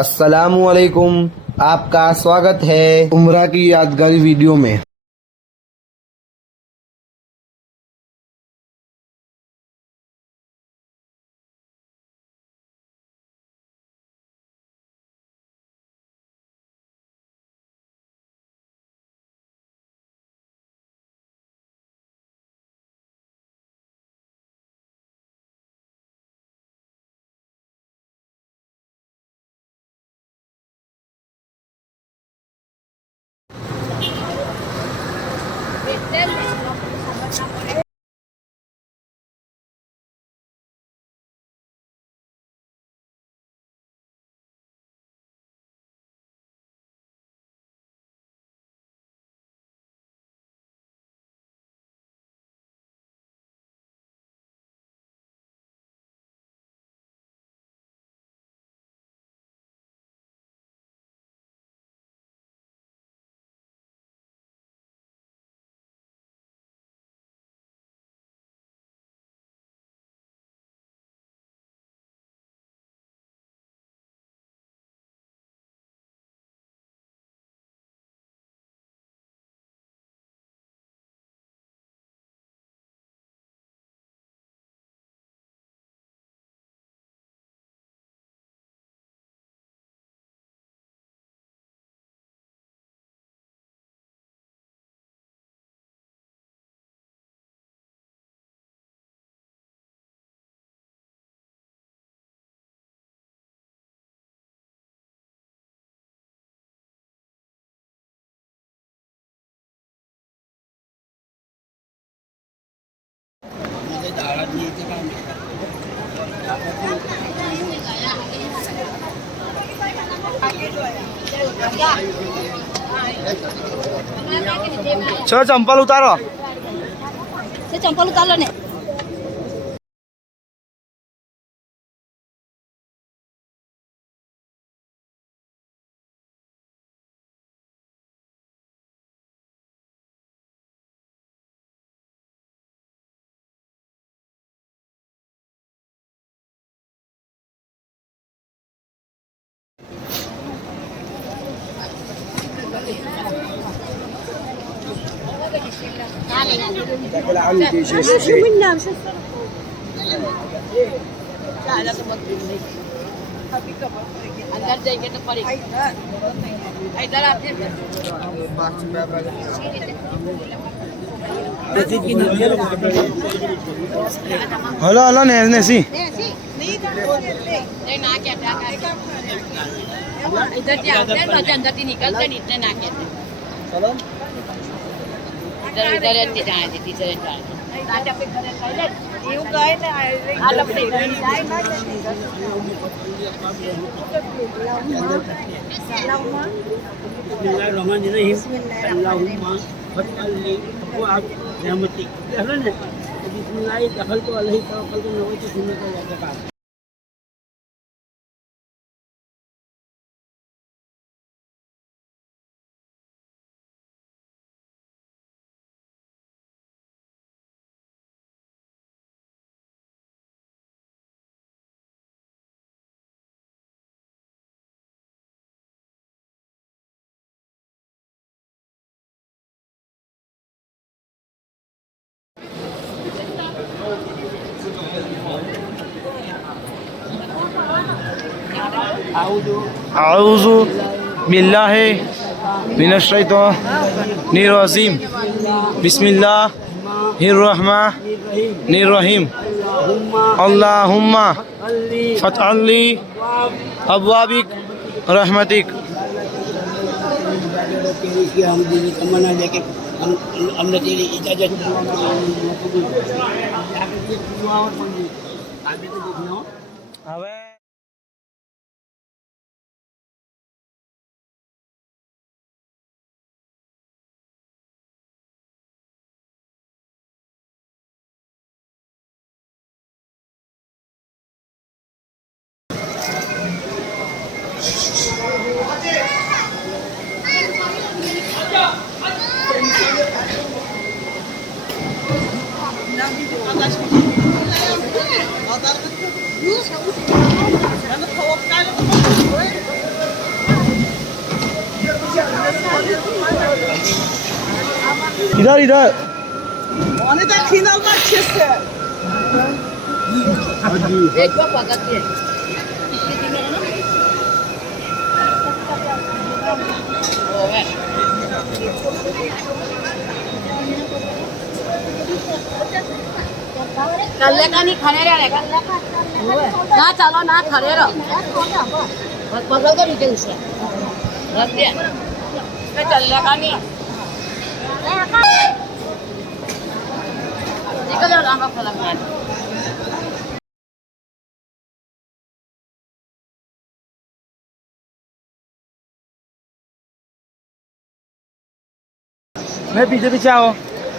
السلام علیکم، آپ کا سواگت ہے عمرہ کی یادگاری ویڈیو میں۔ چلو چمپل اتارو۔ چمپل اتار لو نے۔ اندر جائیں گے تو پڑے ادھر آپ ہلو ہلو نیسی ادھر سے آتے ہیں تو اندر سے نکلتے اتنے نہ کہتے ادھر ادھر جائیں تھے ٹیچر اعوذ باللہ من الشیطان الرجیم، بسم اللہ الرحمن الرحیم، اللہم فتح لی ابوابک رحمتک۔ Ben de tavuk ادھر ادھر অনেকটা খিনাল পাচ্ছে দেখো পাকাতে कल्ले का नहीं खड़े रहेगा ना चलो ना खड़े रहो पकड़ कर नीचे उसे रख दिया इसमें चलने का नहीं निकल जाओ राम का फलक मार میں پیچھے پیچھے آؤ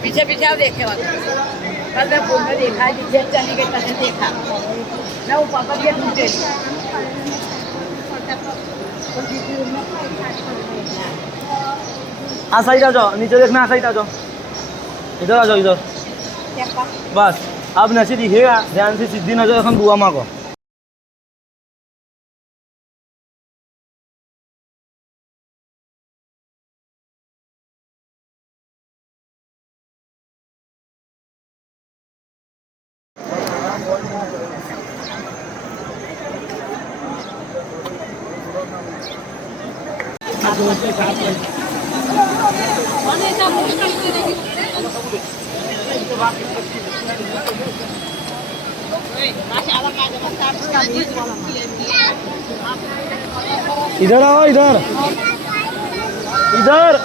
पीछे पीछे आओ देखे वाला कल मैं फोन में देखा है जिसे चली गई तक देखा मैं वो पकड़ के ढूंढे आ साइड आ जाओ नीचे देखना आ साइड आ जाओ इधर आ जाओ इधर बस अब नशे दिखेगा ध्यान से सीधी नजर এখন बुआ माँ को इधर आओ इधर इधर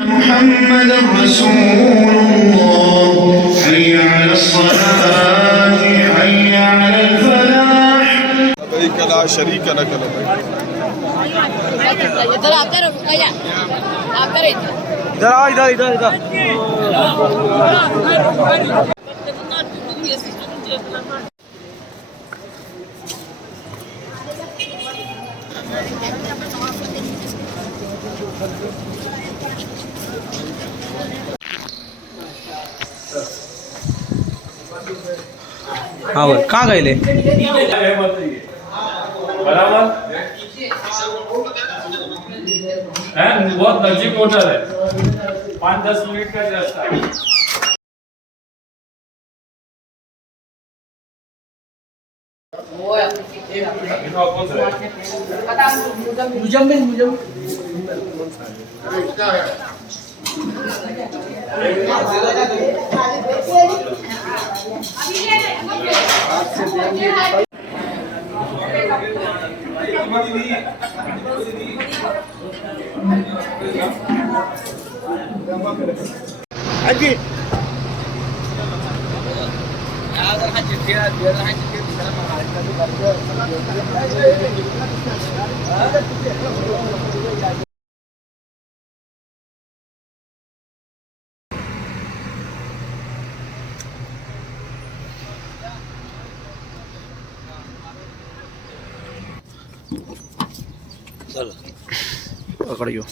محمد رسول الله حي على الصلاة حي على الفلاح لبيك لا شريك لك لبيك इधर आकर रुकया आकर इधर इधर आओ इधर इधर इधर हाँ बोल कहाँ गए ले बराबर है बहुत नजदीक होटल है 5-10 मिनट का रास्ता है पकड़ियो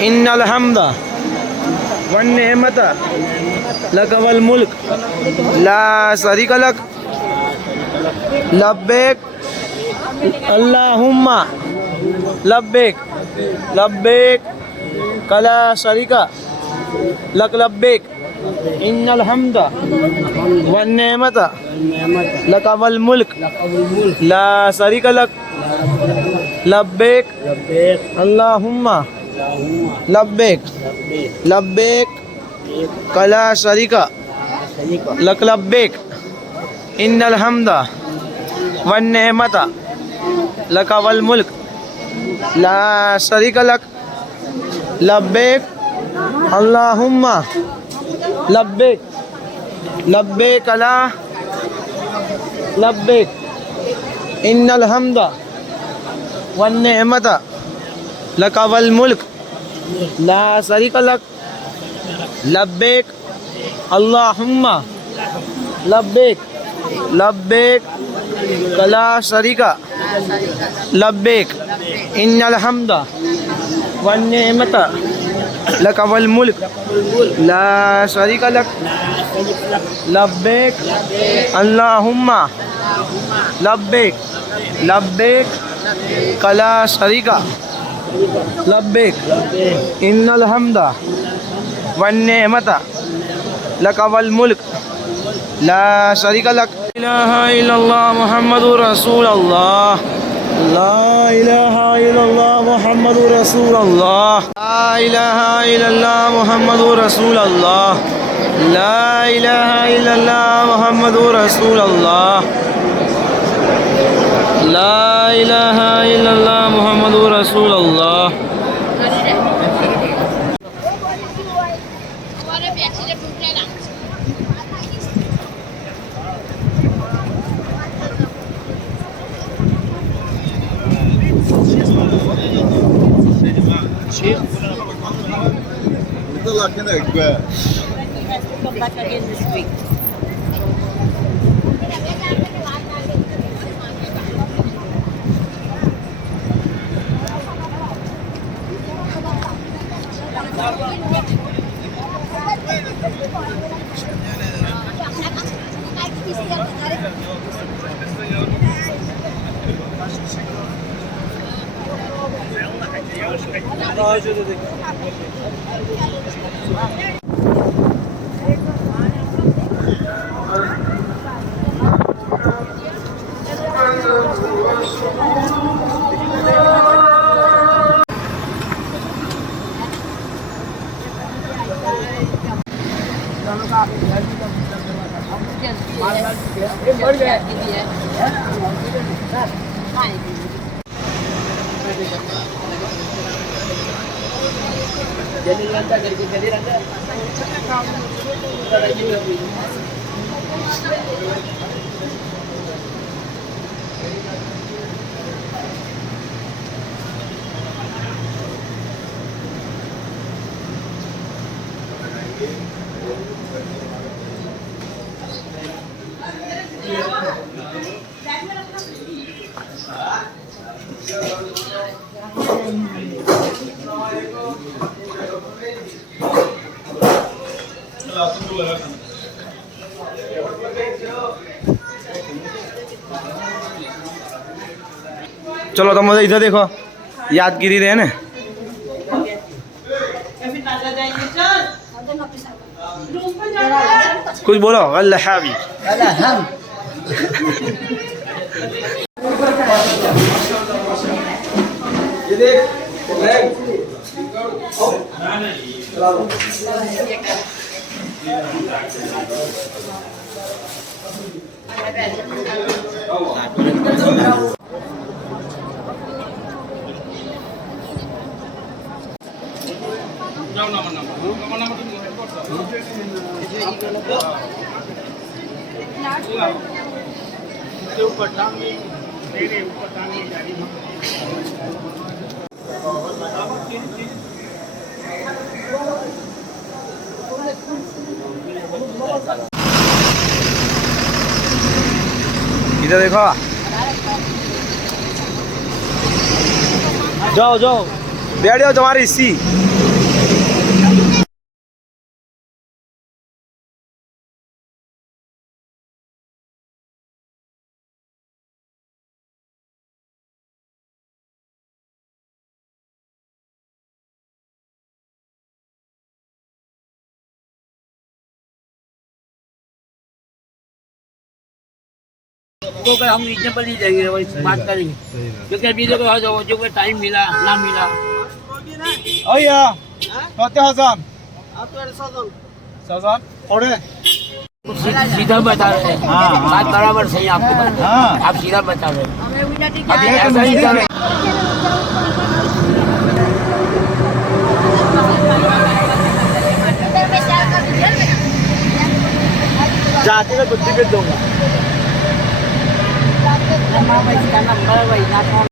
إن الحمد والنعمة لك والملك لا شريك لك لبيك اللهم لبيك لبيك لا شريك لك لبيك إن الحمد والنعمة لك والملك لا شريك لك لبيك اللهم لبیک لبیک لا شریک لک لبیک ان الحمد والنعمت لک والملک لا شریک لک لبیک اللہم لبیک لبیک لا لبیک ان الحمد والنعمت لک والملک لا شریک لک لبیک اللہم لبیک لبیک لا شریک لبیک ان الحمد والنعمت لک والملک لا شریک لک لبیک اللہم لبیک لبیک لا شریک لبیک ان الحمد والنعمت لک والملک لا شریک لک الہ الا اللہ محمد رسول اللہ لا الہ الا اللہ محمد رسول اللہ لا الہ الا اللہ محمد رسول اللہ لا الہ الا اللہ محمد رسول اللہ لا الہ الا اللہ محمد رسول اللہ ہمارے بھی ایکسیڈنٹ ٹوٹ رہے نا come back again this week. چلو تم مجھے ادھر دیکھو یادگیری رہے نا کچھ بولو اللہ حافظ ادھر دیکھو جاؤ جاؤ بیٹھ جاؤ تمہاری اسی کو ہم ریجنیبل ہی دیں گے وہی بات کریں گے کیونکہ ابھی دیکھو جو ٹائم ملا نہ ملا سیدھا بتا رہے ہیں بات برابر صحیح آپ کو آپ سیدھا بتا رہے ہیں जाके मैं बुद्धि भेज दूंगा. इसका नंबर वही ना फोन.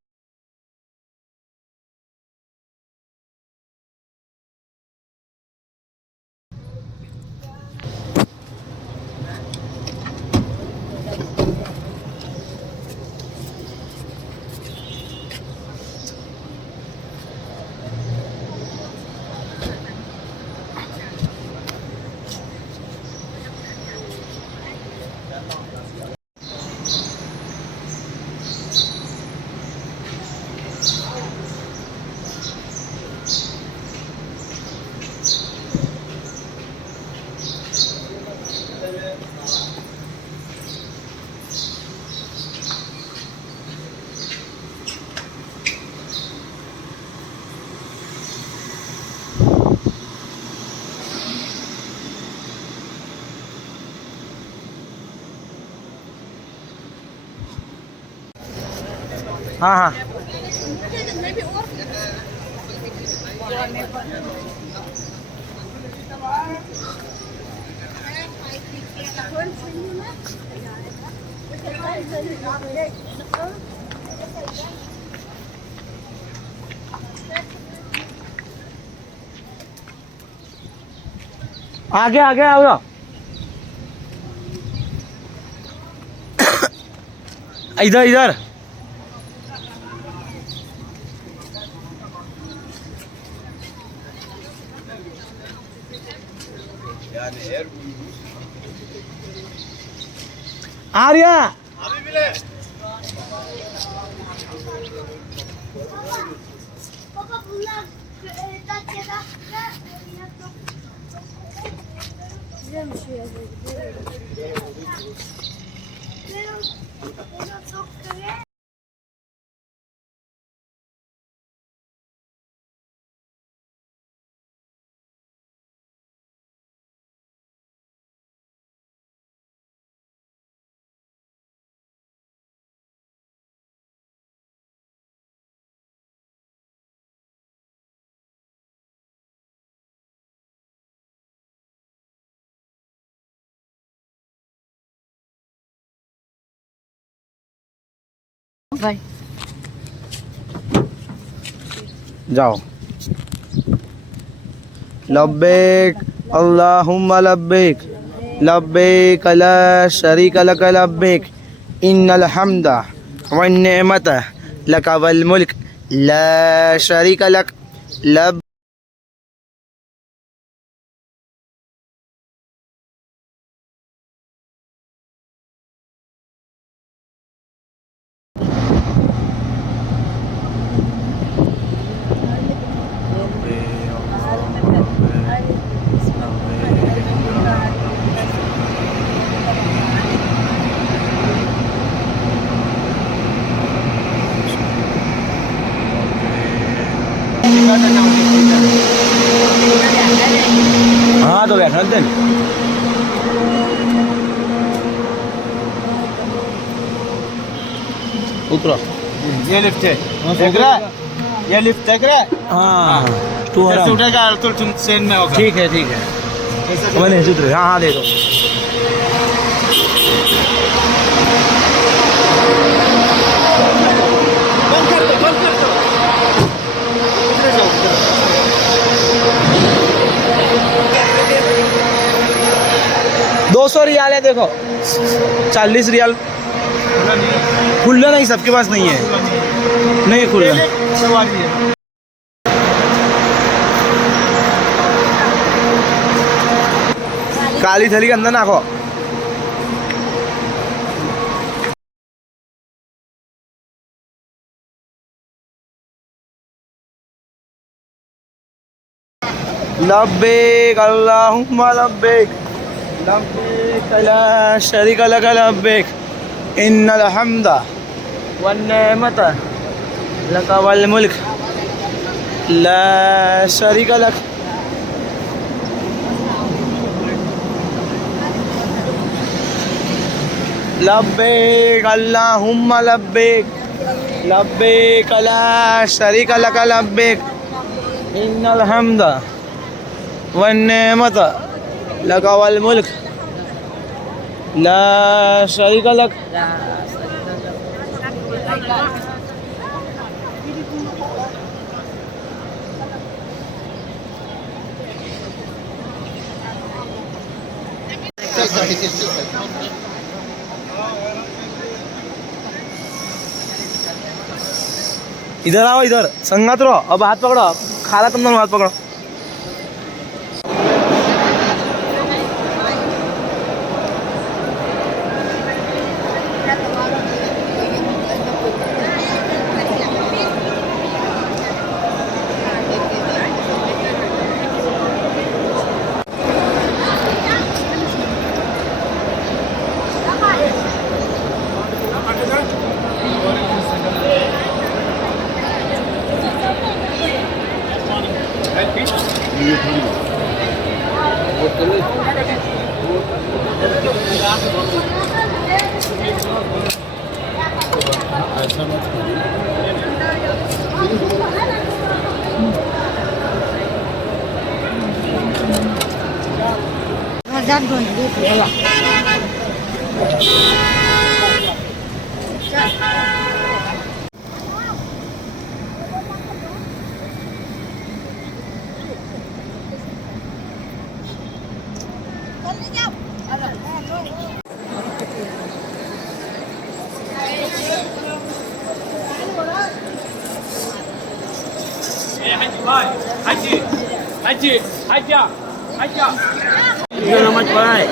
हाँ हाँ. आगे आगे आओ. इधर इधर. आर्या भाई जाओ. लब्बैक अल्लाहुम्मा लब्बैक लब्बैक ला शरीका लक लब्बैक इन्नल हम्दा वन निअमत लक वल मुल्क ला शरीका लक लब. हाँ तो बैठा दे. उतरो. ये लिफ्ट है देख रहा है, ये लिफ्ट देख रहा है. हाँ तू ऐसे उठेगा तो तुम ट्रेन में होगा. ठीक है ठीक है. मैंने उतरे. हाँ हाँ दे दो. बंद कर दो, बंद कर दो. उतरे जाओ, उतरे. 200 रियाल है देखो. 40 रियाल. खुला नहीं, सबके पास नहीं है. नहीं खुला. सवारी है. काली थैली के अंदर नाखो. लब्बैक अल्लाहुम्मा लब्बैक लब्बैक ला शरीका लक लब्बैक इन्नल हम्दा वन निअमत लक वल मुल्क ला शरीका लक. लब्बैक अल्लाहुम्मा लब्बैक लब्बैक ला शरीका लक लब्बैक इन्नल हम्दा वन निअमत लक वल मुल्क لا شریک لک ادھر آؤ ادھر سنگت رہو اب ہاتھ پکڑو کھالا تم دونوں ہاتھ پکڑو نماز پڑھا ہے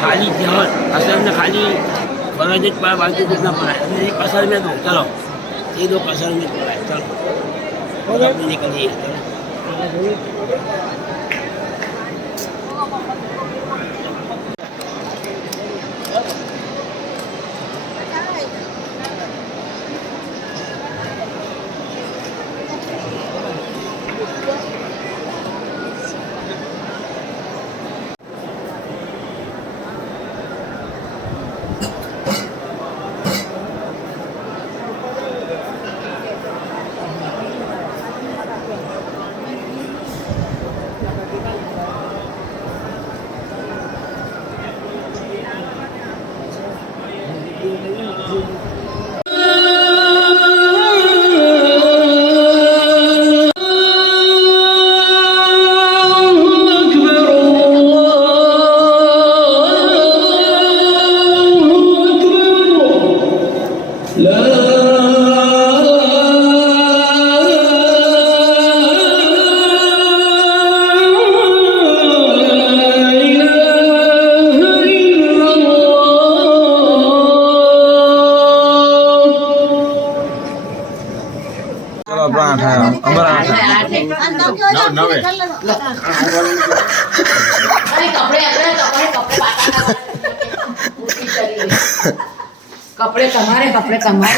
خالی جہاز اصل میں خالی فرض پڑھا باقی کتنا پڑھا ہے ایک اصل میں دو چلو یہ دو اصل میں پڑھا ہے چلو نکلیے કપડે તમારે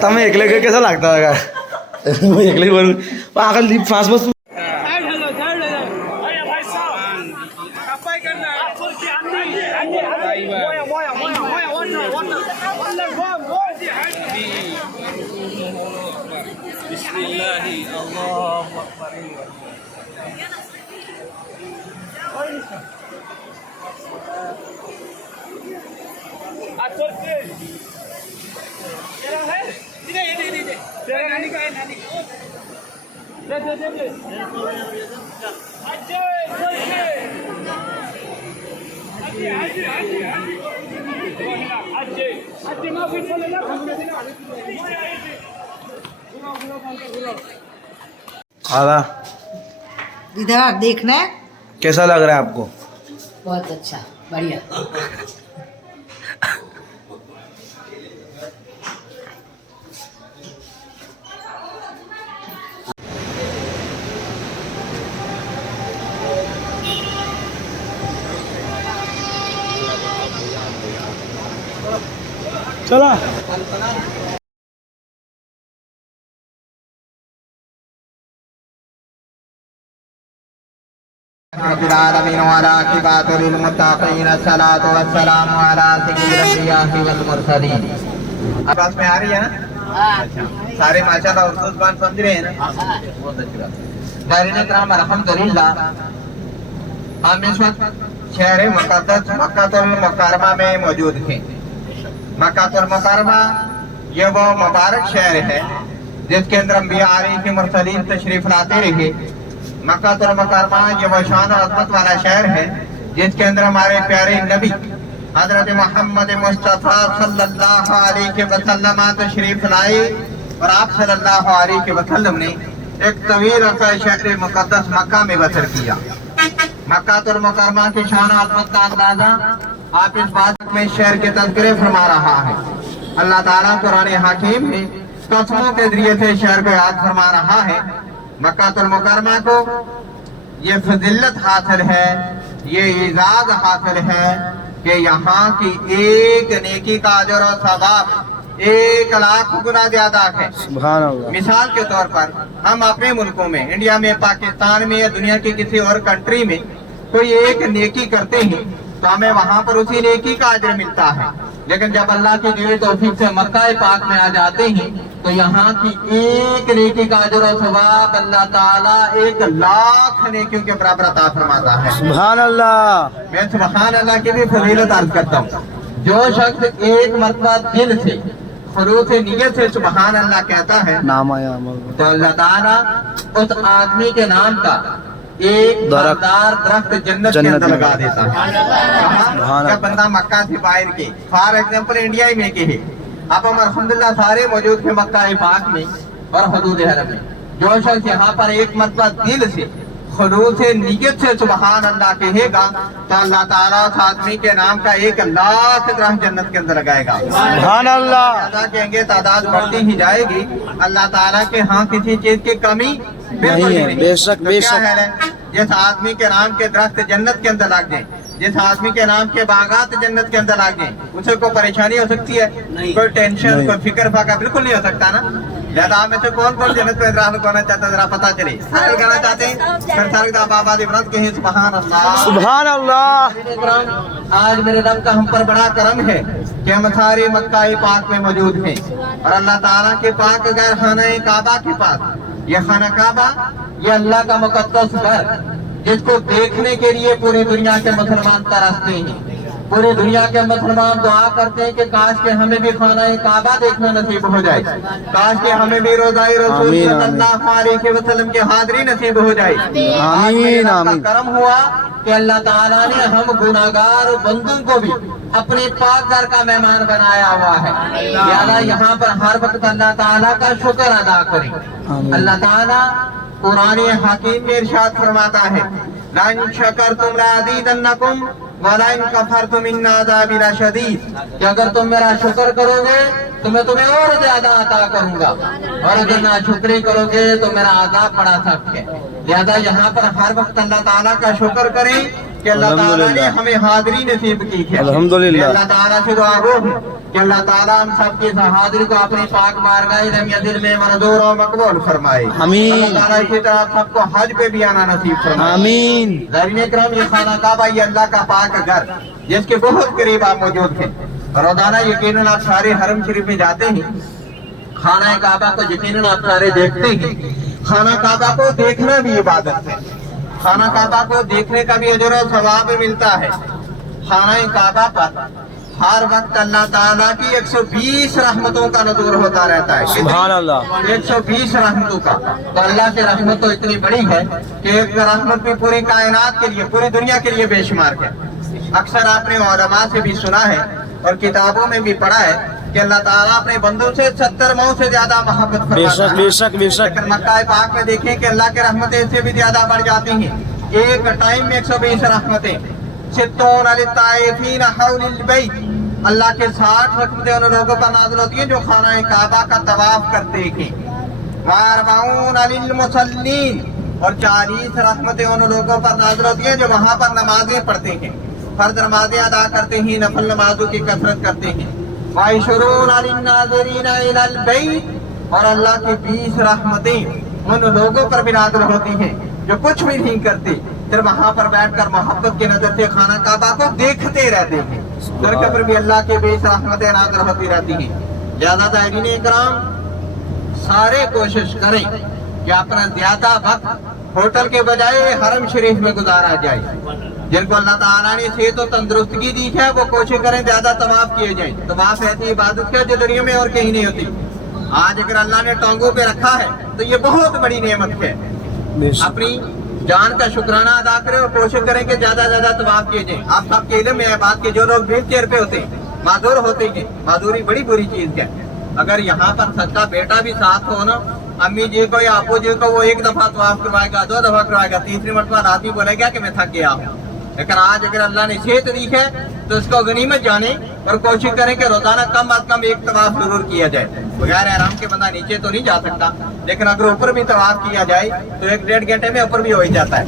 તમે એકલે ગए कैसा लगता है मैं એકલે बोलूं आखिर लीप फांस बस आधा इधर देखना है कैसा लग रहा है आपको बहुत अच्छा बढ़िया चला رب العالمين والعاقبة للمتقين الصلاة والسلام على سيد الأنبياء والمرسلين آواز میں آ رہی ہے نا سارے ماشاءاللہ اردو زبان سمجھ رہے ہیں نا بہت اچھی بات دارین کرام الحمدللہ हम इस वक्त शहर मुकद्दस मक्कातुल मुकर्रमा में मौजूद थे। मक्कातुल मुकर्रमा ये वो मुबारक शहर है जिसके अंदर अंबिया अलैहि मुरसलीन तशरीफ लाते रहे। मक्कातुल मुकर्रमा ये वो शान और अज़मत वाला शहर है जिसके अंदर हमारे प्यारे नबी हजरत मोहम्मद मुस्तफ़ा सल्लल्लाहु अलैहि वसल्लम तशरीफ लाए और आप सल्लल्लाहु अलैहि वसल्लम ने एक तवील अरसा शहर मुकद्दस मक्का में बसर किया। मक्कातुल मुकर्रमा की शान और अज़मत का अंदाजा आप इस बात में शहर के तज़किरे फरमा रहा है। अल्लाह ताला कुरान हकीम में कसमों के जरिए से शहर को याद फरमा रहा है। मक्कातुल मुकर्रमा को ये फजीलत हासिल है, ये इजाज़ हासिल है कि यहाँ की एक नेकी का अजर और सवाब 1,00,000 गुना ज्यादा है। सुभान अल्लाह। मिसाल के तौर पर हम अपने मुल्कों में, इंडिया में, पाकिस्तान में या दुनिया के किसी और कंट्री में कोई एक नेकी करते हैं तो हमें वहाँ पर उसी नेकी का अजर मिलता है। लेकिन जब अल्लाह की दी तौफीक से मक्का पाक में आ जाते हैं तो यहाँ की एक नेकी का अजर और सवाब अल्लाह ताला 1,00,000 नेकियों के बराबर अता फरमाता है। सुभान अल्लाह। मैं सुभान अल्लाह की भी फजीलत अर्ज करता हूँ। जो शख्स एक मरतबा दिल से खुलूस नियत से सुभान अल्लाह कहता है नाम आया अमल तो अल्लाह ताला उस आदमी के नाम का एक फलदार दरख्त जन्नत के अंदर लगा देता है। कहा जब बंदा मक्का से बाहर के, फॉर एग्जाम्पल इंडिया में के है, अब हम अल्हम्दुलिल्लाह सारे मौजूद थे मक्का पाक में और हदूद हरम में। जो शख्स यहाँ पर एक मरतबा दिल से खुलूस नियत से सुभान अल्लाह कहेगा तो अल्लाह ताला उस आदमी के नाम का 1,00,000 दरख्त जन्नत के अंदर लगाएगा। सुभान अल्लाह। ज्यादा कहेंगे तादाद बढ़ती ही जाएगी। अल्लाह ताला के यहाँ किसी चीज की कमी बिल्कुल नहीं है। नहीं। बेशक, तो बेशक। क्या है, जिस आदमी के नाम के दरख्त जन्नत के अंदर लग जाए, जिस आदमी के नाम के बागात जन्नत के अंदर लग जाए, उसे कोई परेशानी हो सकती है? कोई टेंशन, कोई फिक्र फाका बिल्कुल नहीं हो सकता ना। लिहाजा में से कौन कौन जन्नत में दाखिल होना चाहता है जरा पता चले। दाखिल करना चाहते हैं फिर सारे बाबा व्रत कहें सुभान अल्लाह। सुभान अल्लाह। आज मेरे रब का हम पर बड़ा करम है कि हम सारे मक्का पाक में मौजूद हैं और अल्लाह ताला के पाक गैर खाना काबा के पास, ये खाना काबा ये अल्लाह का मुकद्दस घर जिसको देखने के लिए पूरी दुनिया के मुसलमान तरसते हैं। पूरी दुनिया के मुसलमान दुआ करते हैं कि काश के हमें भी खाना काबा देखना नसीब हो जाए, काश के हमें भी रोज़ाए रसूल सल्लल्लाहु अलैहि वसल्लम की हाज़िरी नसीब हो जाए। आमीन, आमीन। करम हुआ कि अल्लाह ताला ने हम गुनाहगार बंदों को भी अपने पाक घर का मेहमान बनाया हुआ है। यानी यहाँ पर हर वक्त अल्लाह ताला का शुक्र अदा करें। अल्लाह ताला कुरान हकीम में इरशाद फरमाता है लन शकरतुम लाज़ीदन्नकुम वलन कफरतुम इन्न अज़ाबी लशदीद, कि अगर तुम मेरा शुक्र करोगे तो मैं तुम्हें और ज्यादा अता करूंगा और अगर ना शुक्र करोगे तो मेरा अज़ाब बड़ा सख्त है। लिहाजा यहाँ पर हर वक्त अल्लाह ताला का शुक्र करें कि अल्लाह ताला ने हमें हाज़िरी नसीब की है। अल्हम्दुलिल्लाह। अल्लाह ताला से दुआ हो कि अल्लाह ताला हम सब की हाज़िरी को अपनी पाक बारगाह रमिया दिल में मंजूर और मकबूल फरमाए। आमीन। अल्लाह ताला इसी तरह सबको हज पे भी आना नसीब फरमाए। आमीन। ज़ाहिरीन इकराम, ये खाना काबा ये अल्लाह का पाक घर जिसके बहुत करीब आप मौजूद हैं। रोजाना यकीनन आप सारे हरम शरीफ में जाते हैं, खाना काबा को यकीनन आप सारे देखते हैं। खाना काबा को देखना भी इबादत है। खाना काबा को देखने का भी अजर और सवाब मिलता है। खाना काबा पर हर वक्त अल्लाह ताला की 120 रहमतों का नज़ूर होता रहता है। सुभान अल्लाह। 120 रहमतों का। तो अल्लाह की रहमत तो इतनी बड़ी है कि एक रहमत भी पूरी कायनात के लिए, पूरी दुनिया के लिए बेशुमार है। अक्सर आपने उलमा से भी सुना है और किताबों में भी पढ़ा है कि अल्लाह ताला अपने बंदों से 70 मौ से ज्यादा मोहब्बत फरमाता बेशक, है। बेशक, बेशक। लेकिन मक्का पाक में देखें कि अल्लाह की रहमतें इससे भी ज्यादा बढ़ जाती हैं। एक टाइम में 120 रहमतें सित्तून लित्ताइफीन हौलिल बैत, अल्लाह के 60 रहमतें उन लोगों पर नाज़िल होती हैं जो खाना काबा का तवाफ करते हैं। वारबाउन लिल मुसल्लीन, और 40 रहमतें उन लोगों पर नाज़िल होती हैं जो वहाँ पर नमाजें पढ़ते हैं, फर्ज नमाजें अदा करते हैं, नफल नमाजों की कसरत करते हैं। वाइशरून लिन्नाज़िरीन इलल बैत, और अल्लाह की 20 रहमतें उन लोगों पर भी नाज़िल होती हैं जो कुछ भी नहीं करते, सिर्फ वहाँ पर बैठकर मोहब्बत की नजर से खाना काबा को देखते रहते हैं। उनके पर भी अल्लाह की 20 रहमतें नाज़िल होती रहती हैं। ज्यादा ज़ाहिरीन इकराम, सारे कोशिश करें कि अपना ज्यादा वक्त होटल के बजाय हरम शरीफ में गुजारा जाए। जिनको अल्लाह ताला ने सेहत और तंदुरुस्ती दी है वो कोशिश करें ज्यादा तवाफ किए जाए। तवाफ ऐसी इबादत है जो दुनिया में और कहीं नहीं होती। आज अगर अल्लाह ने टांगों पे रखा है तो ये बहुत बड़ी नेमत है। अपनी जान का शुक्राना अदा करें और कोशिश करें कि ज्यादा ज्यादा तवाफ किए जाए। आप सबके इल्म में है बात के जो लोग व्हील चेयर पे होते हैं, माजूर होते हैं, माजूरी बड़ी बुरी चीज है। अगर यहाँ पर सच्चा बेटा भी साथ हो ना, अम्मी जी को या आपू जी को, वो एक दफा तवाफ करवाएगा, 2 दफा करवाएगा, तीसरी मरतबा आदमी बोलेगा कि मैं थक गया हूँ। लेकिन आज अगर अल्लाह ने सेहत दी है तो इसको गनीमत जाने और कोशिश करें कि रोजाना कम अज कम एक तवाफ जरूर किया जाए। बगैर आराम के बंदा नीचे तो नहीं जा सकता, लेकिन अगर ऊपर भी तवाफ किया जाए तो 1-1.5 घंटे में ऊपर भी हो ही जाता है।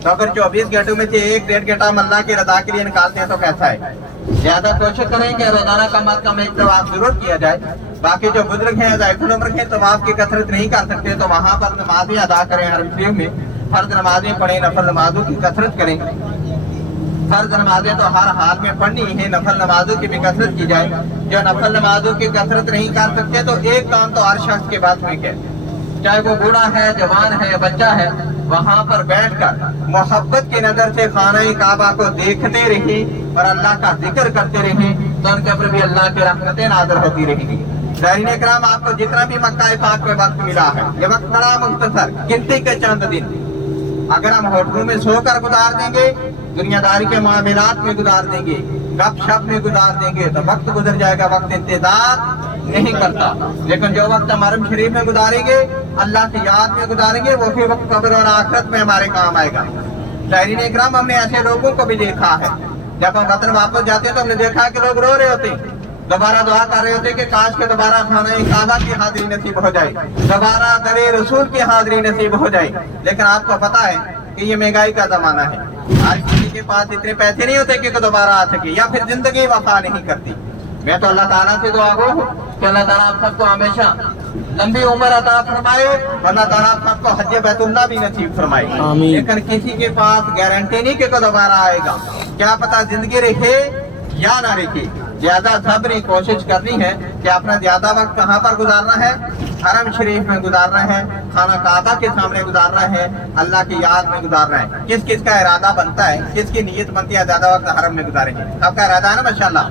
तो अगर 24 घंटों में से 1-1.5 घंटा हम अल्लाह की रजा के लिए निकालते हैं तो कैसा है। ज्यादा कोशिश करें कि रोजाना कम अज कम एक तवाफ जरूर किया जाए। बाकी जो बुजुर्ग हैं, ज़ायफुल उम्र के, तवाफ की कसरत नहीं कर सकते तो वहाँ पर नमाजें अदा करें। हरम शरीफ में फर्ज नमाजें पढ़ें, नफल नमाजों की कसरत करें। फर्ज नमाजें तो हर हाल में पढ़नी है, नफल नमाजों की भी कसरत की जाए। जो नफल नमाजों की कसरत नहीं कर सकते तो एक काम तो हर शख्स के पास में है, चाहे वो बूढ़ा है, जवान है, बच्चा है, वहाँ पर बैठकर मोहब्बत की नजर से खाना काबा को देखते रहे और अल्लाह का जिक्र करते रहे तो उनके ऊपर भी अल्लाह की रहमतें नाज़िल होती रहेंगी। ज़ाहिरीन इकराम, आपको जितना भी मक्का पाक में वक्त मिला है, ये वक्त बड़ा मुख्तसर, गिनती के चंद दिन अगर हम होटलों में सोकर गुजार देंगे, दुनियादारी के मामलात में गुजार देंगे, गपशप में गुजार देंगे तो वक्त गुजर जाएगा, वक्त इंतजार नहीं करता। लेकिन जो वक्त हम हरम शरीफ में गुजारेंगे, अल्लाह की याद में गुजारेंगे, वो भी वक्त कब्र और आखिरत में हमारे काम आएगा। ज़ाहिरीन इकराम, हमने ऐसे लोगों को भी देखा है, जब हम वतन वापस जाते हैं तो हमने देखा कि लोग रो रहे होते, दोबारा दुआ कर रहे होते कि काश के दोबारा खाना काबा की हाजिरी नसीब हो जाए, दोबारा दरे रसूल की हाजिरी नसीब हो जाए। लेकिन आपको पता है कि ये महंगाई का जमाना है। आज किसी के पास इतने पैसे नहीं होते कि दोबारा आ सके, या फिर जिंदगी वफा नहीं करती। मैं तो अल्लाह ताला से दुआ गो हूँ कि अल्लाह ताला आप सबको हमेशा लंबी उम्र अता फरमाए, अल्लाह ताला आप सबको हज बैतुल्लाह भी नसीब फरमाए। लेकिन किसी के पास गारंटी नहीं कि दोबारा आएगा, क्या पता जिंदगी रखे या ना रखे। ज्यादा सब्र कोशिश करनी है कि अपना ज्यादा वक्त कहाँ पर गुजारना है, हरम शरीफ में गुजारना है, खाना काबा के सामने गुजारना है, अल्लाह की याद में गुजारना है। किस किस का इरादा बनता है, किसकी नीयत बनती है ज्यादा वक्त हरम में गुजारेंगे। आपका इरादा है ना माशाल्लाह।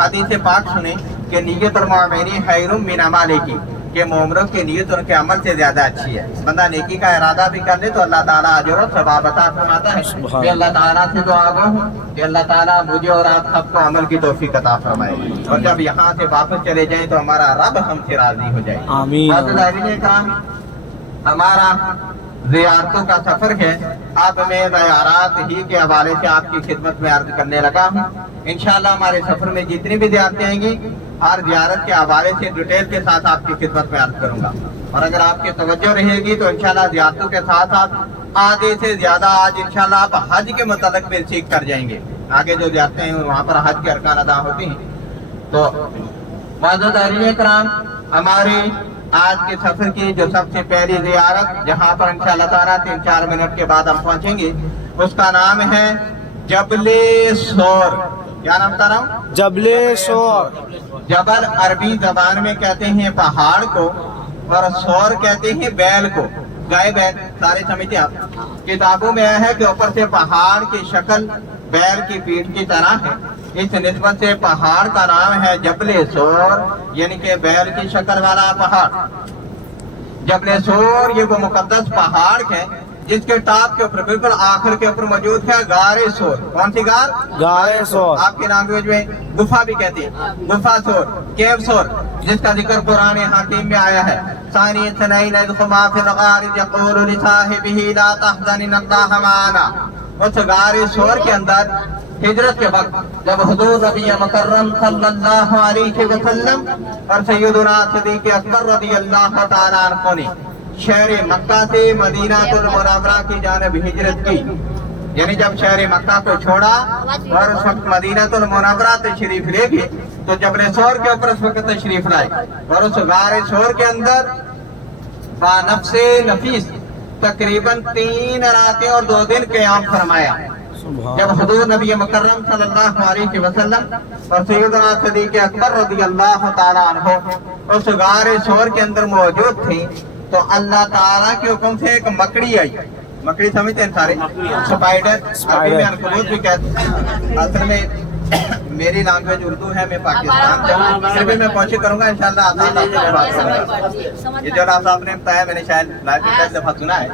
हदीस पाक सुने कि नीयत और मुआमिनी खैरुम मिन अमालिही, कि मोमरों की नीयत उनके अमल से ज्यादा अच्छी है। बंदा नेकी का इरादा भी कर ले तो अल्लाह ताला अजर और सवाब अता फरमाता है। कि अल्लाह ताला से दुआ गो हूं कि अल्लाह ताला मुझे और आप सबको अमल की तौफीक अता फरमाए, और जब यहाँ से वापस चले जाएं तो हमारा रब हमसे राजी हो जाए। आमीन। हमारा ज़ियारतों का सफर है, अब मैं ज़ियारत ही के हवाले से आपकी खिदमत में अर्ज करने लगा हूँ। इंशाल्लाह हमारे सफर में जितनी भी ज़ियारतें आएंगी, हर ज़ियारत के हवाले से डिटेल के साथ आपकी खिदमत में अर्ज करूंगा। और अगर आपकी तवज्जो रहेगी तो इंशाल्लाह ज़ियारतों के साथ साथ आधे से ज्यादा आज इंशाल्लाह आप हज के मुतालिक भी सीख कर जाएंगे। आगे जो जाते हैं वहाँ पर हज के अरकान अदा होते हैं। तो माज़ूदारीन कराम, हमारे आज के सफर की जो सबसे पहली ज़ियारत जहाँ पर इंशाअल्लाह ताला 3-4 मिनट के बाद हम पहुँचेंगे, उसका नाम है जबले सोर। क्या नाम बता रहा हूँ? जबले सोर। जबल अरबी जबान में कहते हैं पहाड़ को, और सोर कहते हैं बैल को। गाय बैल सारे समझते आप। किताबों में है कि ऊपर से पहाड़ की शक्ल बैल की पीठ की तरह है, इस निस्बत से पहाड़ का नाम है जबले सोर, यानी कि बैल की शक्ल वाला पहाड़। जबले सोर ये वो मुकद्दस पहाड़ है जिसके टॉप के ऊपर बिल्कुल आखिर के ऊपर मौजूद है गारे सोर। कौन सी गार? गारे सोर। आपकी लैंग्वेज में गुफा भी कहते हैं, गुफा सोर, केव सोर, जिसका जिक्र कुरान हकीम में आया है। सानी सनैन इज़ फिल गार यक़ूलु लिसाहिबिही ला तहज़न इन्नल्लाह माना। उस गारे सोर के अंदर हिजरत के वक्त जब हुजूर नबी मुकर्रम सल्लल्लाहु अलैहि वसल्लम और सैयदना सिद्दीक़ अकबर रज़ियल्लाहु ताला अन्हु ने शहर मक्का से मदीनातुल मुनव्वरा की जानिब हिजरत की, यानी जब शहर मक्का को छोड़ा और उस वक्त मदीनातुल मुनव्वरा तशरीफ ले गए, तो जबल सोर के ऊपर उस वक्त तशरीफ लाए और उस गारे सोर के अंदर बानफ्से नफीस तकरीबन 3 रातें और 2 दिन क़याम फरमाया। जब हुजूर नबी मुकर्रम सल्लल्लाहु अलैहि वसल्लम और सैयदना सिद्दीक़ अकबर रज़ियल्लाहु ताला अन्हु उस गारे सोर के अंदर मौजूद थे, तो अल्लाह ताला के हुक्म से एक मकड़ी आई। मकड़ी समझते हैं सारे, स्पाइडर, अरबी में अनकबूत भी कहते हैं। असल में मेरी लैंग्वेज उर्दू है, मैं पाकिस्तान से हूँ, फिर भी मैं कोशिश करूंगा इंशाल्लाह आसान लफ्ज़ों में बात करूंगा। ये जो रास्ता आपने बताया मैंने शायद लाइफ में पहली दफा सुना है।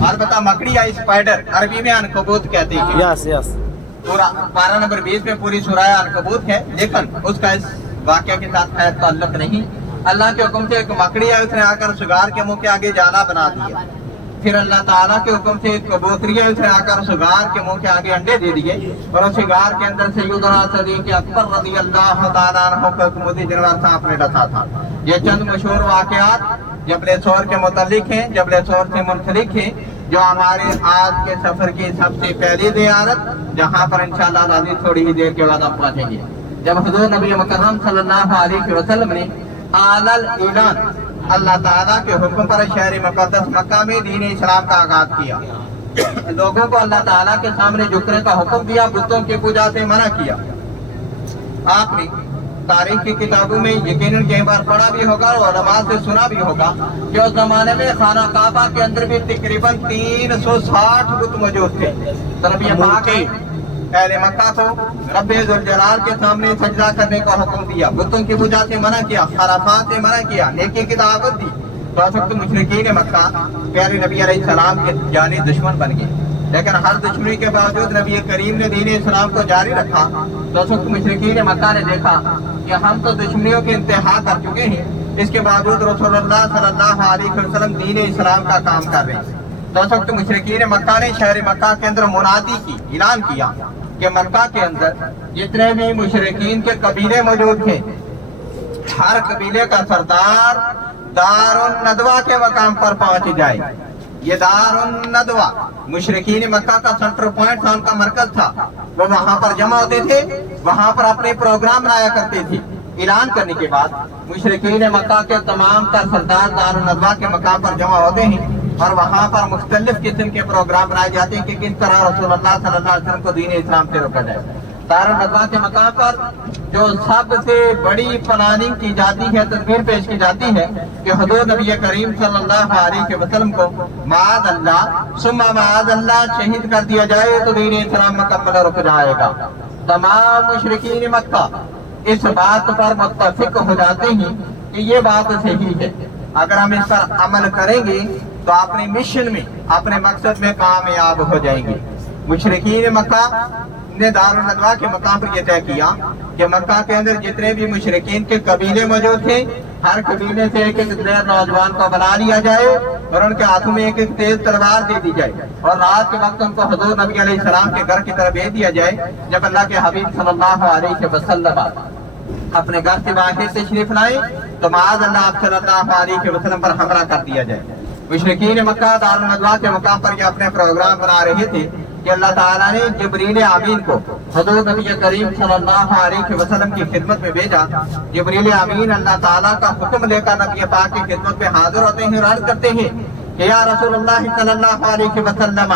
और बता, मकड़ी या स्पाइडर अरबी में अनकबूत कहते हैं। Yes yes. पूरा 12 नंबर 20 में पूरी सूरह अनकबूत है, लेकिन उसका इस वाक्य के साथ खैर ताल्लुक नहीं। अल्लाह के हुक्म से एक मकड़ी है, उसने आकर सुगार के मुंह के आगे जाला बना दिया। फिर अल्लाह ताला के हुक्म से एक कबूतरी है, उसने आकर सुगार के मुंह के आगे अंडे दे दिए और उस सुगार के अंदर सैयदना सदीक़ अकबर रज़ियल्लाहु ताला अन्हु को एक मोती जानवर सांप ने डसा था। ये चंद मशहूर वाक़यात जबल सौर के मुतालिक हैं, जबल सौर से मुंसलिक हैं, जो हमारे आज के सफर की सबसे पहली ज़ियारत, जहाँ पर इंशाअल्लाह नाज़रीन थोड़ी ही देर के बाद हम पहुँचेंगे। जब हुज़ूर नबी मुकर्रम सल्लल्लाहु अलैहि वसल्लम ने आलल ईलान अल्लाह ताला के हुक्म पर शहर मुक़द्दस मक्का में दीन इस्लाम का आगाज किया, लोगों को अल्लाह ताला के सामने झुकने का हुक्म दिया, बुतों की पूजा से मना किया। आपने तारीख की किताबों में यकीनन कई बार पढ़ा भी होगा और उलमा से सुना भी होगा कि उस जमाने में खाना काबा के अंदर भी तकरीबन 360 बुत मौजूद थे। तो नबी पाक ने अहले मक्का को रब्बे जुल जलाल के सामने सजदा करने का हुक्म दिया, बुतों की पूजा से मना किया, खराफात से मना किया, नेकी की दावत दी। तो उस वक्त मुशरिकीन मक्का प्यारे नबी अलैहिस्सलाम के जानी दुश्मन बन गए, लेकिन हर दुश्मनी के बावजूद नबी करीम ने दीन इस्लाम को जारी रखा। तो उस वक्त मुशरिकीन मक्का ने देखा कि हम तो दुश्मनियों के इंतहा कर चुके हैं, इसके बावजूद रसूलुल्लाह सल्लल्लाहु अलैहि वसल्लम दीन इस्लाम का काम कर रहे हैं। तो उस वक्त मुशरिकीन मक्का ने शहर मक्का के अंदर मुनादी की, ऐलान किया कि मक्का के अंदर जितने भी मुशरिकीन के कबीले मौजूद थे, हर कबीले का सरदार दारुन नदवा के मकाम पर पहुंच जाए। ये दारुन नदवा मुशरिकीन मक्का का सेंटर पॉइंट था, उनका मरकज था। वो वहां पर जमा होते थे, वहां पर अपने प्रोग्राम बनाया करते थे। ऐलान करने के बाद मुशरिकीन मक्का के तमाम तर सरदार दारुन नदवा के मकाम पर जमा होते हैं और वहाँ पर मुख्तलिफ किस्म के प्रोग्राम बनाए जाते हैं कि किस तरह रसूलुल्लाह सल्लल्लाहु अलैहि वसल्लम को दीन इस्लाम से रोका जाए। दारुन नदवा के मकाम पर जो सबसे बड़ी प्लानिंग की जाती है, तदबीर पेश की जाती है कि हुजूर नबी करीम सल्लल्लाहु अलैहि वसल्लम को माअज़ अल्लाह सुम्मा माअज़ अल्लाह शहीद कर दिया जाए तो दीन इस्लाम मुकम्मल रुक जाएगा। तमाम मुशरिकीन मक्का इस बात पर मुत्तफिक हो जाते हैं कि ये बात सही है, अगर हम इस पर अमल करेंगे तो अपने मिशन में, अपने मकसद में कामयाब हो जाएंगे। मुशरिकीन मक्का ने दारुन नदवा के मकाम पर यह तय किया कि मक्का के अंदर जितने भी मुशरिकीन के कबीले मौजूद थे, हर कबीले से एक एक दिलेर नौजवान को बना लिया जाए और उनके हाथों में एक एक तेज तलवार दे दी जाए और रात के वक्त उनको हुजूर नबी अलैहिस्सलाम के घर की तरफ भेज दिया जाए। जब अल्लाह के हबीब सल्लल्लाहु अलैहि वसल्लम अपने घर से बाहर तशरीफ लाए तो माअज़ अल्लाह सल्लल्लाहु अलैहि वसल्लम पर हमला कर दिया जाए। मुशरिकीन मक्का दारुन नदवा के मकाम पर ये अपने प्रोग्राम बना रहे थे कि अल्लाह ताला ने जिब्रील आमीन को हुजूर नबी करीम सल्लल्लाहु अलैहि वसल्लम की खिदमत में भेजा। जिब्रील आमीन अल्लाह ताला का हुक्म लेकर नबी पाक की खिदमत में हाजिर होते हैं, अर्ज करते हैं कि या रसूलुल्लाह सल्लल्लाहु अलैहि वसल्लम,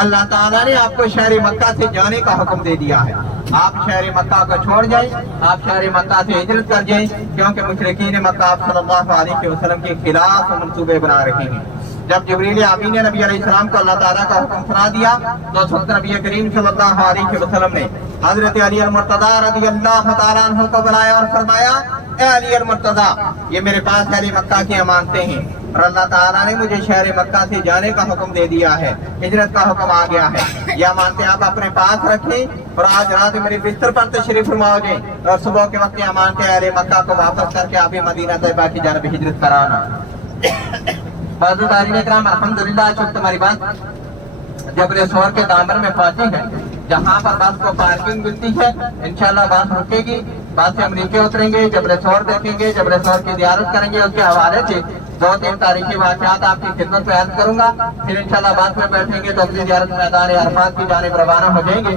अल्लाह ताला ने आपको शहर मक्का से जाने का हुक्म दे दिया है, आप शहर मक्का को छोड़ जाएं, आप शहर मक्का से हिजरत कर जाएं, क्योंकि मुशरिकीन मक्का आप सल्लल्लाहु अलैहि वसल्लम के खिलाफ मंसूबे बना रहे हैं। जब जिब्रील आमीन ने नबी अलैहिस्सलाम को अल्लाह ताला का हुक्म सुना दिया तो उस वक्त नबी करीम सल्लल्लाहु अलैहि वसल्लम ने हजरत अली अल-मुर्तज़ा रज़ियल्लाहु ताला अन्हु को बुलाया और फरमाया, ए अली अल-मुर्तज़ा, ये मेरे पास शहर मक्का की अमानतें हैं और अल्लाह ताला ने मुझे शहर मक्का से जाने का हुक्म दे दिया है, हिजरत का हुक्म आ गया है। ये अमानतें आप अपने पास रखें और आज रात मेरे बिस्तर पर तशरीफ फरमा हो जाएं और सुबह के वक्त अमानतें अहले मक्का को वापस करके आप मदीना तैयबा की जानिब हिजरत कराना। अल्हम्दुलिल्लाह, चूंकि तुम्हारी बात जबल सौर के दामन में पहुंची है, जहाँ पर बस को पार्किंग मिलती है, इंशाल्लाह बस रुकेगी, बस से हम नीचे उतरेंगे, जबल सौर देखेंगे, जबल सौर की ज़ियारत करेंगे। उसके हवाले से 2-3 तारीखी वाक़यात आपकी खिदमत में अर्ज करूंगा, फिर इंशाल्लाह बस में बैठेंगे तो अपनी ज़ियारत मैदान अरफात की जानिब रवाना हो जाएंगे।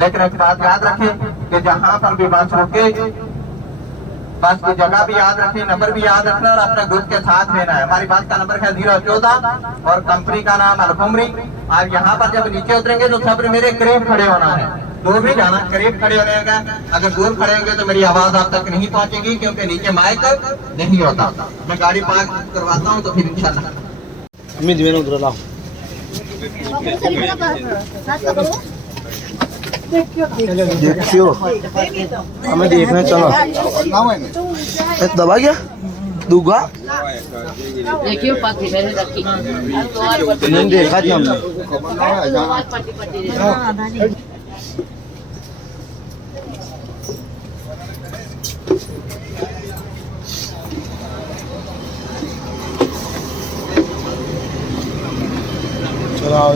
लेकिन एक बात याद रखें कि जहाँ पर भी बस रुके, बस की जगह भी याद रखें, नंबर भी याद रखना और अपने ग्रुप के साथ लेना है। हमारी बस का नंबर है 014 और कंपनी का नाम अल-कुमरी। और यहाँ पर जब नीचे उतरेंगे तो सब मेरे करीब खड़े होना है, दूर भी जाना, करीब खड़े होने का। अगर दूर खड़े होंगे तो मेरी आवाज आप तक नहीं पहुंचेगी, क्योंकि नीचे माइक नहीं होता। मैं गाड़ी पार्क करवाता हूँ तो फिर इंशाल्लाह देखियो हमें देखना चलो दबा गया दूगा देखियो पाती मैंने रखी नहीं देखा जी हमने चलो आओ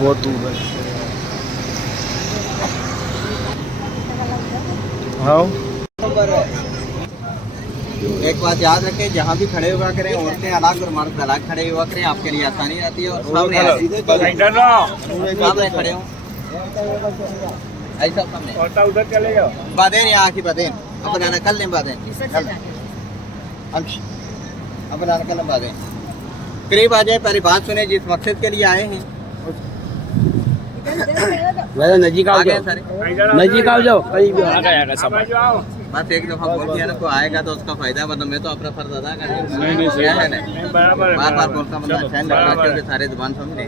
बहुत दूर है हाँ एक बात याद रखें, जहाँ भी खड़े हुआ करें औरतें अलग और मर्द अलग खड़े हुआ करें, आपके लिए आसानी रहती है। और सामने खड़े हो ऐसा सामने उधर चले जाओ। बादेन यहाँ की बादेन अपन आना कल लें बादेन अपन आना कल बादेन करीब आ जाए। पहली बात सुने, जिस मकसद के लिए आए हैं नजीक आओ जाओ, नजीक आओ जाओ, करीब आ गया सब। बस एक दफा बोल दिया ना, कोई आएगा तो उसका फायदा, मतलब मैं तो अपना फर्ज अदा कर बार बार बोलता बंदा अच्छा लगता क्योंकि सारे जुबान समझे।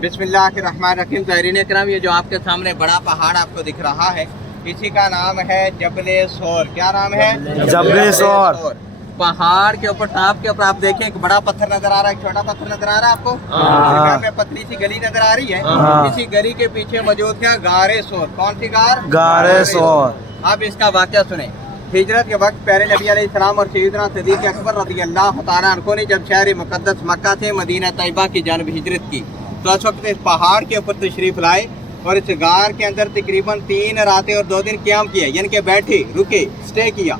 बिस्मिल्लाहिर्रहमानिर्रहीम। ज़ाहिरीन इकराम, ये जो आपके सामने बड़ा पहाड़ आपको दिख रहा है, इसी का नाम है जबले सोर। क्या नाम है? जबले सोर। पहाड़ के ऊपर, टॉप के ऊपर आप देखें, एक बड़ा पत्थर नजर आ रहा है, एक छोटा पत्थर नजर आ रहा है आपको। में पतली सी गली नजर आ रही है, इसी गली के पीछे मौजूद क्या? गारे सोर। कौन सी गार? गारे सोर। अब इसका वाक़या सुने। हिजरत के वक्त प्यारे नबी अलैहिस्सलाम और सैयदना सिद्दीक़ अकबर रज़ियल्लाहु तआला अन्हु ने जब शहर मुक़द्दस मक्का से मदीना तैयबा की जानिब हिजरत की, तो उस वक्त इस पहाड़ के ऊपर तशरीफ़ लाए और इस गार के अंदर तकरीबन 3 रातें और 2 दिन क़याम किया, यानी कि बैठे रुके स्टे किया।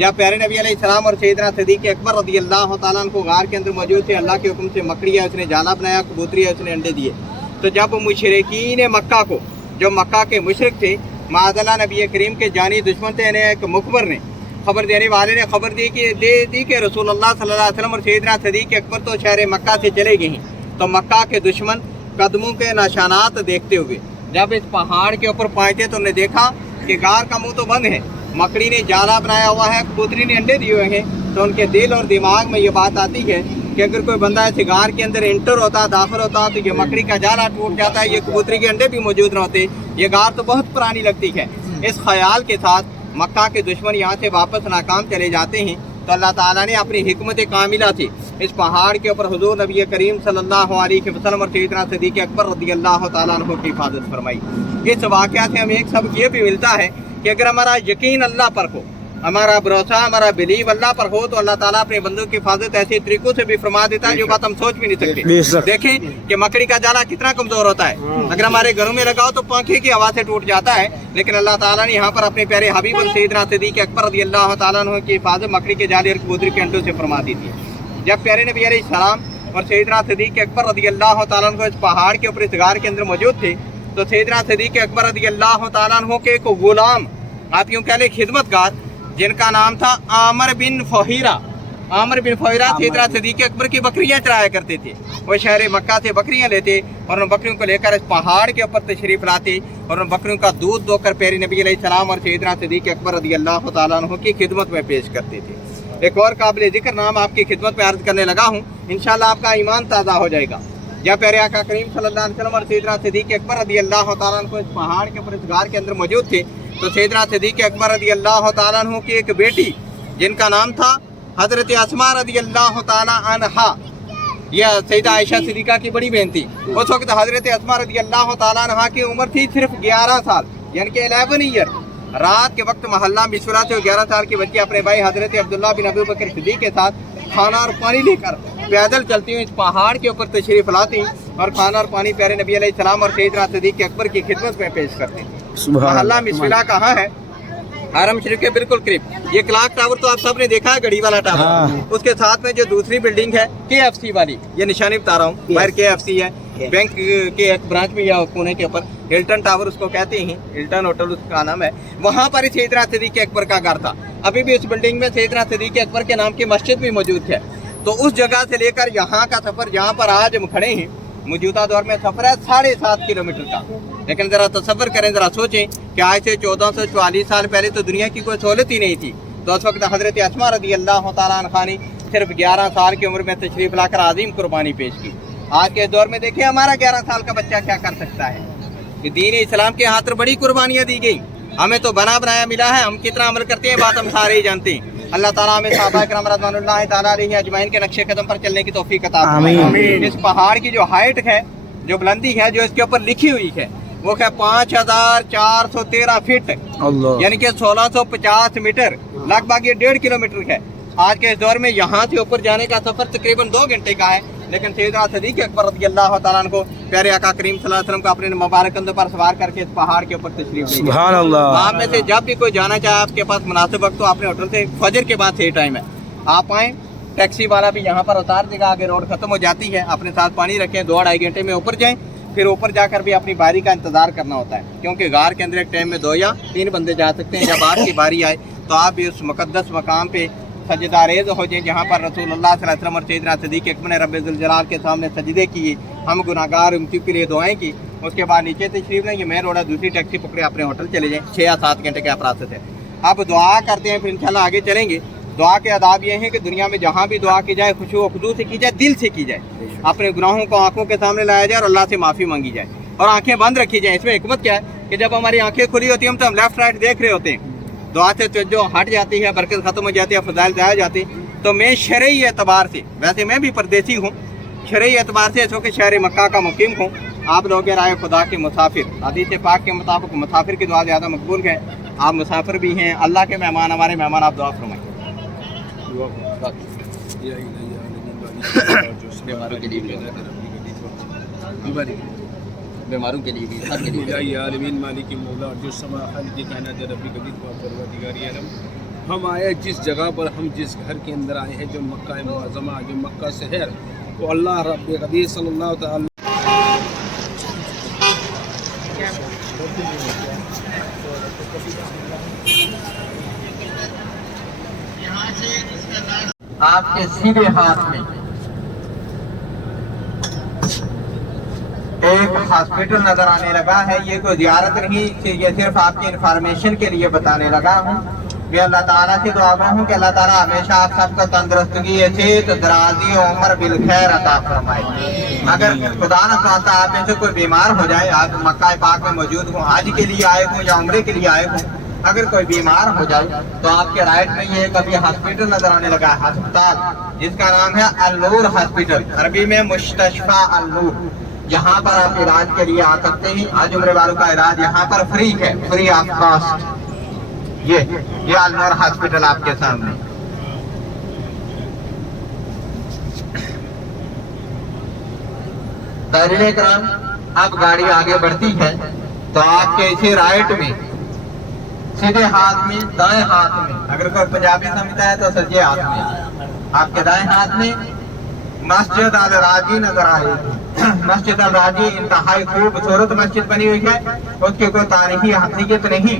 जब प्यारे नबी अलैहिस्सलाम और सैयदना सिद्दीक़ अकबर रज़ियल्लाहु तआला अन्हु गार के अंदर मौजूद थे, अल्लाह के हुक्म से मकड़ी है उसने जाला बनाया, कबूतरी है उसने अंडे दिए। तो जब मुशरिकीन मक्का को, जो मक्का के मुशरिक थे, माज़अल्लाह नबी करीम के जानी दुश्मन थे, इन्हें एक मुखबर ने, खबर देने वाले ने खबर दी कि रसूलुल्लाह सल्लल्लाहु अलैहि वसल्लम और सैयदना सिद्दीक़ अकबर तो शहर मक्का से चले गए हैं। तो मक्का के दुश्मन कदमों के निशानात देखते हुए जब इस पहाड़ के ऊपर पहुंचे तो उन्हें देखा कि गार का मुंह तो बंद है, मकड़ी ने जाला बनाया हुआ है, कबूतरी ने अंडे दिए हुए हैं। तो उनके दिल और दिमाग में ये बात आती है कि अगर कोई बंदा इस गार के अंदर इंटर होता, दाखिल होता, तो ये मकड़ी का जाला टूट जाता है, ये कबूतरी के अंडे भी मौजूद न होते, ये गार तो बहुत पुरानी लगती है। इस ख्याल के साथ मक्का के दुश्मन यहाँ से वापस नाकाम चले जाते हैं। तो अल्लाह ताला ने अपनी हिकमत कामिला से इस पहाड़ के ऊपर हुजूर नबी करीम सल्लल्लाहु अलैहि वसल्लम और सैयदना सिद्दीक़ अकबर रज़ियल्लाहु तआला अन्हु की हिफाजत फरमाई। इस वाक़या से हमें एक सबक ये भी मिलता है कि अगर हमारा यकीन अल्लाह पर हो, हमारा भरोसा, हमारा बिलीव अल्लाह पर हो, तो अल्लाह ताला अपने बंदों की हिफाजत ऐसे तरीकों से भी फरमा देता है जो बात हम सोच भी नहीं सकते। देखें कि मकड़ी का जाला कितना कमजोर होता है, अगर हमारे घरों में लगाओ तो पंखे की आवाज से टूट जाता है, लेकिन अल्लाह ताला ने यहाँ पर अपने प्यारे हबीब और सैयदना सिद्दीक़ अकबर रज़ियल्लाहु तआला अन्हु की हिफाजत मकड़ी के जाले और कबूतरी के अंडों से फरमा दी थी। जब प्यारे नबी अलैहिस्सलाम और सैयदना सिद्दीक़ अकबर रज़ियल्लाहु तआला अन्हु इस पहाड़ के ऊपर इस गार के अंदर मौजूद थे, तो सैयदना सिद्दीक़ अकबर रज़ियल्लाहु तआला अन्हु के एक गुलाम, आप यूँ कह लें खिदमतगार, जिनका नाम था आमिर बिन फ़हीरा। आमिर बिन फ़हीरा सैयदना सिद्दीक़ अकबर की बकरियां चराया करते थे। वो शहर मक्का से बकरियां लेते और उन बकरियों को लेकर इस पहाड़ के ऊपर तशरीफ़ लाते और उन बकरियों का दूध दोकर प्यारे नबी अलैहिस्सलाम और सैयदना सिद्दीक़ अकबर रज़ियल्लाहु तआला अन्हु की खिदमत में पेश करते थे। एक और काबिल ज़िक्र नाम आपकी खिदमत में अर्ज़ करने लगा हूँ, इंशाअल्लाह आपका ईमान ताज़ा हो जाएगा। जब प्यारे आका करीम सल्लल्लाहु अलैहि वसल्लम और सैयदना सिद्दीक़ अकबर रज़ियल्लाहु तआला अन्हु इस पहाड़ के ऊपर इस गार के अंदर मौजूद थे, तो सैयदना सिद्दीक़ अकबर रज़ियल्लाहु तआला अन्हु की एक बेटी जिनका नाम था हज़रत अस्मा रज़ियल्लाहु तआला अन्हा, यह सैयदा आयशा सिद्दीक़ा की बड़ी बहन थी। उस वक्त हज़रत अस्मा रज़ियल्लाहु तआला अन्हा की उम्र थी सिर्फ 11 साल, यानी कि 11 ईयर। रात के वक्त महल्ला मिशवरा से 11 साल की बच्ची अपने भाई हज़रत अब्दुल्लाह बिन अबू बकर सिद्दीक़ के साथ खाना और पानी लेकर पैदल चलती हुई इस पहाड़ के ऊपर तशरीफ़ लाती और खाना और पानी प्यारे नबी अलैहिस्सलाम और सैयदना सिद्दीक़ अकबर की खिदमत में पेश करती थी। महल्ला मिशवरा कहाँ है? हरम शरीफ के बिल्कुल करीब। ये क्लॉक टावर तो आप सब ने देखा है, घड़ी वाला टावर। उसके साथ में जो दूसरी बिल्डिंग है KFC वाली, ये निशानी बता रहा हूँ, बाहर KFC है, बैंक के एक ब्रांच में या पुणे के ऊपर हिल्टन टावर उसको कहते हैं, हिल्टन होटल उसका नाम है। वहाँ पर ही सैयदना सिद्दीक़ अकबर का घर था। अभी भी उस बिल्डिंग में सैयदना सिद्दीक़ अकबर के नाम की मस्जिद भी मौजूद है। तो उस जगह से लेकर यहाँ का सफर जहाँ पर आज हम खड़े हैं, मौजूदा दौर में सफर है 7.5 किलोमीटर का। लेकिन जरा तसव्वुर करें, जरा सोचें कि आज से 1440 साल पहले तो दुनिया की कोई सहूलत ही नहीं थी। तो उस वक्त हजरत अस्मा रदी अल्लाह तआला अन्हा ने सिर्फ 11 साल की उम्र में तशरीफ लाकर अजीम कुर्बानी पेश की। आज के दौर में देखिए हमारा 11 साल का बच्चा क्या कर सकता है कि दीन इस्लाम के हाथ बड़ी कुर्बानियाँ दी गई। हमें तो बना बनाया मिला है, हम कितना अमल करते हैं बात हम सारे ही जानते हैं। अल्लाह ताला हमें सहाबा किराम रज़वानुल्लाह ताला अलैहि अजमैन के नक्शे कदम पर चलने की तौफीक अता फरमाए। इस पहाड़ की जो हाइट है, जो बुलंदी है, जो इसके ऊपर लिखी हुई है वो है 5413 फीट, यानी कि 1650 मीटर, लगभग ये 1.5 किलोमीटर है। आज के इस दौर में यहाँ से ऊपर जाने का सफर तकरीबन 2 घंटे का है। लेकिन सैयदना सिद्दीक़ अकबर रज़ी अल्लाह तआला अन्हु को प्यारे आका करीम सल्लल्लाहु अलैहि वसल्लम को अपने मुबारक कंधों पर सवार करके इस पहाड़ के ऊपर तशरीफ ले गए। सुभान अल्लाह। आप में से जब भी कोई जाना चाहे, आपके पास मुनासिब वक्त तो अपने होटल से फजर के बाद सही टाइम है, आप आएँ। टैक्सी वाला भी यहाँ पर उतार देगा, आगे रोड खत्म हो जाती है। अपने साथ पानी रखें, 2-2.5 घंटे में ऊपर जाएँ। फिर ऊपर जाकर भी अपनी बारी का इंतजार करना होता है, क्योंकि गार के अंदर एक टाइम में 2 या 3 बंदे जा सकते हैं। जब आपकी बारी आए तो आप भी उस मुकद्दस मकाम पे सजदा रेज़ हो जाए जहाँ पर रसूलुल्लाह सल्लल्लाहु अलैहि वसल्लम और सैयदना सिद्दीक़ अकबर ने रब्बे ज़ुल जलाल के सामने सजदे किए, हम गुनाहगार उम्मतियों के लिए दुआएं की। उसके बाद नीचे तशरीफ लें, ये मेन रोड है, दूसरी टैक्सी पकड़े अपने होटल चले जाएँ। 6 या 7 घंटे का प्रोसेस है। अब दुआ करते हैं, फिर इंशाल्लाह आगे चलेंगे। दुआ के आदाब ये हैं कि दुनिया में जहाँ भी दुआ की जाए खुशू खुदू से की जाए, दिल से की जाए, अपने गुनाहों को आंखों के सामने लाया जाए और अल्लाह से माफ़ी मांगी जाए और आंखें बंद रखी जाए। इसमें हिकमत क्या है कि जब हमारी आंखें खुली होती हैं, हम तो हम लेफ्ट राइट देख रहे होते हैं, दुआ से तवज्जो हट जाती है, बरकत खत्म हो जाती है, फजाइल ज़ाया जाती। तो मैं शरई एतबार से, वैसे मैं भी परदेसी हूँ, शरई एतबार से इस वक्त शहर मक्का का मुकीम हूँ। आप लोग राय खुदा के मुसाफिर, हदीस पाक के मुताबिक मुसाफिर की दुआ ज़्यादा मकबूल है। आप मुसाफिर भी हैं, अल्लाह के मेहमान, हमारे मेहमान, आप दुआ फरमाएं। बीमारों के लिए भी, बीमारों के लिए भी, हर के लिए। आलमीन मालिक मौला जो समा खालिक कायनात रब्बी कदीर व परवरदिगार आलम, हम आए जिस जगह पर, हम जिस घर के अंदर आए हैं, जो मक्का मुअज़्ज़मा, जो मक्का शहर, वो अल्लाह रब्बे कदीर सल्लल्लाहु तआला आपके सीधे हाथ में एक हॉस्पिटल नजर आने लगा है। ये कोई ज़ियारत नहीं, ये सिर्फ आपकी इंफॉर्मेशन के लिए बताने लगा हूँ। मैं अल्लाह ताला से दुआ हूँ कि अल्लाह ताला हमेशा आप सबको तंदुरुस्ती, सेहत, दराजी और उम्र बिल खैर अता फरमाए। अगर खुदा न खास्ता आप में से कोई बीमार हो जाए, आप मक्का पाक में मौजूद हो, हज के लिए आए हो या उम्रे के लिए आए हो, अगर कोई बीमार हो जाए तो आपके राइट में ये कभी हॉस्पिटल नजर आने लगा है, अस्पताल, जिसका नाम है अल-नूर हॉस्पिटल, अरबी में मुस्तशफा अल-नूर। यहाँ पर आप इलाज के लिए आ सकते हैं। हज उम्रे वालों का इलाज यहाँ पर फ्री है, फ्री ऑफ कॉस्ट। ये अल-नूर हॉस्पिटल आपके सामने। तारीख़ कराम, अब गाड़ी आगे बढ़ती है तो आपके इसे राइट में, सीधे हाथ में, दाएं हाथ में, अगर कोई पंजाबी समझता है तो सज्जे हाथ में, आपके दाएं हाथ में मस्जिद अल राजी नजर आएगी। मस्जिद अल राजी इंतहाई खूबसूरत मस्जिद बनी हुई है, उसकी कोई तारीखी हकीकत नहीं,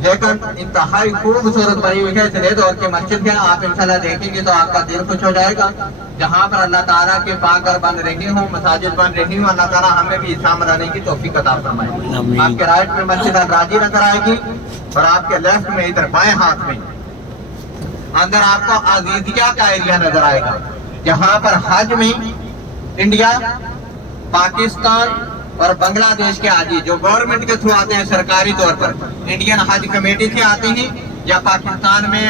लेकिन इंतहाई खूबसूरत बनी हुई है। इसलिए दौर की मस्जिद है, आप इंशाल्लाह देखेंगे तो आपका दिल खुश हो जाएगा। जहाँ पर अल्लाह ताला के पाक घर बन रही हूँ, मसाजिद बन रही हूँ, अल्लाह ताला हमें भी इस्लाम रहने की तौफीक अता फरमाए। आपके राइट में मस्जिद अल राजी नजर आएगी और आपके लेफ्ट में इधर बाएं हाथ में अंदर आपको अजीदिया का एरिया नजर आएगा, जहाँ पर हज में इंडिया, पाकिस्तान और बांग्लादेश के हाजी जो गवर्नमेंट के थ्रू आते हैं सरकारी तौर पर, इंडियन हज कमेटी से आते हैं, या पाकिस्तान में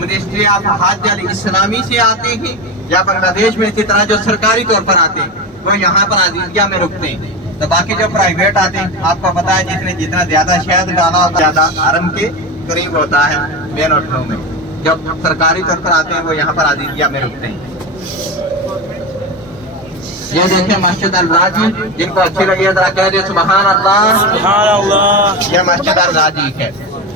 मिनिस्ट्री ऑफ हज अल इस्लामी से आते हैं, या बांग्लादेश में इसी तरह जो सरकारी तौर पर आते हैं वो यहाँ पर अजीदिया में रुकते हैं। तो बाकी जो प्राइवेट आते हैं, आपको पता है जिसने जितना ज्यादा शहद डाला होता है ज्यादा हरम के करीब होता है मेन होटलों में। जब सरकारी तौर पर आते हैं वो यहाँ पर अजीदिया में रुकते हैं। ये देखिए मस्जिद अल राजी, जिनको अच्छी लगी है जरा कह दे सुभान अल्लाह, सुभान अल्लाह। ये मस्जिद अल राजी है।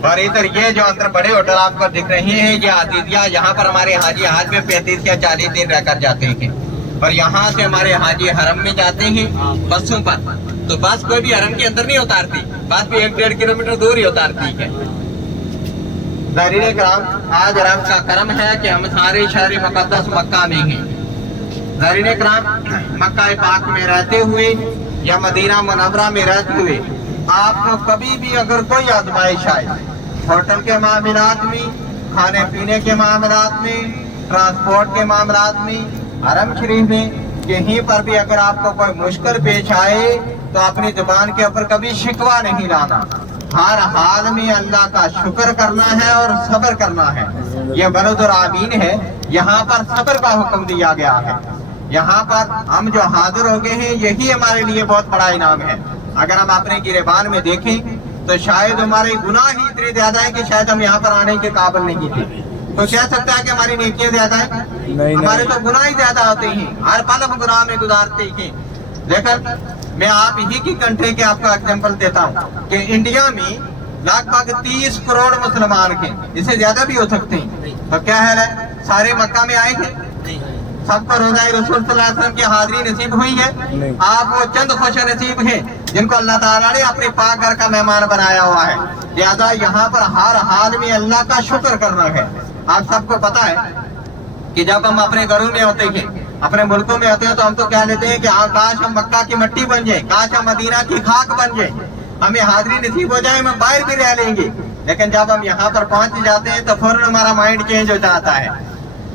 और इधर ये जो अंदर बड़े होटल आपको दिख रहे हैं, ये अजीदिया, यहाँ पर हमारे हाजी हज में 35 या 40 दिन रहकर जाते हैं। और यहाँ से हमारे हाजी हरम में जाते हैं बसों पर, तो बस कोई भी हरम के अंदर नहीं उतारती, बस भी 1-1.5 किलोमीटर दूर ही उतारती है। ज़ाहिरीन कराम, आज रब का करम है कि हम सारे शहर मुक़द्दस मक्का में हैं। ज़ाहिरीन इकराम, मक्का पाक में रहते हुए या मदीना मुनव्वरा में रहते हुए आपको कभी भी अगर कोई आजमाइश आए, होटल के मामलात में, खाने पीने के मामलात में, ट्रांसपोर्ट के मामलात में, हरम शरीफ में, कहीं पर भी अगर आपको कोई मुश्किल पेश आए तो अपनी जुबान के ऊपर कभी शिकवा नहीं लाना। हर हाल में अल्लाह का शुक्र करना है और सब्र करना है। ये बलदुर आमीन है, यहाँ पर सब्र का हुक्म दिया गया है। यहाँ पर हम जो हाजिर हो गए हैं यही हमारे लिए बहुत बड़ा इनाम है। अगर हम अपने गिरेबान में देखें तो शायद हमारे गुनाह ही इतने ज्यादा है कि शायद हम यहाँ पर आने के काबिल नहीं थे। तो कह सकता है कि हमारी नेकियां ज्यादा है? हमारे तो गुनाह ही ज्यादा होते हैं, हर पल हम गुनाह में गुजारते हैं। देखकर मैं आप ही की कंट्री के आपको एग्जांपल देता हूँ कि इंडिया में लगभग 30 करोड़ मुसलमान हैं, इससे ज्यादा भी हो सकते हैं। तो क्या हाल है, सारे मक्का में आए थे? सबको रोज़ाए रसूल सल्लल्लाहु अलैहि वसल्लम की हाजिरी नसीब हुई है? आप वो चंद खुश नसीब हैं जिनको अल्लाह ताला ने अपने पाक घर का मेहमान बनाया हुआ है। लिहाजा यहाँ पर हर हाल में अल्लाह का शुक्र करना है। आप सबको पता है कि जब हम अपने घरों में होते हैं, अपने मुल्कों में होते हैं, तो हम तो क्या लेते हैं कि काश हम मक्का की मिट्टी बन जाए, काश हम मदीना की खाक बन जाए, हमें हाजिरी नसीब हो जाए, हम बाहर भी रह लेंगे। लेकिन जब हम यहाँ पर पहुंच जाते हैं तो फौरन हमारा माइंड चेंज हो जाता है।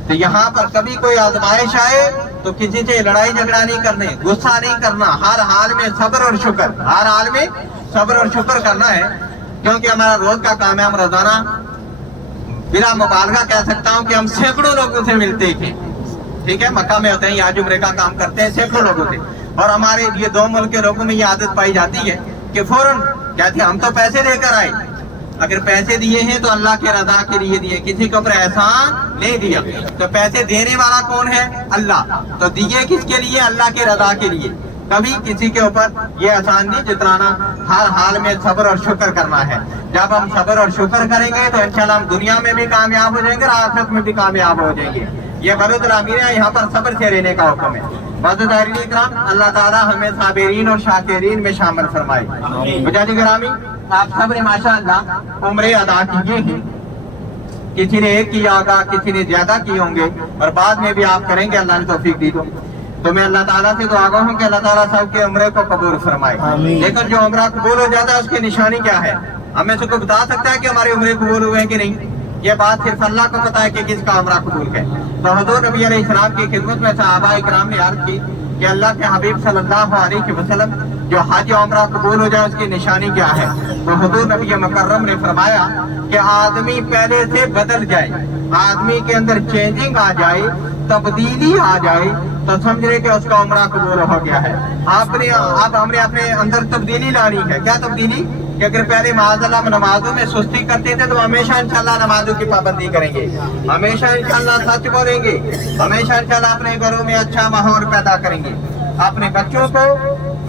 तो यहाँ पर कभी कोई आजमाइश आए तो किसी से लड़ाई झगड़ा नहीं करने, गुस्सा नहीं करना, हर हाल में सब्र और शुक्र, हर हाल में सब्र और शुक्र करना है। क्योंकि हमारा रोज का काम है, हम रोजाना बिना मुबालगा कह सकता हूँ कि हम सैकड़ों लोगों से मिलते हैं। ठीक है, मक्का में होते हैं, यहाँ जुमरे का काम करते हैं सैकड़ों लोगों से, और हमारे ये दो मुल्क के लोगों में ये आदत पाई जाती है कि फौरन कहते हैं हम तो पैसे लेकर आए, अगर पैसे दिए हैं तो अल्लाह के रजा के लिए दिए, किसी के ऊपर एहसान नहीं दिया। तो पैसे देने वाला कौन है? अल्लाह। तो दिए किसके लिए? अल्लाह के रजा के लिए। कभी किसी के ऊपर ये एहसान नहीं जितलाना, हर हाल में सब्र और शुक्र करना है। जब हम सब्र और शुक्र करेंगे तो इंशाल्लाह हम दुनिया में भी कामयाब हो जाएंगे और आखिरत में भी कामयाब हो जाएंगे। ये बलदुल आमीन है, यहाँ पर सब्र से रहने का हुक्म है। ज़ाहिरीन इकराम, अल्लाह ताला हमें साबिरीन और शाकिरीन में शामिल फरमाए। मुजाहिद गिरामी, आप सब ने माशाअल्लाह उम्रे अदा किए हैं, किसी ने एक किया होगा, किसी ने ज्यादा किए होंगे, और बाद में भी आप करेंगे, अल्लाह ने तौफीक दी तो मैं अल्लाह ताला से दुआ हूँ कि अल्लाह ताला सब के उम्रे को कबूल फरमाए। लेकिन जो उम्रा कबूल हो जाता है उसकी निशानी क्या है? हमें से कोई बता सकता है कि हमारे उम्रे कबूल हुए हैं कि नहीं? ये बात सिर्फ अल्लाह को पता है कि किसका उम्रा कबूल है। तो हुजूर नबी अलैहिस्सलाम की खिदमत में सहाबा इकराम ने अर्ज की कि अल्लाह के हबीब सल्लल्लाहु अलैहि वसल्लम जो हज उम्रा कबूल हो जाए उसकी निशानी क्या है? तो हुजूर नबी मुकर्रम ने फरमाया कि आदमी पहले से बदल जाए, आदमी के अंदर चेंजिंग आ जाए, तब्दीली आ जाए, तो समझ रहे कि उसका उम्रा कबूल हो गया है। हमने अपने अंदर तब्दीली लानी है। क्या तब्दीली? कि अगर पहले माज़अल्लाह नमाजों में सुस्ती करते थे तो हमेशा इंशाल्लाह नमाजों की पाबंदी करेंगे, हमेशा इंशाल्लाह सच बोलेंगे, हमेशा इंशाल्लाह अपने घरों में अच्छा माहौल पैदा करेंगे, अपने बच्चों को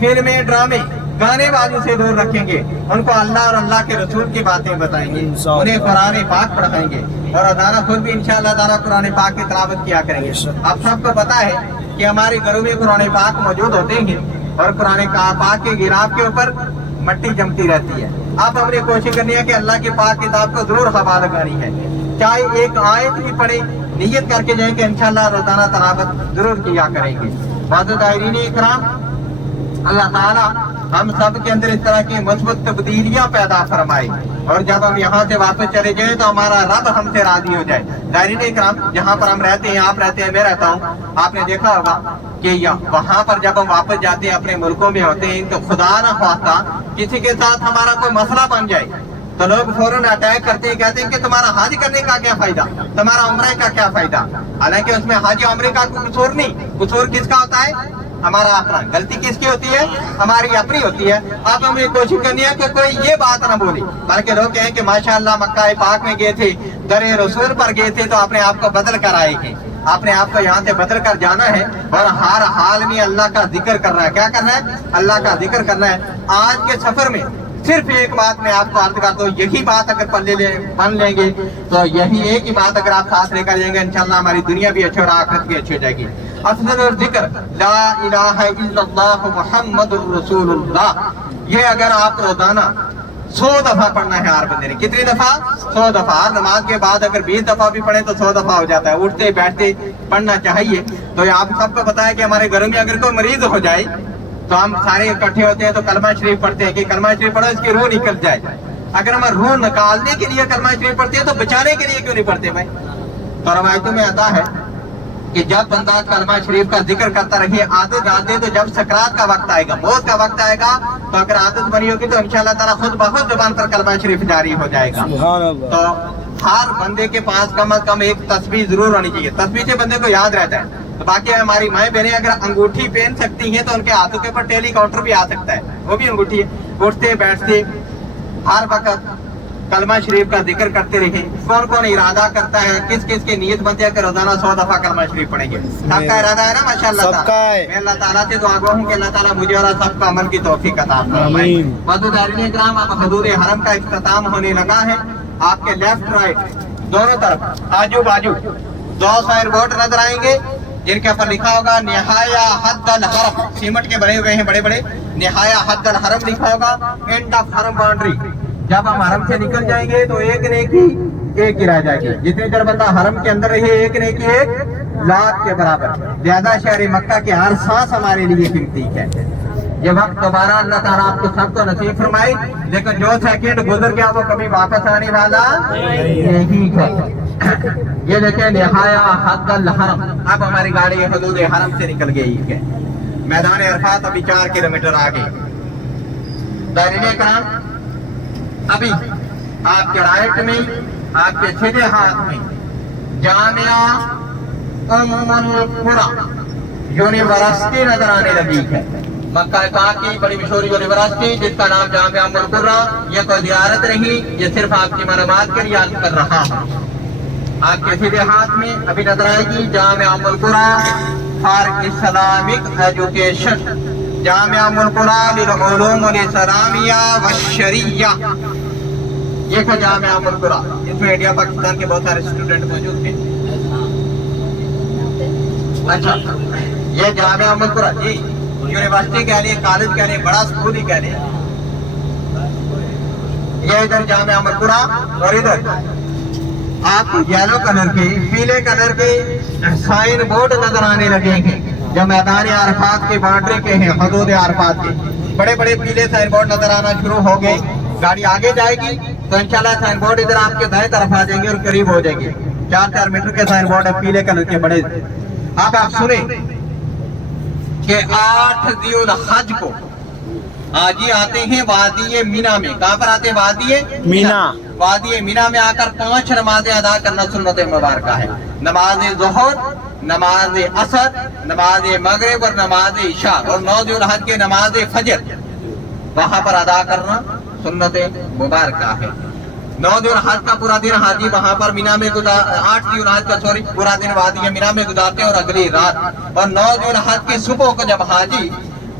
फिल्में, ड्रामे, गाने बाजों से दूर रखेंगे, उनको अल्लाह और अल्लाह के रसूल की बातें बताएंगे, उन्हें कुरान पाक पढ़ाएंगे, और अदाना खुद भी इंशाल्लाह ताला कुरान पाक की तिलावत किया करेंगे। आप सबको पता है कि हमारे घरों में कुरान पाक मौजूद होते हैं, और कुरान पाक के गिराफ के ऊपर मट्टी जमती रहती है। अब हमने कोशिश करनी है कि अल्लाह की पाक किताब को जरूर हवा लगानी है, चाहे एक आयत भी पढ़े, नियत करके जाए कि इंशाल्लाह रोजाना तिलावत जरूर किया करेंगे। ज़ाहिरीन इकराम, अल्लाह ताला हम सब के अंदर इस तरह की मजबूत तब्दीलियां पैदा फरमाए, और जब हम यहाँ से वापस चले जाए तो हमारा रब हमसे राजी हो जाए। ज़ाहिरीन इकराम, जहाँ पर हम रहते हैं, आप रहते हैं, मैं रहता हूँ, आपने देखा होगा कि वहाँ पर जब हम वापस जाते हैं, अपने मुल्कों में होते हैं, तो खुदा न ख्वास्ता किसी के साथ हमारा कोई मसला बन जाए तो लोग फौरन अटैक करते हैं, कहते हैं कि तुम्हारा हज करने का क्या फायदा, तुम्हारा उम्रे का क्या फायदा। हालांकि उसमें हज उम्रे का कसूर नहीं, कसूर किसका होता है? हमारा अपना। गलती किसकी होती है? हमारी अपनी होती है। अब हमें कोशिश करनी है कि कोई ये बात ना बोले, बल्कि लोग कहें कि माशाअल्लाह मक्का पाक में गए थे, दरे रसूल पर गए थे, तो अपने आप को बदल कर आएंगे, अपने आप को यहाँ से बदल कर जाना है, और हर हाल में अल्लाह का जिक्र करना है। क्या करना है? अल्लाह का जिक्र करना है। आज के सफर में सिर्फ एक बात मैं आपको अर्ज करता हूँ, यही बात अगर बन लेंगे तो यही एक ही बात अगर आप साथ लेकर जाएंगे, इंशाल्लाह हमारी दुनिया भी अच्छी और आखिरत भी अच्छी हो जाएगी। अफजल जिक्र ला इलाहा इल्लल्लाह मुहम्मदुर रसूलुल्लाह, ये अगर आप रोजाना 100 दफा पढ़ना है हर बंदे ने। कितनी दफा? 100 दफा। हर नमाज के बाद अगर 20 दफा भी पढ़े तो 100 दफा हो जाता है। उठते बैठते पढ़ना चाहिए। तो ये आप सबको पता है कि हमारे घरों में अगर कोई मरीज हो जाए तो हम सारे इकट्ठे होते हैं तो कलमा शरीफ पढ़ते हैं कि कलमा शरीफ पढ़ो इसकी रूह निकल जाए। अगर हम रूह निकालने के लिए कलमा शरीफ पढ़ते हैं तो बचाने के लिए क्यों नहीं पढ़ते भाई? तो रवायतों में आता है कि जब बंदा कलमा शरीफ का जिक्र करता रहे, आदत डाल दे, तो जब सकरात का वक्त आएगा, मौत का वक्त आएगा, तो अगर आदत बनी होगी तो इंशाअल्लाह ताला खुद बखुद जुबान पर कलमा शरीफ जारी हो जाएगा। तो हर बंदे के पास कम से कम एक तस्बीह जरूर होनी चाहिए। तस्बीह से बंदे को याद रहता है। तो बाकी हमारी माएं बहनें अगर अंगूठी पहन सकती हैं तो उनके हाथों के ऊपर टेलीकाउंटर भी आ सकता है, वो भी अंगूठी है। उठते बैठते हर वक्त कलमा शरीफ का जिक्र करते रहे। कौन कौन इरादा करता है, किस किस की नीयत बनती है कि रोजाना 100 दफा कलमा शरीफ पढ़ेंगे? सबका इरादा है ना माशाअल्लाह। मैं अल्लाह ताला से दुआ गो हूं कि अल्लाह ताला मुझे और सबको अमल की तौफीक अता फरमाए। वज़ीर इकराम, अब हदूद हरम का इख्तिताम होने लगा है। आपके लेफ्ट राइट दोनों तरफ आजू बाजू 2 साइन बोर्ड नजर आएंगे जिनके ऊपर लिखा होगा निहाया हद्दल हरम। सीमेंट के बने हुए हैं बड़े बड़े। निहाया हद्दल हरम लिखा होगा, एंड ऑफ हरम बाउंड्री। जब हम हरम से निकल जाएंगे तो एक नेकी एक ही रह जाएगी। जितनी देर बंदा हरम के अंदर रहे एक नेकी 1 लाख के बराबर। ज्यादा शहर मक्का के हर सांस हमारे लिए कीमती है। ये वक्त दोबारा अल्लाह ताला आपको सबको नसीब फरमाए, लेकिन जो सेकंड गुजर गया वो कभी वापस आने वाला नहीं है। ये देखें निहाया हद्दल हरम। अब हमारी गाड़ी हदूद हरम से निकल गई है। मैदान अरफात अभी 4 किलोमीटर आगे। दायरे कराम, अभी आपके राइट में, आपके सीधे हाथ में जामिया उम्मुल कुरा यूनिवर्सिटी नजर आने लगी है। मक्का पाक की बड़ी मशहूर यूनिवर्सिटी जिसका नाम जामिया उम्मुल कुरा। ये कोई जियारत नहीं, ये सिर्फ आपकी मालूमात के लिए अर्ज कर रहा हूँ। आपके सीधे हाथ में अभी नजर आएगी जामिया उम्मुल कुरा फॉर इस्लामिक एजुकेशन। जामिया उम्मुल कुरा लिल उलूम वल इस्लामिया व शरिया। ये है जामिया उम्मुल कुरा। इसमें इंडिया पाकिस्तान के बहुत सारे स्टूडेंट मौजूद हैं। अच्छा, ये जामिया उम्मुल कुरा जी यूनिवर्सिटी कह लिए, कॉलेज कह लिए, बड़ा स्कूल ही कह लिए। ये इधर जामिया उम्मुल कुरा और इधर आपको येलो कलर के, पीले कलर के साइन बोर्ड नजर आने लगे हैं जो मैदान अरफात के बाउंड्री के हैं, हदूद अरफात के। बड़े बड़े पीले साइन बोर्ड नजर आना शुरू हो गए। गाड़ी आगे जाएगी तो इंशाल्लाह साइन बोर्ड इधर आपके दाएं तरफ आ जाएंगे और करीब हो जाएंगे। 4-4 मीटर के साइन बोर्ड है पीले कलर के बड़े। अब आप सुने कि 8 ज़ुल हज को हाजी आते हैं वादी मीना में। कहाँ पर आते हैं? वादी मीना। वादी मीना में आकर 5 नमाजें अदा करना सुन्नत मुबारक है। नमाज ज़ोहर, नमाज असर, नमाज मगरिब और नमाज इशा, और 9 ज़ुल हज के नमाज फजर वहां पर अदा करना सुन्नत मुबारक है। 9 ज़ुल हज का पूरा दिन हाजी वहां पर मीना में 8 ज़ुल हज का पूरा दिन वादी मीना में गुजारते हैं और अगली रात। और 9 ज़ुल हज की सुबह को जब हाजी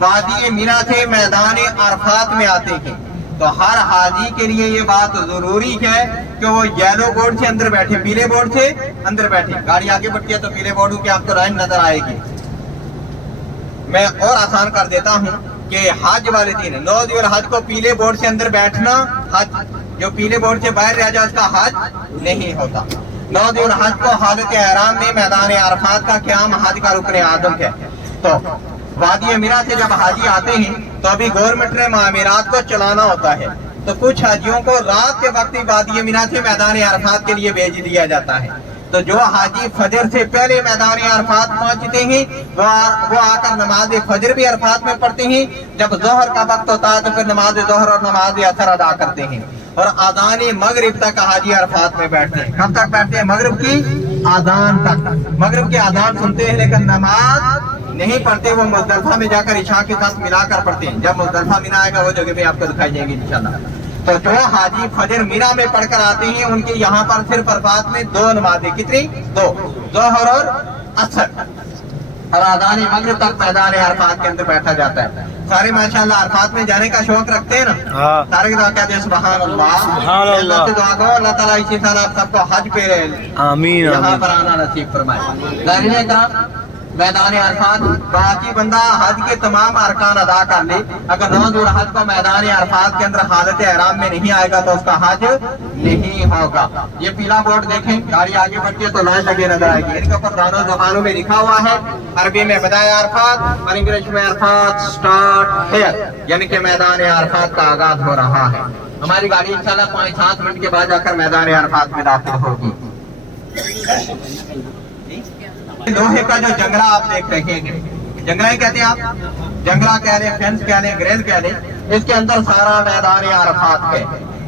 वादी मीना से मैदान अरफात में आते हैं तो हर हाजी के लिए ये बात जरूरी है कि वो येलो बोर्ड से अंदर बैठे, पीले बोर्ड से अंदर बैठे। गाड़ी आगे बढ़ती है तो पीले बोर्ड की आपको लाइन नजर आएगी। मैं और आसान कर देता हूँ कि हज वाले दिन 9 ज़ुल हज को पीले बोर्ड से अंदर बैठना हज, जो पीले बोर्ड से बाहर रह जाए उसका हज नहीं होता। 9 ज़ुल हज को हालत एहराम में मैदान अरफात का क़याम हज का रुकन आज़म है। तो वादी मीना से जब हाजी आते हैं तो अभी गवर्नमेंट ने मामीरात को चलाना होता है, तो कुछ हाजियों को रात के वक्त ही वादी मीना से मैदान अरफात के लिए भेज दिया जाता है। तो जो हाजी फजर से पहले मैदान अरफात पहुंचते हैं वो आकर नमाज फजर भी अरफात में पढ़ते हैं। जब जोहर का वक्त होता है तो फिर नमाज जोहर और नमाज असर अदा करते हैं और आज़ान मगरिब तक हाजी अरफात में बैठते हैं। कब तक बैठते हैं? मगरिब की आज़ान तक। मगरिब की आज़ान सुनते हैं लेकिन नमाज नहीं पढ़ते। वो मुज़दलिफा में जाकर इशा के साथ मिलाकर पढ़ते हैं। जब मुज़दलिफा मीना आएगा वो जगह भी आपको दिखाई जाएगी इंशाल्लाह। तो जो हाजी फजर मीना में पढ़कर आते हैं उनके यहाँ पर सिर्फ अरफात में 2 नमाजें, कितनी? 2, जोहर और असर, और आज़ान मगरिब तक मैदान अरफात के अंदर बैठा जाता है। सारे माशाअल्लाह अरफात में जाने का शौक रखते हैं ना? सारे दुआ कहते हैं सुभान अल्लाह। अल्लाह से दुआ करो अल्लाह ताला इसी साल आप सबको हज पे आमीन यहाँ पर आना नसीब फरमाए। मैदान अरफात, बाकी बंदा हज के तमाम अरकान अदा कर ले, अगर रोज और हज को मैदान अरफात के अंदर हालत एहराम में नहीं आएगा तो उसका हज नहीं होगा। ये पीला बोर्ड देखें, गाड़ी आगे बढ़ती है तो लाश लगे नजर आएगी, इनके ऊपर दोनों ज़बानों में लिखा हुआ है, अरबी में बदाया अरफात और इंग्लिश में अरफात स्टार्ट हियर, यानी कि मैदान अरफात का आगाज हो रहा है। हमारी गाड़ी इंशाल्लाह 5-7 मिनट के बाद जाकर मैदान अरफात में दाखिल होगी। लोहे का जो जंगला आप देख रहे हैं, जंगला ही कहते हैं आप, जंगला कह लें, फेंस कह लें, ग्रिल कह लें, इसके अंदर सारा मैदान अरफात है।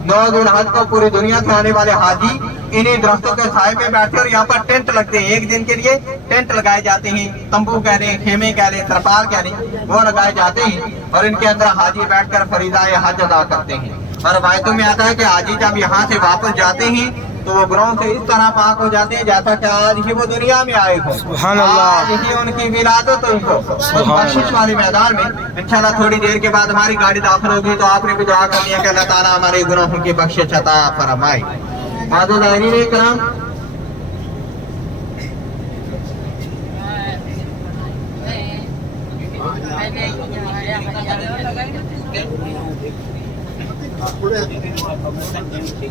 9 ज़ुल्हज को पूरी दुनिया से आने वाले हाजी इन्हीं दरख्तों के साए में बैठे और यहाँ पर टेंट लगते हैं, एक दिन के लिए टेंट लगाए जाते हैं, तंबू कह लें, खेमे कह लें, तरपाल कह लें, वो लगाए जाते हैं और इनके अंदर हाजी बैठकर फरीदा हज अदा करते हैं। और रवायतों में आता है कि हाजी जब यहाँ से वापस जाते हैं तो वो गुनाहों से इस तरह पाक हो जाते हैं जैसा कि आज ही वो दुनिया में आए हो, सुभान अल्लाह, आज ही उनकी विलादत हुई हो। उस बख्शिश वाले मैदान में इंशाल्लाह थोड़ी देर के बाद हमारी गाड़ी दाखिल होगी, तो आपने भी दुआ करनी है कि अल्लाह ताला हमारे गुनाहों की बख्शिश अता फरमाए। हाज़िरीन इकराम,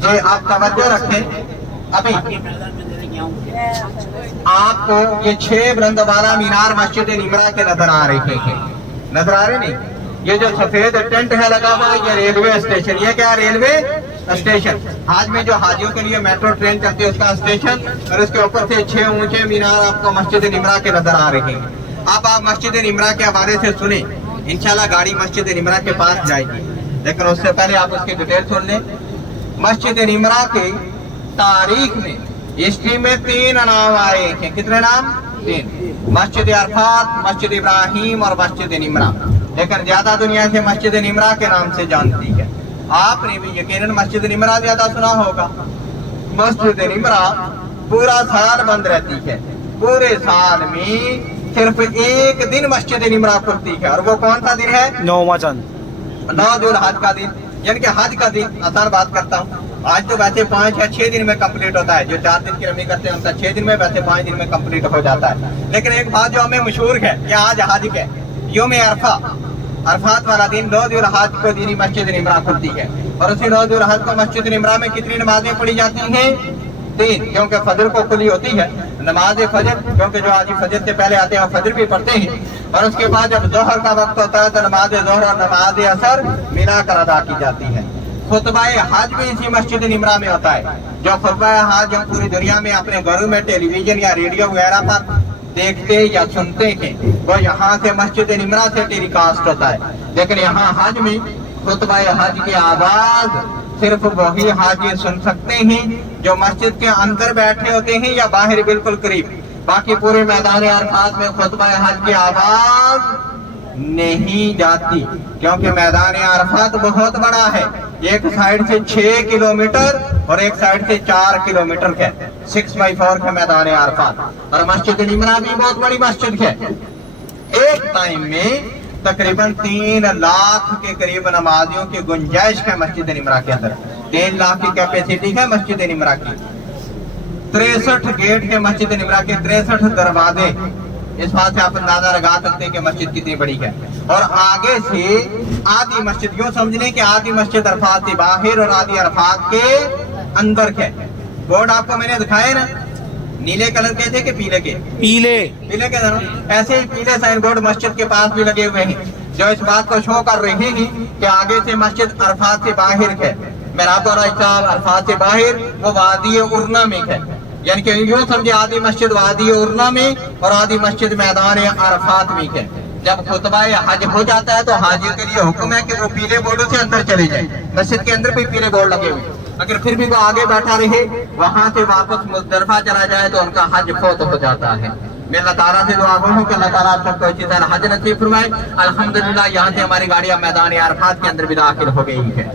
जी आप तवज्जो रखें, अभी आपको ये 6 बुलंद वाला मीनार मस्जिद निमरा के नजर आ रहे हैं, नजर आ रहे नहीं? ये जो सफेद टेंट है लगा हुआ, ये रेलवे स्टेशन, ये क्या रेलवे स्टेशन, आज में जो हाजियों के लिए मेट्रो ट्रेन चलती है उसका स्टेशन, और उसके ऊपर से 6 ऊंचे मीनार आपको मस्जिद निमरा के नजर आ रहे हैं। अब आप मस्जिद निमरा के हवाले से सुने, इंशाल्लाह गाड़ी मस्जिद निमरा के पास जाएगी, लेकिन उससे पहले आप उसकी डिटेल सुन लें। मस्जिद निमरा के तारीख में, हिस्ट्री में 3 नाम आए हैं, कितने नाम? 3, मस्जिद अरफात, मस्जिद इब्राहिम और मस्जिद निमरा, लेकिन ज्यादा दुनिया से मस्जिद निमरा के नाम से जानती है। आपने भी यकीनन मस्जिद निमरा ज्यादा सुना होगा। मस्जिद निमरा पूरा साल बंद रहती है, पूरे साल में सिर्फ एक दिन मस्जिद निमरा खुलती है, और वो कौन सा दिन है? 9वां चांद, 9 ज़ुल्हज का दिन, यानी कि हज का दिन। आसान बात करता हूँ, आज तो वैसे 5 या 6 दिन में कंप्लीट होता है, जो 4 दिन की रमी करते हैं उनका 6 दिन में, वैसे 5 दिन में कंप्लीट हो जाता है। लेकिन एक बात जो हमें मशहूर है कि आज हज के यौम अरफा, अरफात वाला दिन 9 ज़ुल्हज को दीनी मस्जिद निमरा खुलती है, और उसी 9 ज़ुल्हज को मस्जिद निमरा में कितनी नमाजें पढ़ी जाती हैं? 3, क्योंकि फजर को खुली होती है नमाज फजर, क्योंकि जो आज फजर से पहले आते हैं वो फजर भी पढ़ते हैं, और उसके बाद जब जोहर का वक्त होता है तो नमाज जोहर और नमाज असर मिलाकर अदा की जाती है। खुतबा हज भी इसी मस्जिद निमरा में होता है। जो खुतबा हज हम पूरी दुनिया में अपने घरों में टेलीविजन या रेडियो वगैरह पर देखते या सुनते हैं, वो यहाँ से मस्जिद निमरा से टेलीकास्ट होता है। लेकिन यहाँ हज में खुतबा हज की आवाज सिर्फ वही हाजी सुन सकते हैं जो मस्जिद के अंदर बैठे होते हैं या बाहर बिल्कुल करीब। बाकी पूरे मैदान अरफात में खुतबा हज की आवाज नहीं जाती, क्योंकि मैदान अरफात बहुत बड़ा है, एक साइड से 6 किलोमीटर और एक साइड से 4 किलोमीटर है, 6x4 है मैदान अरफात। और मस्जिद निमरा भी बहुत बड़ी मस्जिद है, एक टाइम में तकरीबन 3 लाख के करीब नमाजियों की गुंजाइश है मस्जिद निमरा के अंदर। 3 लाख की कैपेसिटी है मस्जिद निमरा की। 63 गेट है मस्जिद निमरा के, 63 दरवाजे। इस बात से आप अंदाजा लगा सकते हैं कि मस्जिद कितनी बड़ी है। और आगे से आधी मस्जिद, यूं समझ लें कि आधी मस्जिद अरफात के बाहर और आधी अरफात के अंदर है। बोर्ड आपको मैंने दिखाए ना, नीले कलर के थे कि पीले के? पीले के जरूर। ऐसे ही पीले साइन बोर्ड मस्जिद के पास भी लगे हुए हैं जो इस बात को शो कर रहे हैं कि आगे से मस्जिद अरफात से बाहर है। मेराब और अरफात से बाहर वो वादी उर्ना में है, यानी कि यूं समझे आधी मस्जिद वादी उर्ना में और आधी मस्जिद मैदान अरफात में है। जब खुतबा हज हो जाता है तो हाजियों के लिए हुक्म है कि वो पीले बोर्डों से अंदर चले जाए। मस्जिद के अंदर भी पीले बोर्ड लगे हुए, अगर फिर भी वो आगे बैठा रहे, वहां से वापस मुज़दलिफा चला जाए तो उनका हज फौत हो जाता है। मैं अल्लाह ताला से दुआ करूं कि अल्लाह ताला आप सबको अच्छी तरह हज नसीब फरमाए। अल्हम्दुलिल्लाह यहाँ से हमारी गाड़ियां मैदान अरफात के अंदर भी दाखिल हो गई है।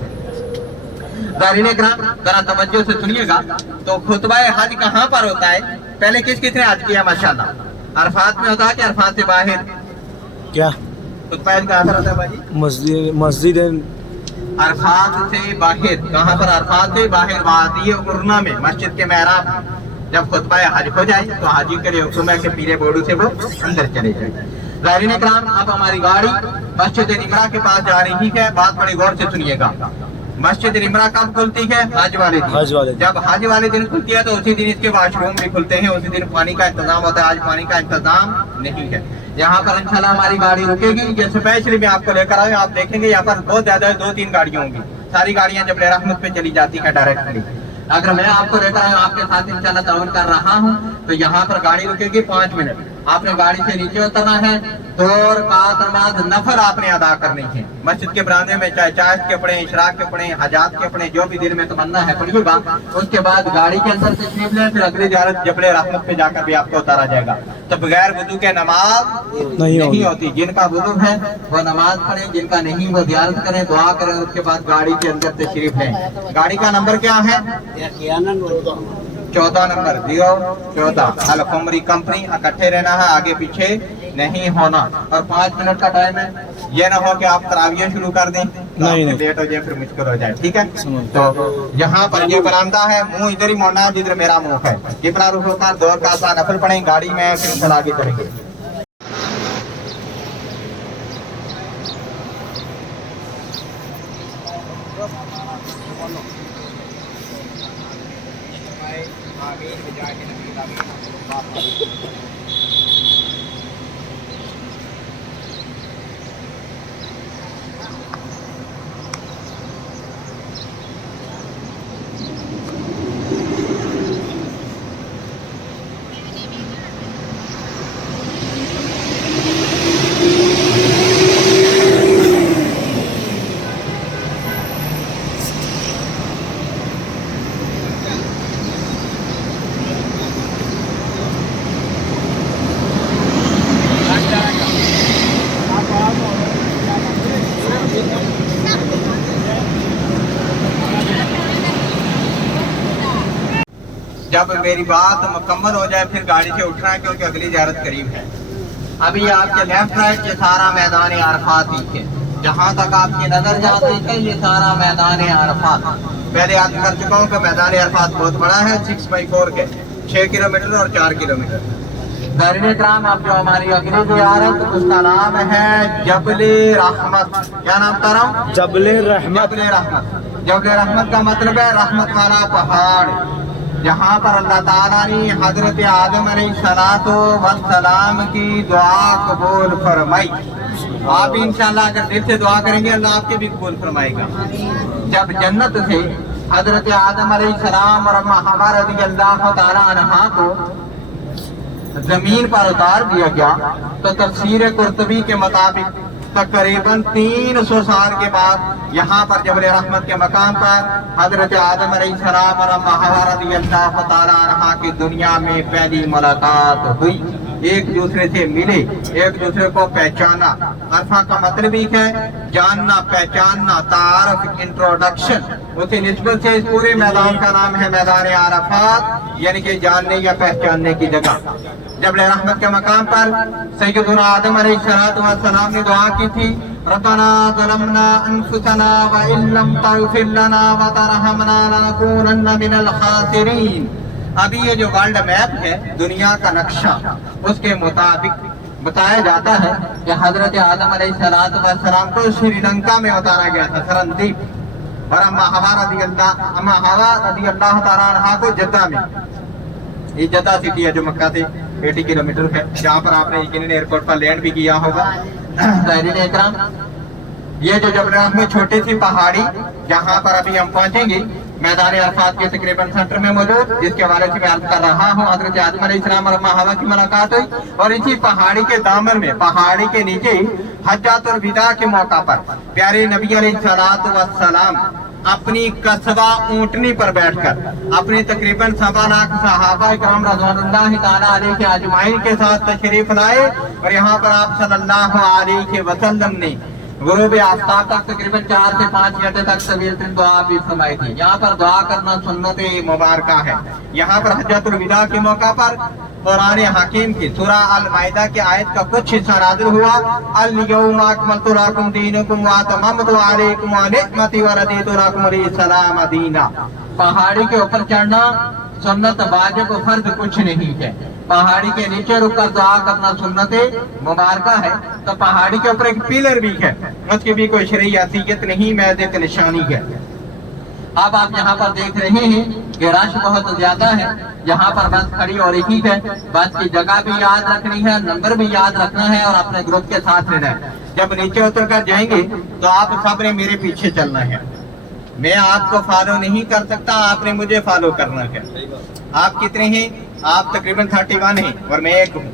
ज़ाहिरीन इकराम, जरा तवज्जो से सुनिएगा। तो खुतबा हज कहाँ पर होता है? पहले किसने हज किया? माशाल्लाह अरफात में होता है कि अरफात से बाहर? क्या खुतबा हज कहाँ पर होता है भाई? मस्जिद अरफात से बाहर। कहाँ पर? अरफात से बाहर वादी उर्ना में, मस्जिद के मेहराब जब खुतबा हज हो जाए तो हाजी के लिए हुक्म है कि पीरे बोर्डू से वो अंदर चले जाए। ज़ाहिरीन इकराम, अब हमारी गाड़ी मस्जिद निमरा के पास जा रही है। बात बड़ी गौर से सुनिएगा। मस्जिद निमरा कब खुलती है? हज वाले दिन। जब हज वाले दिन खुलती है तो उसी दिन इसके वॉशरूम भी खुलते हैं, उसी दिन पानी का इंतजाम होता है। आज पानी का इंतजाम नहीं है। यहाँ पर इंशाल्लाह हमारी गाड़ी रुकेगी। ये स्पेशली मैं आपको लेकर आया, आप देखेंगे यहाँ पर बहुत ज्यादा 2-3 गाड़ियाँ होंगी। सारी गाड़ियाँ जबल रहमत पे चली जाती है डायरेक्टली। अगर मैं आपको लेकर आया, आपके साथ इंशाल्लाह ताउन कर रहा हूँ, तो यहाँ पर गाड़ी रुकेगी 5 मिनट। आपने गाड़ी से नीचे उतरना है, 2 रकात नमाज नफल आपने अदा करनी है मस्जिद के बरामदे में, चाहे चाश के पढ़े, इशराक के पढ़े, हजात के पढ़े, जो भी दिल में तमन्ना है पढ़िएगा। उसके बाद गाड़ी के अंदर से तशरीफ लें, फिर अगली ज़ियारत जबल रहमत पे जाकर भी आपको उतारा जाएगा। तो बगैर वुजू के नमाज नहीं होती। जिनका वुजू है वो नमाज पढ़े, जिनका नहीं वो ज़ियारत करें, दुआ करें, उसके बाद गाड़ी के अंदर तशरीफ लें। गाड़ी का नंबर क्या है? 14 नंबर 014 अल-खुमरी कंपनी। इकट्ठे रहना है, आगे पीछे नहीं होना। और 5 मिनट का टाइम है। ये ना हो कि आप तरावियां शुरू कर दें, नहीं लेट हो जाए, फिर मुश्किल हो जाए। ठीक है, तो यहाँ पर ये बरामदा है, मुंह इधर ही मोड़ना है जिधर मेरा मुंह है। कितना रुख होकर 2 रकात नफल पढ़ें गाड़ी में, फिर चल आगे करेंगे। जब मेरी बात मुकम्मल हो जाए फिर गाड़ी से उठना है, क्योंकि अगली ज़ियारत करीब है। अभी आपके लेफ्ट राइट ये सारा मैदान अरफात ही है। जहाँ तक आपकी नजर जाती है ये सारा मैदान अरफात। पहले याद कर चुका हूँ कि मैदान अरफात बहुत बड़ा है, 6x4 के 6 किलोमीटर और 4 किलोमीटर। ज़ाहिरीन इकराम, अब जो हमारी अगली ज़ियारत उसका नाम है जबले रहमत। क्या नाम कह रहा हूँ? जबले रहमत। जबले रहमत का मतलब है रहमत वाला पहाड़। जहाँ पर अल्लाह ताला ने हजरत आदम अलैहिस्सलाम की दुआ कबूल फरमाई। आप भी इंशाल्लाह अगर दिल से दुआ करेंगे अल्लाह आपके भी कबूल फरमाएगा। जब जन्नत से हजरत आदम अलैहिस्सलाम और अम्मा हवा रज़ियल्लाहु ताला अन्हा को जमीन पर उतार दिया गया, तो तफसीर कुर्तुबी के मुताबिक तकरीबन 300 साल के बाद यहाँ पर जबल रहमत के मकाम पर हजरत आदम अलैहिस्सलाम और अम्मा हवा रज़ियल्लाहु ताला अन्हा की दुनिया में पहली मुलाकात हुई। एक दूसरे से मिले, एक दूसरे को पहचाना। अरफा का मतलब ही है जानना, पहचानना, तारफ, इंट्रोडक्शन। उसी निस्बत से इस पूरे मैदान का नाम है मैदान अरफात, यानी कि जानने या पहचानने की जगह। जब रहमत के मकाम पर सैयदुना आदम अलैहिस्सलाम ने दुआ की थी, रब्बना ज़लमना अनफुसना व इन लम तग़फिर लना व तरहमना लनकूनन्ना मिनल खासिरीन। अभी ये जो वर्ल्ड मैप है, दुनिया का नक्शा, उसके मुताबिक बताया जाता है कि हजरत आदम अलैहिस्सलाम को श्रीलंका में उतारा गया था, सरनदीप, और अम्मा हवा रज़ियल्लाहु ताला अन्हा को जद्दा में। ये जद्दा सिटी है जो मक्का से 80 किलोमीटर है, जहाँ पर आपने यकीनन एयरपोर्ट पर लैंड भी किया होगा। ज़ाहिरीन इकराम, ये जो जबल रहमत छोटी सी पहाड़ी जहाँ पर अभी हम पहुँचेंगे, मैदान अरफात के तकरीबन सेंटर में मौजूद, जिसके बारे में मैं अर्ज कर रहा हूँ, हजरत आदम अलैहिस्सलाम और अम्मा हवा की मुलाकात हुई। और इसी पहाड़ी के दामन में, पहाड़ी के नीचे हज्जातुल विदा के मौका पर प्यारे नबी अलैहिस्सलातु वस्सलाम अपनी कस्बा ऊंटनी पर बैठकर अपने तकरीबन 7 लाख सहाबा इकराम रज़वानुल्लाहि ताला अलैहि अजमाइन के साथ तशरीफ लाए। और यहाँ पर आप सल्लल्लाहु अलैहि वसल्लम ने गुरूब आफ्ताब तक तकरीबन 4 से 5 घंटे तक तवील दुआ भी फरमाई थी। यहाँ पर दुआ करना सुन्नत मुबारक है। यहाँ पर हज्जतुल विदा के मौका पर कुरान हकीम की सूरह अल माइदा की आयत का कुछ हिस्सा नाज़िल हुआ, अल यौमा अकमलतु लकुम दीनकुम व अतममतु अलैकुम निअमती व रदीतु लकुम इस्लाम दीना। पहाड़ी के ऊपर चढ़ना सुन्नत वाजिब फर्ज कुछ नहीं है। पहाड़ी के नीचे रुक कर दुआ करना सुन्नत मुबारका है, तो पहाड़ी के ऊपर एक पिलर भी है, उसकी भी कोई शरई हैसियत नहीं, महज एक निशानी है। अब आप यहाँ पर देख रहे हैं कि रश बहुत ज्यादा है, यहाँ पर बस खड़ी हो रही है। बस की जगह भी याद रखनी है, नंबर भी याद रखना है और अपने ग्रुप के साथ रहना है। जब नीचे उतर कर जाएंगे तो आप सबने मेरे पीछे चलना है, मैं आपको फॉलो नहीं कर सकता, आपने मुझे फॉलो करना है। आप कितने हैं? आप तकरीबन 31 हैं और मैं एक हूँ,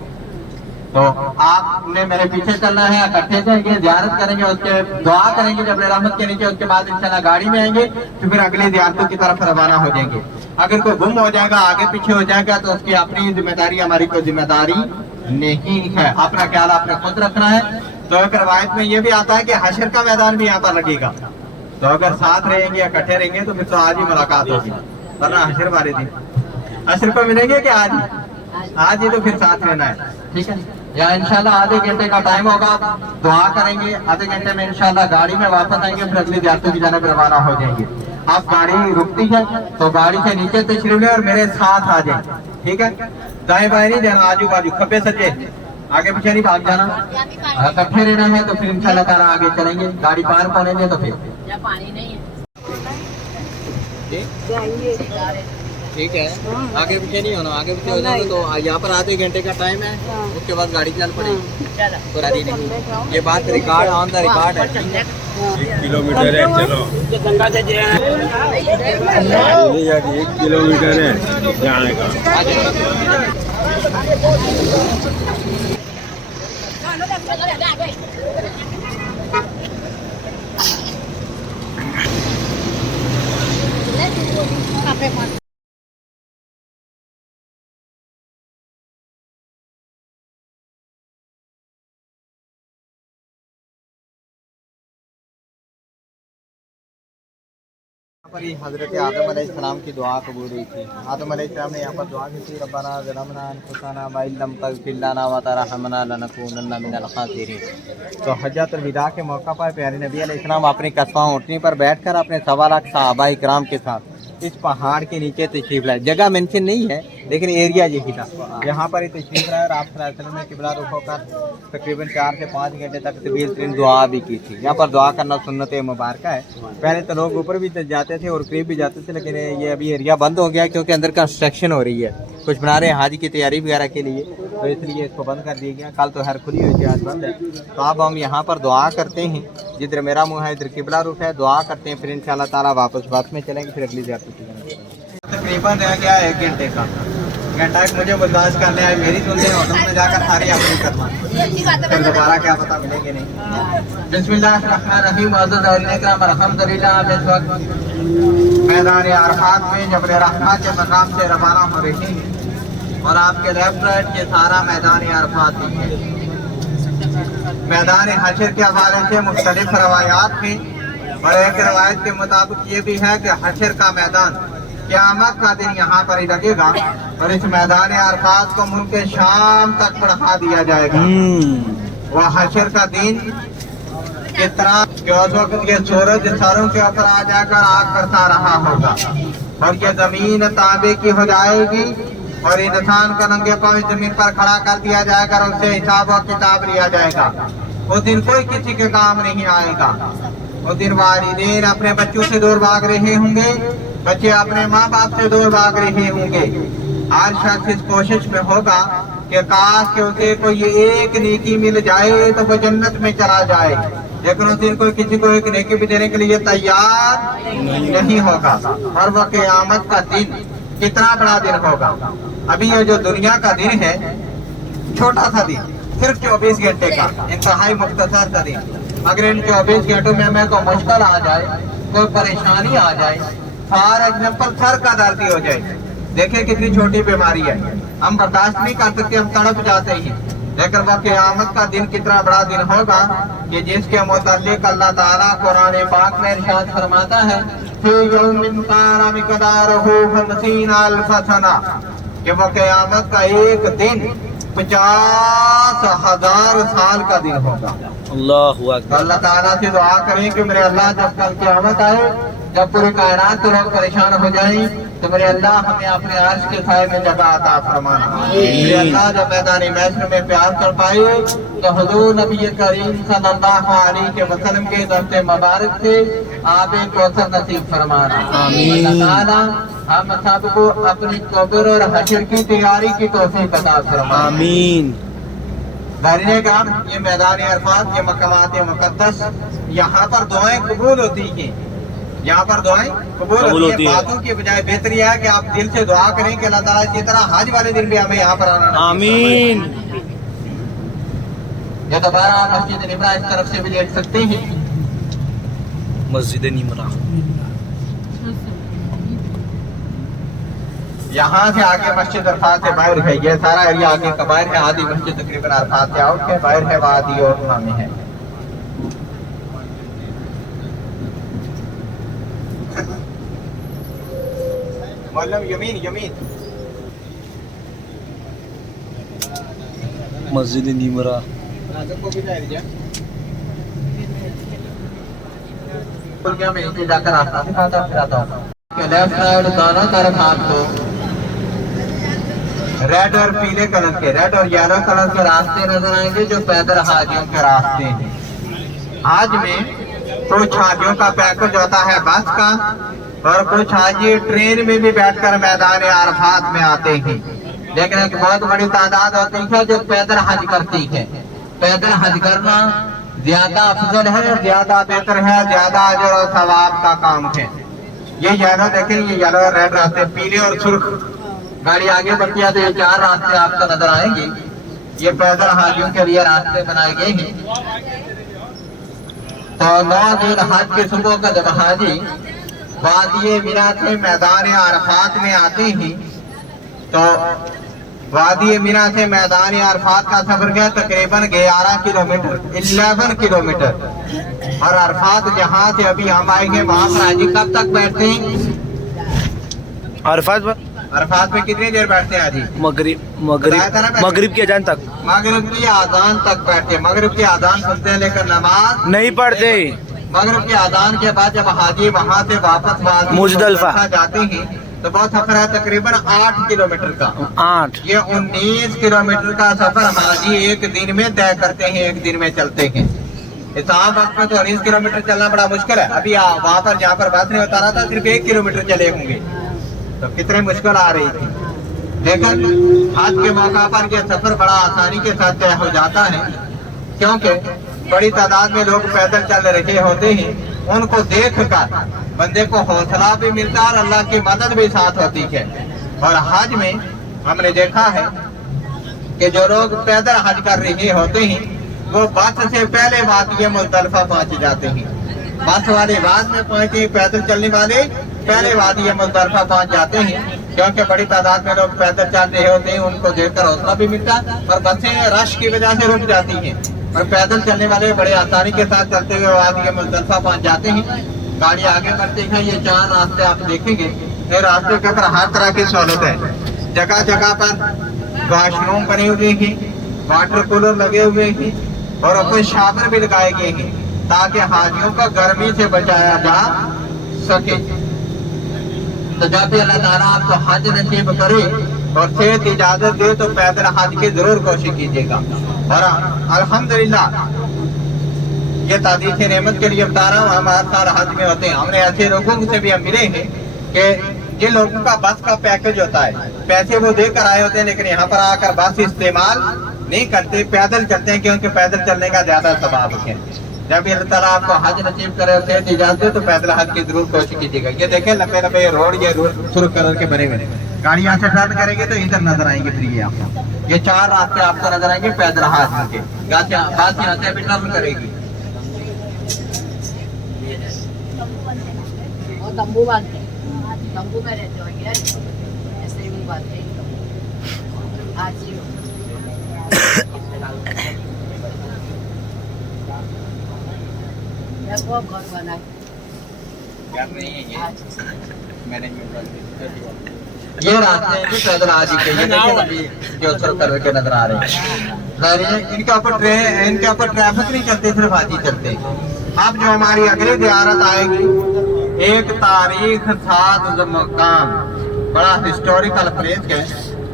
तो आपने मेरे पीछे चलना है। इकट्ठे जाएंगे, ज़ियारत करेंगे, उसके दुआ करेंगे जबल रहमत के नीचे, उसके बाद इंशाल्लाह गाड़ी में आएंगे, तो फिर अगली ज़ियारतों की तरफ रवाना हो जाएंगे। अगर कोई गुम हो जाएगा, आगे पीछे हो जाएगा, तो उसकी अपनी जिम्मेदारी, हमारी कोई जिम्मेदारी नहीं है। अपना ख्याल आपने खुद रखना है। तो एक रवायत में ये भी आता है कि हशर का मैदान भी यहाँ पर लगेगा, तो अगर साथ रहेंगे, इकट्ठे रहेंगे, तो फिर तो आज ही मुलाकात होगी, वरना हशर वाले दिन हशर को मिलेंगे कि आज ही तो फिर साथ रहना है, ठीक है। या इंशाल्लाह आधे घंटे का टाइम होगा, दुआ करेंगे, आधे घंटे में इंशाल्लाह गाड़ी में वापस आएंगे, फिर अगली ज़ियारतों की जानिब रवाना हो जाएंगे। आप गाड़ी रुकती है तो गाड़ी से नीचे तशरीफ ले और मेरे साथ आ जाए, ठीक है। दाएं बाएं नहीं जाना, आजू बाजू खब्बे सज्जे, आगे पीछे नहीं भाग जाना, इकट्ठे रहना है। तो फिर इंशाल्लाह ताला आगे चलेंगे, गाड़ी पार पहुंचेंगे तो फिर पानी नहीं है, ठीक है। आगे पीछे नहीं होना, आगे पीछे हो जाएंगे तो यहाँ पर आधे घंटे का टाइम है, उसके बाद गाड़ी चल पड़ेगी, पुरानी नहीं। ये बात रिकॉर्ड ऑन द रिकॉर्ड है। 1 किलोमीटर है, चलो गंगा से 1 किलोमीटर है जाने का। पर ही हज़रत आदम अलैहिस्सलाम की दुआ कबूल हुई थी। आदम अलैहिस्सलाम ने यहाँ पर दुआ की थी, रब्बना ज़लमना अनफुसना व इन लम तग़फिर लना व तरहमना लनकूनन्ना मिनल ख़ासिरीन। तो हज्जतुल विदा के मौका पर प्यारे नबी अलैहिस्सलाम अपनी कस्बा ऊँटनी पर बैठकर अपने 1.25 लाख सहाबा इकराम के साथ इस पहाड़ के नीचे तशरीफ लाए। जगह मेंशन नहीं है, लेकिन एरिया यही था। यहाँ पर ही तशरीफ लाए और आप सल्लल्लाहु अलैहि वसल्लम ने किबला रुख होकर तकरीबन 4 से 5 घंटे तक तवील तरीन दुआ भी की थी। यहाँ पर दुआ करना सुन्नत मुबारक है। पहले तो लोग ऊपर भी जाते थे और करीब भी जाते थे, लेकिन ये अभी एरिया बंद हो गया क्योंकि अंदर कंस्ट्रक्शन हो रही है, कुछ बना रहे हैं हाजी की तैयारी वगैरह के लिए, तो इसलिए इसको बंद कर दिया गया। कल तो हर खुली हुई थी, आज बंद है। तो अब हम यहाँ पर दुआ करते हैं, जिधर मेरा मुँह है इधर किबला रुख है, दुआ करते हैं, फिर इंशाल्लाह ताला वापस बस में चलेंगे, फिर अगली ज़ियारत। तकरीबन रह गया 1 घंटे का, घंटा एक मुझे बर्दाश्त कर लिया है, मेरी सुनते हैं होटल में जाकर सारी अपनी करना, फिर दोबारा क्या पता मिलेंगे नहीं। बिस्मिल्लाहिर्रहमानिर्रहीम। अल्हम्दुलिल्लाह हम इस वक्त मैदान अरफात में जबल रहमा के मकाम से रवाना हो रही हैं और आपके लेफ्ट राइट ये सारा मैदान अरफात ही है। मैदान हशर के हवाले से मुख्तलिफ रवायात हैं और एक रवायत के मुताबिक ये भी है कि हशर का मैदान क़यामत का दिन यहाँ पर ही लगेगा और इस मैदान अरफात को मुल्क शाम तक बढ़ा दिया जाएगा। वह हशर का दिन कितना कि उस वक्त ये सूरज सरों के ऊपर आ जाकर आग करता रहा होगा और ये जमीन ताबे की हो जाएगी और इंसान को नंगे पांव जमीन पर खड़ा कर दिया जाएगा और उससे हिसाब और किताब लिया जाएगा। उस दिन कोई किसी के काम नहीं आएगा। उस दिन वालिदैन अपने बच्चों से दूर भाग रहे होंगे, बच्चे अपने माँ बाप से दूर भाग रहे होंगे। हर शख्स इस कोशिश में होगा कि काश के उसे कोई एक नेकी मिल जाए तो वो जन्नत में चला जाए, लेकिन उस दिन कोई किसी को एक नेकी भी देने के लिए तैयार नहीं होगा। और वह क़यामत का दिन कितना बड़ा दिन होगा। अभी ये जो दुनिया का दिन है छोटा सा दिन, सिर्फ 24 घंटे का इंतहाई मुख्तसर सा दिन, अगर इन 24 घंटों में हमें कोई मुश्किल आ जाए, कोई परेशानी आ जाए, फॉर एग्जाम्पल सर का दर्द हो जाए, देखिए कितनी छोटी बीमारी है, हम बर्दाश्त नहीं कर सकते, हम तड़प जाते हैं, लेकिन वह क़यामत का दिन कितना बड़ा दिन होगा कि जिसके मुताल्लिक अल्लाह ताला कुरान पाक में इरशाद फरमाता है कि वह क़यामत का एक दिन 50,000 साल का दिन होगा। अल्लाह ताला से दुआ करें कि मेरे अल्लाह जब कल क़यामत आए जब पूरे कायनात के लोग परेशान हो जाएं तो मेरे अल्लाह हमें अपने अर्श के साए में जगह अता फरमाना। मेरे अल्लाह जब मैदानी महशर में प्यार कर पाए तो हुजूर नबी करीम सल्लल्लाहु अलैहि वसल्लम के दस्ते मुबारक से आप एक कौसर नसीब फरमाना। अल्लाह ताला हम सबको अपनी कब्र और हश्र की तैयारी की तौफीक अता फरमाना। आमीन। दारिने काम ये मैदान अरफात, ये मकामात मुकद्दस, यहाँ पर दुआएं कबूल होती हैं। यहाँ पर दुआएं कबूल होती हैं। बातों की बजाय बेहतरी है कि आप दिल से दुआ करें कि अल्लाह ताला इसी तरह हज वाले दिन भी हमें यहाँ पर आना। आमीन। या दोबारा आप मस्जिद निमरा इस तरफ से भी देख सकते हैं। मस्जिद निमरा यहाँ से आगे मस्जिद अरफात से बाहर है। ये सारा एरिया आगे का बाहर है। आधी मस्जिद तकरीबन अरफात से आउट है, बाहर है, वादी और नामी है। मौलम यमीन यमीन मस्जिद निमरा मैं नीचे जाकर रास्ता दिखाता फिराता हूँ। लेफ्ट साइड दोनों तरफ आपको रेड और पीले कलर के, रेड और येलो कलर के रास्ते नजर आएंगे जो पैदल हाजियों के रास्ते हैं। आज में कुछ हाजियों का पैकेज होता है बस का, और कुछ हाजी ट्रेन में भी बैठकर मैदान अरफात में आते हैं। लेकिन एक बहुत बड़ी तादाद होती है जो पैदल हज करती है। पैदल हज करना ज्यादा अफजल है, ज्यादा बेहतर है, ज्यादा अजर और सवाब का काम है। ये येलो देखें, ये येलो और रेड रास्ते, पीले और सुर्ख गाड़ी आगे बढ़ती है तो ये चार रास्ते आपको नजर आएंगे। ये पैदल हाजियों के लिए रास्ते बनाए गए हैं। तो 9 दिन हज के सुबह का जब हाजी वादी मिना से मैदान अरफात में आते हैं तो वादी मिना से मैदान अरफात का सफर गया तकरीबन 11 किलोमीटर, 11 किलोमीटर। और अरफात जहाँ से अभी हम आएंगे वहाँ पर हाजी कब तक बैठते हैं? अरफात पर अरफात में कितनी देर बैठते हैं हाजी? मगरिब की अजान तक। मगरिब की आजान तक बैठते हैं। मगरिब की आजान सुनते हैं लेकिन नमाज नहीं पढ़ते। मगरिब की आजान के बाद जब हाजी वहाँ से वापस मुजदलफा जाते हैं तो बहुत सफर है तकरीबन 8 किलोमीटर का। 8 ये 19 किलोमीटर का सफर हाजी एक दिन में तय करते हैं, एक दिन में चलते हैं। इस आम वक्त में तो 19 किलोमीटर चलना बड़ा मुश्किल है। अभी वहाँ पर जहाँ पर बस नहीं उतारा था सिर्फ 1 किलोमीटर चले होंगे, तो कितनी मुश्किल आ रही थी। लेकिन हज के मौका पर यह सफर बड़ा आसानी के साथ तय हो जाता है, क्योंकि बड़ी तादाद में लोग पैदल चल रहे होते हैं। उनको देख कर बंदे को हौसला भी मिलता है और अल्लाह की मदद भी साथ होती है। और हज में हमने देखा है कि जो लोग पैदल हज कर रहे होते हैं वो बस से पहले वादी मुजदलफा पहुंच जाते हैं। बस वाले बाद में पहुंचे, पैदल चलने वाले पहले वादी मुजदलफा पहुंच जाते हैं, क्योंकि बड़ी तादाद में लोग पैदल चल रहे होते हैं। उनको देखकर हौसला भी मिलता है और बसें रश की वजह से रुक जाती हैं और पैदल चलने वाले बड़े आसानी के साथ चलते हुए वादी मुजदलफा पहुंच जाते हैं। गाड़ी आगे बढ़ती है। ये 4 रास्ते आप देखेंगे, ये रास्ते के ऊपर हर तरह की सहूलत है। जगह जगह पर वॉशरूम बने हुए हैं, वाटर कूलर लगे हुए हैं और ऊपर शावर भी लगाए गए हैं ताकि हाजियों को गर्मी से बचाया जा सके। तो जब भी अल्लाह ताला आपको हज नसीब करे और सेहत इजाजत दे तो पैदल हज की जरूर कोशिश कीजिएगा। और अल्हम्दुलिल्लाह ये तादीस नेमत के लिए बता रहा हूँ, हम हर साल हज में होते हैं। हमने ऐसे लोगों से भी हम मिले हैं कि जिन लोगों का बस का पैकेज होता है, पैसे वो देकर आए होते हैं लेकिन यहाँ पर आकर बस इस्तेमाल नहीं करते, पैदल चलते हैं, क्योंकि पैदल चलने का ज्यादा सवाब है। जब अल्लाह ताला आपको हज नसीब करे और सेहत इजाजत दे तो पैदल हज की जरूर कोशिश कीजिएगा। ये देखें लंबे लंबे रोड, ये रोड सुर्ख कलर के बने हुए, गाड़ी यहाँ से टर्न करेंगे तो इधर नजर आएंगे। फिर ये आपको ये 4 रास्ते आपको नजर आएंगे पैदल हज के। बस यहाँ से भी टर्न करेगी। तंबू बांधते हैं, तंबू में रहते हो यार, ऐसे ही बांधते हैं। आज ही देखो घर बना ये रास्ते भी पैदल आज के जो सर कलर के नजर आ रहे हैं। इनके ऊपर ट्रेन, इनके ऊपर ट्रैफिक नहीं चलते, सिर्फ हाजी चलते। अब जो हमारी अगली ज़ियारत आएगी एक तारीख साज मकाम, बड़ा हिस्टोरिकल प्लेस है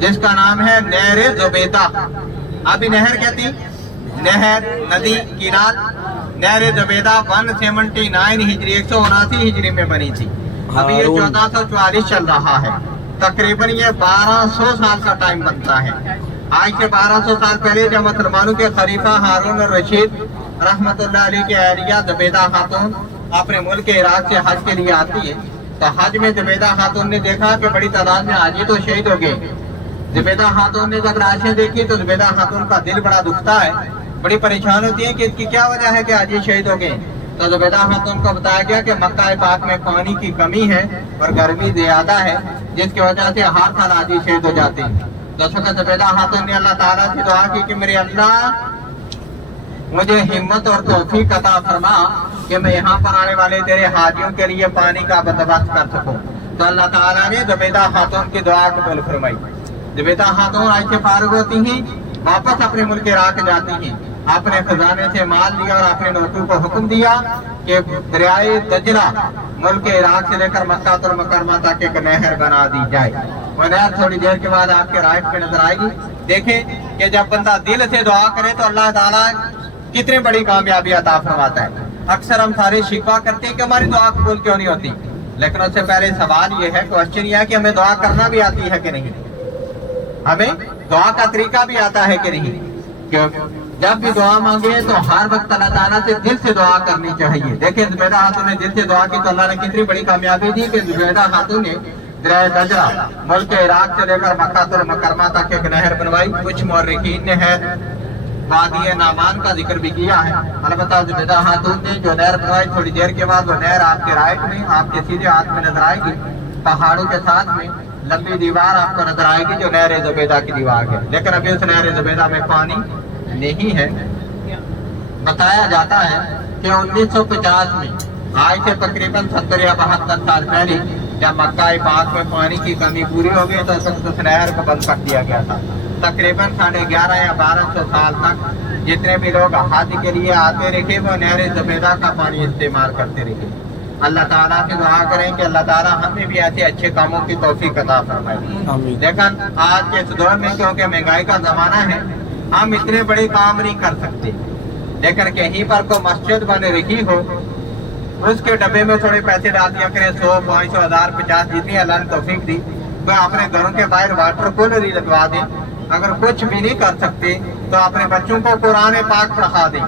जिसका नाम है नहर जुबैदा। अभी नहर कहती, नहर नदी किनार, नहर जुबैदा 179 हिजरी 179 हिजरी में बनी थी। अभी ये 1444 चल रहा है। तकरीबन ये 1200 साल का टाइम बनता है। आज से 1200 साल पहले जब मुसलमानों के खलीफा हारून रशीद रहमतुल्लाह अलैह के एरिया जुबैदा खातून अपने मुल्क इराक से हज के लिए आती है, तो हज में जुबैदा खातून ने देखा कि बड़ी तादाद में हाजी तो शहीद हो गए। जुबैदा खातून ने जब लाशें देखी तो जुबैदा खातून का दिल बड़ा दुखता है, बड़ी परेशान होती है कि इसकी क्या वजह है कि हाजी शहीद हो गए। तो जुबैदा खातून को बताया गया कि मक्का पाक में पानी की कमी है और गर्मी ज्यादा है, जिसकी वजह से हर साल हाजी शहीद हो जाते हैं। तो जुबैदा खातून ने अल्लाह ताला से दुआ की कि मेरे अल्लाह मुझे हिम्मत और तौफीक अता फरमा कि मैं यहाँ पर आने वाले तेरे हाजियों के लिए पानी का बंदोबस्त कर सकूं। तो अल्लाह ताला ने जुबैदा खातून की दुआ कबूल फरमाई। जुबैदा खातून आज से फारिग होती हैं, वापस अपने मुल्क इराक जाती हैं, अपने खजाने से माल लिया और अपने नौकरों को हुक्म दिया कि दरियाए दजला मुल्क इराक से लेकर मक्का मुकर्रमा तक एक नहर बना दी जाए। वो नहर थोड़ी देर के बाद आपके राइट पे नजर आएगी। देखें कि जब बंदा दिल से दुआ करे तो अल्लाह ताला कितनी बड़ी कामयाबी अता फरमाता है। अक्सर हम सारे शिकवा करते हैं कि हमारी दुआ कबूल क्यों नहीं होती, लेकिन उससे पहले सवाल ये है, क्वेश्चन ये है कि हमें दुआ करना भी आती है कि नहीं, हमें दुआ का तरीका भी आता है कि नहीं। क्यों जब भी दुआ मांगे तो हर वक्त अल्लाह ताला से दिल से दुआ करनी चाहिए। देखिए जुबैदा खातून ने दिल से दुआ की तो अल्लाह ने कितनी बड़ी कामयाबी दी कि जुबैदा खातून ने दरिया दजला मुल्क इराक से लेकर मक्का मुकर्रमा तक एक नहर बनवाई। कुछ मौर्रिखीन ने है वादी नामान का जिक्र भी किया है। अलबत्ता जुबैदा खातून ने जो नहर बनवाई, थोड़ी देर के बाद वो नहर आपके राइट में, आपके सीधे हाथ में नजर आएगी। पहाड़ों के साथ में लंबी दीवार आपको नजर आएगी जो नहर जुबैदा की दीवार है, लेकिन अभी उस नहर जुबैदा में पानी नहीं है। बताया जाता है कि 1950 में, आज से तकरीबन 70 या 72 साल पहले, जब मक्का पाक में पानी की कमी पूरी हो गई तो उस नहर को बंद कर दिया गया था। तकरीबन 1150 या 1200 साल तक जितने भी लोग हज के लिए आते रहे वो नहर जुबैदा का पानी इस्तेमाल करते रहे। अल्लाह ताला से दुआ करें कि अल्लाह ताला हमें भी ऐसे अच्छे कामों की तौफीक अता फरमाए। लेकिन आज के इस दौर में क्योंकि महंगाई का जमाना है, हम इतने बड़े काम नहीं कर सकते, लेकिन कहीं पर कोई मस्जिद बन रही हो उसके डब्बे में थोड़े पैसे डाल दिया करें, 100, 500, 1000, 50 जितनी अल्लाह ने तौफीक दी। तो अपने घरों के बाहर वाटर कूलर ही लगवा दें। अगर कुछ भी नहीं कर सकते तो अपने बच्चों को कुरान पाक पढ़ा दें।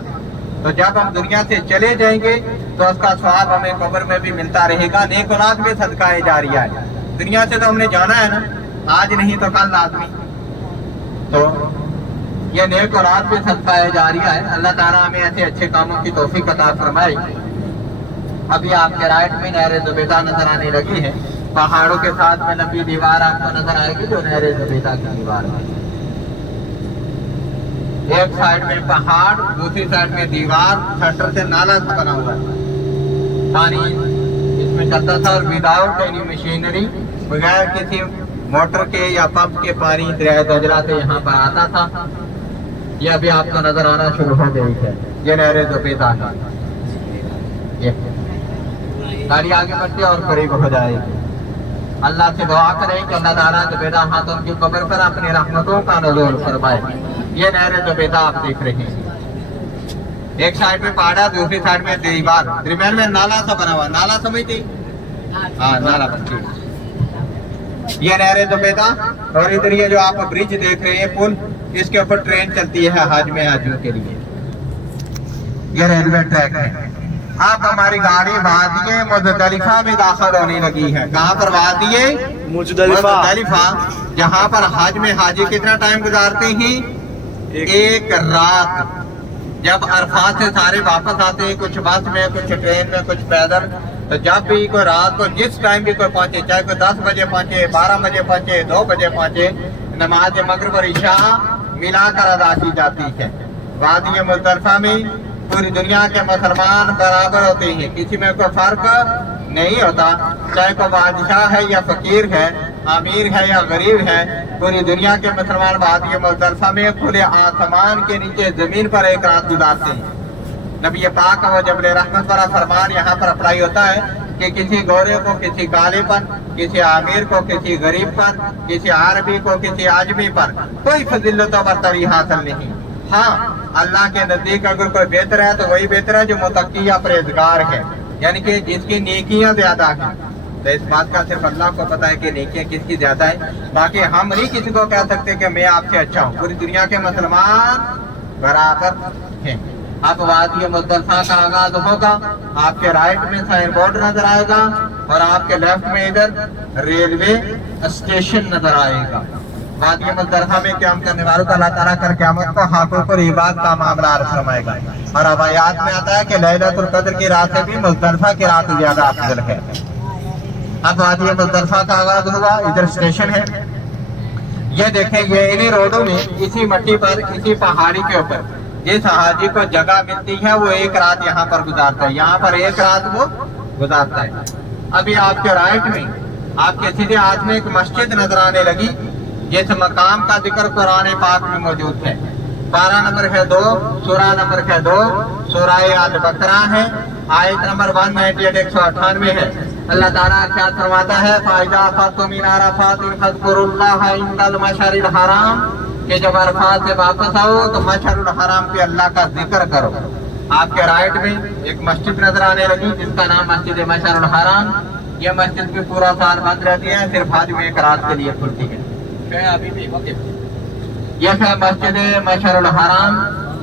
तो जब हम दुनिया से चले जाएंगे तो उसका स्वाब हमें कब्र में भी मिलता रहेगा। नेक औलाद में सदका जारिया है। दुनिया से तो हमने जाना है ना, आज नहीं तो कल आदमी, तो ये नेक औलाद में सदका जारिया है। अल्लाह ताला हमें ऐसे अच्छे कामों की तौफीक अता फरमाए। अभी आपके राइट में नहर जुबैदा नजर आने लगी है। पहाड़ों के साथ में लंबी दीवार आपको नजर आएगी जो नहर जुबैदा की दीवार है। एक साइड में पहाड़, दूसरी साइड में दीवार, शटर से नाला सा बना हुआ है। पानी इसमें चलता था और विदाउट एनी मशीनरी, बगैर किसी मोटर के या पंप के पानी दरिया दजला से यहाँ पर आता था। यह अभी आपको नजर आना शुरू हो गई है, ये नहर जुबैदा है। ये गाड़ी आगे बढ़ती और करीब हो जाएगी। अल्लाह से दुआ करें कि अल्लाह ताला जुबैदा खातून की कब्र पर अपनी रहमतों का नज़ुल फरमाए। ये नहर जुबैदा आप देख रहे हैं। एक साइड में पहाड़, दूसरी साइड में दीवार, दरमियान में नाला सा बना हुआ। नाला समझती? हाँ, नाला। ये नहर जुबैदा। और इधर ये जो आप ब्रिज देख रहे हैं, पुल, इसके ऊपर ट्रेन चलती है हज में हाजियों के लिए। ये रेलवे ट्रैक है। अब हमारी गाड़ी वादिये मुज़दलिफा में दाखिल होने लगी है। कहाँ पर? वादिये मुज़दलिफा, जहाँ पर हज में हाजी कितना टाइम गुजारते हैं? एक रात। जब अरफात से सारे वापस आते हैं, कुछ बस में, कुछ ट्रेन में, कुछ पैदल, तो जब भी कोई रात को जिस टाइम भी कोई पहुंचे, चाहे कोई 10 बजे पहुंचे, 12 बजे पहुंचे, 2 बजे पहुंचे, नमाज मगरिब और इशा मिलाकर अदा की जाती है। वादिये मुज़दलिफा में पूरी दुनिया के मुसलमान बराबर होते हैं, किसी में कोई फर्क नहीं होता। चाहे कोई बादशाह है या फकीर है, अमीर है या गरीब है, पूरी दुनिया के मुसलमान वादिये मुज़दलिफा में खुले आसमान के नीचे जमीन पर एक रात गुजारते हैं। नबी पाक का वो जबल रहमत वाला फरमान यहाँ पर अप्लाई होता है कि किसी गोरे को किसी काले पर, किसी आमिर को किसी गरीब पर, किसी अरबी को किसी आजमी पर कोई फजीलत और बरतरी हासिल नहीं। हाँ, अल्लाह के नजदीक अगर कोई बेहतर है तो वही बेहतर है जो मुतक्की या परहेजगार है, यानी कि जिसकी नेकियां ज्यादा हैं। तो इस बात का सिर्फ अल्लाह को पता है कि नेकियां किसकी ज्यादा है। बाकी हम नहीं किसी को कह सकते कि मैं आपसे अच्छा हूँ। पूरी दुनिया के मुसलमान बराबर हैं। अब वादी मुज़दलिफा का आगाज होगा। आपके राइट में साइन बोर्ड नजर आएगा और आपके लेफ्ट में इधर रेलवे स्टेशन नजर आएगा। वादी मुज़दलिफा में क़याम करने वालों को अल्लाह ताला कर क़यामत को हाथों पर इबादत का मामला अर्ज़ फरमाएगा। और अब आयात में आता है कि लैलतुल क़द्र की रात से भी मुज़दलिफा की रात ज्यादा अफजल है। अब वादी मुज़दलिफा का आगाज हुआ। इधर स्टेशन है, ये देखें, ये इन्हीं रोडों में, इसी मट्टी पर, इसी पहाड़ी के ऊपर जिस हाजी को जगह मिलती है वो एक रात यहाँ पर गुजारता है। यहाँ पर एक रात वो गुजारता है। अभी आपके राइट में, आपके सीधे हाथ में एक मस्जिद नजर आने लगी, जिस मकाम का जिक्र कुरान पाक में मौजूद है। पारा नंबर है 2, सूरा नंबर है 2, सूरह अल बकरा है, आयत नंबर 198 198 है। अल्लाह ताला इरशाद फरमाता है, फाइजा फतुम मिन अरफातिन फज़कुरुल्लाह इंदल मशरिल हराम, कि जब अरफात से वापस आओ तो मशरुल हराम पे अल्लाह का जिक्र करो। आपके राइट में एक मस्जिद नजर आने लगी जिसका नाम मस्जिद मशरुल हराम। यह मस्जिद भी पूरा साल बंद रहती है, सिर्फ आज में एक रात के लिए खुलती है। अभी भी यह है मस्जिद मशरुल हराम।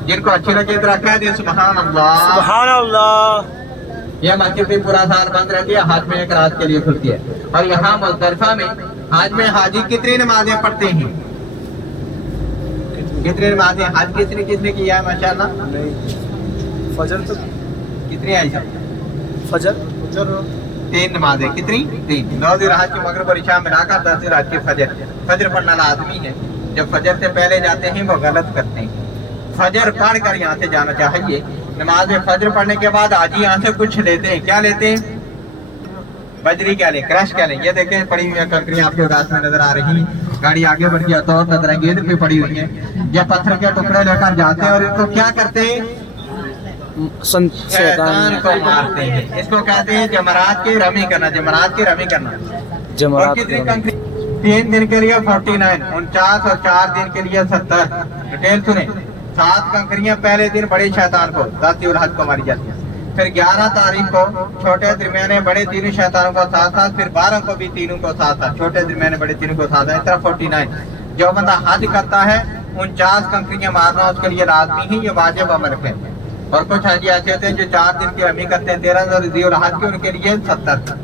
जिनको अच्छी लगे तो रखा है सुभान अल्लाह, सुभान अल्लाह। यह मस्जिद भी पूरा साल बंद रहती है, हाथ में एक रात के लिए खुलती है। और यहाँ मुज़दलिफा में आज में हाजी कितनी नमाजें पढ़ते हैं? कितनी नमाजें आज कितनी किसने किया है? माशाल्लाह फजर तो कितनी आई सब? फजर 3 नमाजें। कितनी? 3। 9 रात की मगरिब और इशा मिलाकर 10 रात की फजर। फजर पढ़ना लाजमी है। जब फजर से पहले जाते हैं वो गलत करते हैं। फजर पढ़ कर यहाँ से जाना चाहिए। नमाज फजर पढ़ने के बाद आज ही यहाँ से कुछ लेते हैं। क्या लेते हैं? बजरी क्या लें, क्रश क्या लें? ये देखें पड़ी हुई कंकरियां आपके रास्ते में नजर आ रही हैं। गाड़ी आगे बढ़ गया तो नजर आएंगे, इधर भी पड़ी हुई है। ये पत्थर के टुकड़े लेकर जाते हैं और इनको क्या करते हैं? शैतान को मारते हैं। इसको कहते हैं जमरात की रमी करना। जमरात की रमी करना। और कितनी कंकरी? 3 दिन के लिए 49, 49 और 4 दिन के लिए 70। डिटेल सुने। 7 कंकरियां पहले दिन बड़े शैतान को 10 जुल्हज को मारी जाती है। फिर 11 तारीख को छोटे दरमियाने बड़े तीनों शैतानों को साथ साथ, फिर 12 को भी तीनों को साथ साथ, छोटे दरमियाने बड़े तीनों को साथ साथ। इस तरह 49। जो बंदा हज करता है 49 कंकरियां मारना उसके लिए लाजमी है, ये वाजिब अमल है। और कुछ हाजी ऐसे होते हैं जो 4 दिन की रमी करते हैं 13 जुल्हज के, उनके लिए 70।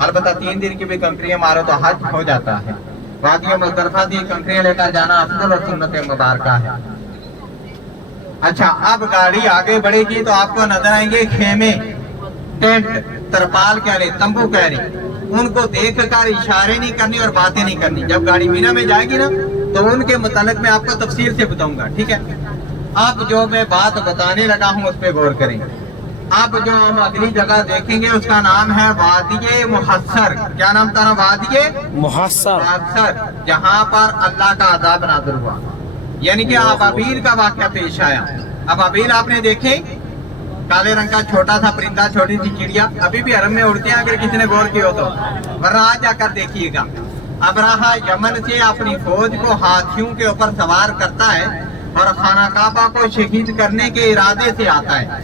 अलबत्ता 3 दिन की भी कंकरियां मारो तो हज हो जाता है। वादी मुज़दलिफा की कंकरियां लेकर जाना अफजल और सुन्नत मुबारका है। अच्छा, अब गाड़ी आगे बढ़ेगी तो आपको नजर आएंगे खेमे, टेंट, तरपाल कह रहे, तंबू कह रहे। उनको देख कर इशारे नहीं करनी और बातें नहीं करनी। जब गाड़ी मीना में जाएगी ना तो उनके मुतालिक मैं आपको तफसील से बताऊंगा, ठीक है? अब जो मैं बात बताने लगा हूँ उस पर गौर करें। अब जो हम अगली जगह देखेंगे उसका नाम है वादिये मुहस्सर। क्या नाम था? वादिये मुहस्सर, जहाँ पर अल्लाह का अज़ाब नाज़िल हुआ, यानी कि अबाबील का वाक़या पेश आया। अबाबील आपने देखे, काले रंग का छोटा सा परिंदा, छोटी सी चिड़िया, अभी भी हरम में उड़ते हैं अगर किसी ने गौर किया तो, वरना आज जाकर देखिएगा। अबराहा यमन से अपनी फौज को हाथियों के ऊपर सवार करता है और खाना काबा को शहीद करने के इरादे से आता है।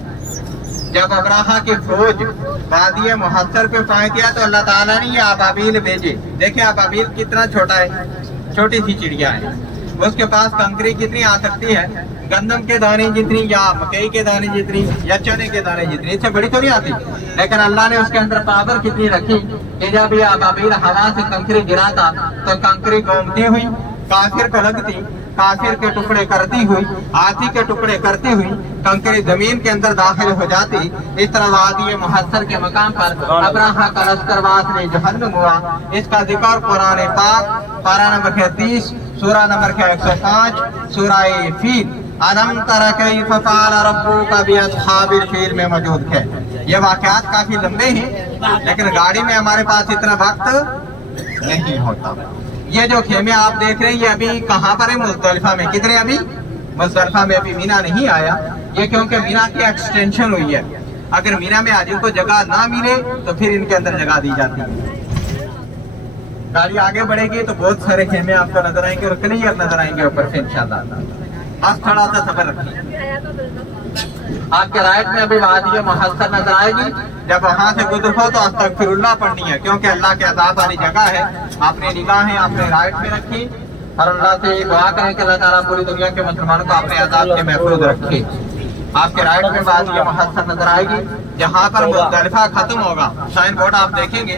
जब अबराहा की फौज वादिये मुहस्सर पे पहुंची है तो अल्लाह ताला ने ये अबाबील भेजे। देखें अबाबील कितना छोटा है, छोटी सी चिड़िया है। उसके पास कंकरी कितनी आ सकती है? गंदम के दाने जितनी या मकई के दाने जितनी या चने के दाने जितनी, इससे बड़ी तो नहीं आती। लेकिन अल्लाह ने उसके अंदर पावर कितनी रखी कि जब ये अबाबील हवा से कंकरी गिराता तो कंकरी घूमती हुई काफिर को लगती, काफिर के टुकड़े करती हुई, हाथी के टुकड़े करती हुई कंकरी जमीन के अंदर दाखिल हो जाती। इस तरह वादिये मुहस्सर के मकाम पर अबराहा का लश्करवास ने जहन्नुम हुआ। इसका जिक्र कुरान पाक पारा नंबर 30, सूरा नंबर 105, सूरह फील, अलम तरा कैफ फ़अल रब्बुका बिअस्हाबिल फील में मौजूद है। ये वाक़यात काफी लंबे हैं लेकिन गाड़ी में हमारे पास इतना वक्त नहीं होता। ये जो खेमे आप देख रहे हैं ये अभी कहाँ पर है? मुज़दलिफा में। कितने अभी? मुज़दलिफा में अभी मीना नहीं आया। ये क्योंकि मीना की एक्सटेंशन हुई है। अगर मीना में हाजिर को जगह ना मिले तो फिर इनके अंदर जगह दी जाती है। गाड़ी आगे बढ़ेगी तो बहुत सारे खेमे आपको नजर आएंगे और क्लियर नजर आएंगे ऊपर से इंशाल्लाह। बस थोड़ा सा सफर रखिए। आपके राइट में अभी वादी मुहस्सर नजर आएगी, जब वहां से गुजरो तो अस्तगफिरुल्लाह पढ़नी है, क्योंकि अल्लाह के अज़ाब वाली जगह है। आपने निगाहें आपने राइट में रखी और अल्लाह से दुआ करें कि अल्लाह ताला पूरी दुनिया के मुसलमानों को अपने अज़ाब से महफूज रखे। आपके राइट में वादी मुहस्सर नजर आएगी, जहाँ पर मुज़दलिफा खत्म होगा, साइन बोर्ड आप देखेंगे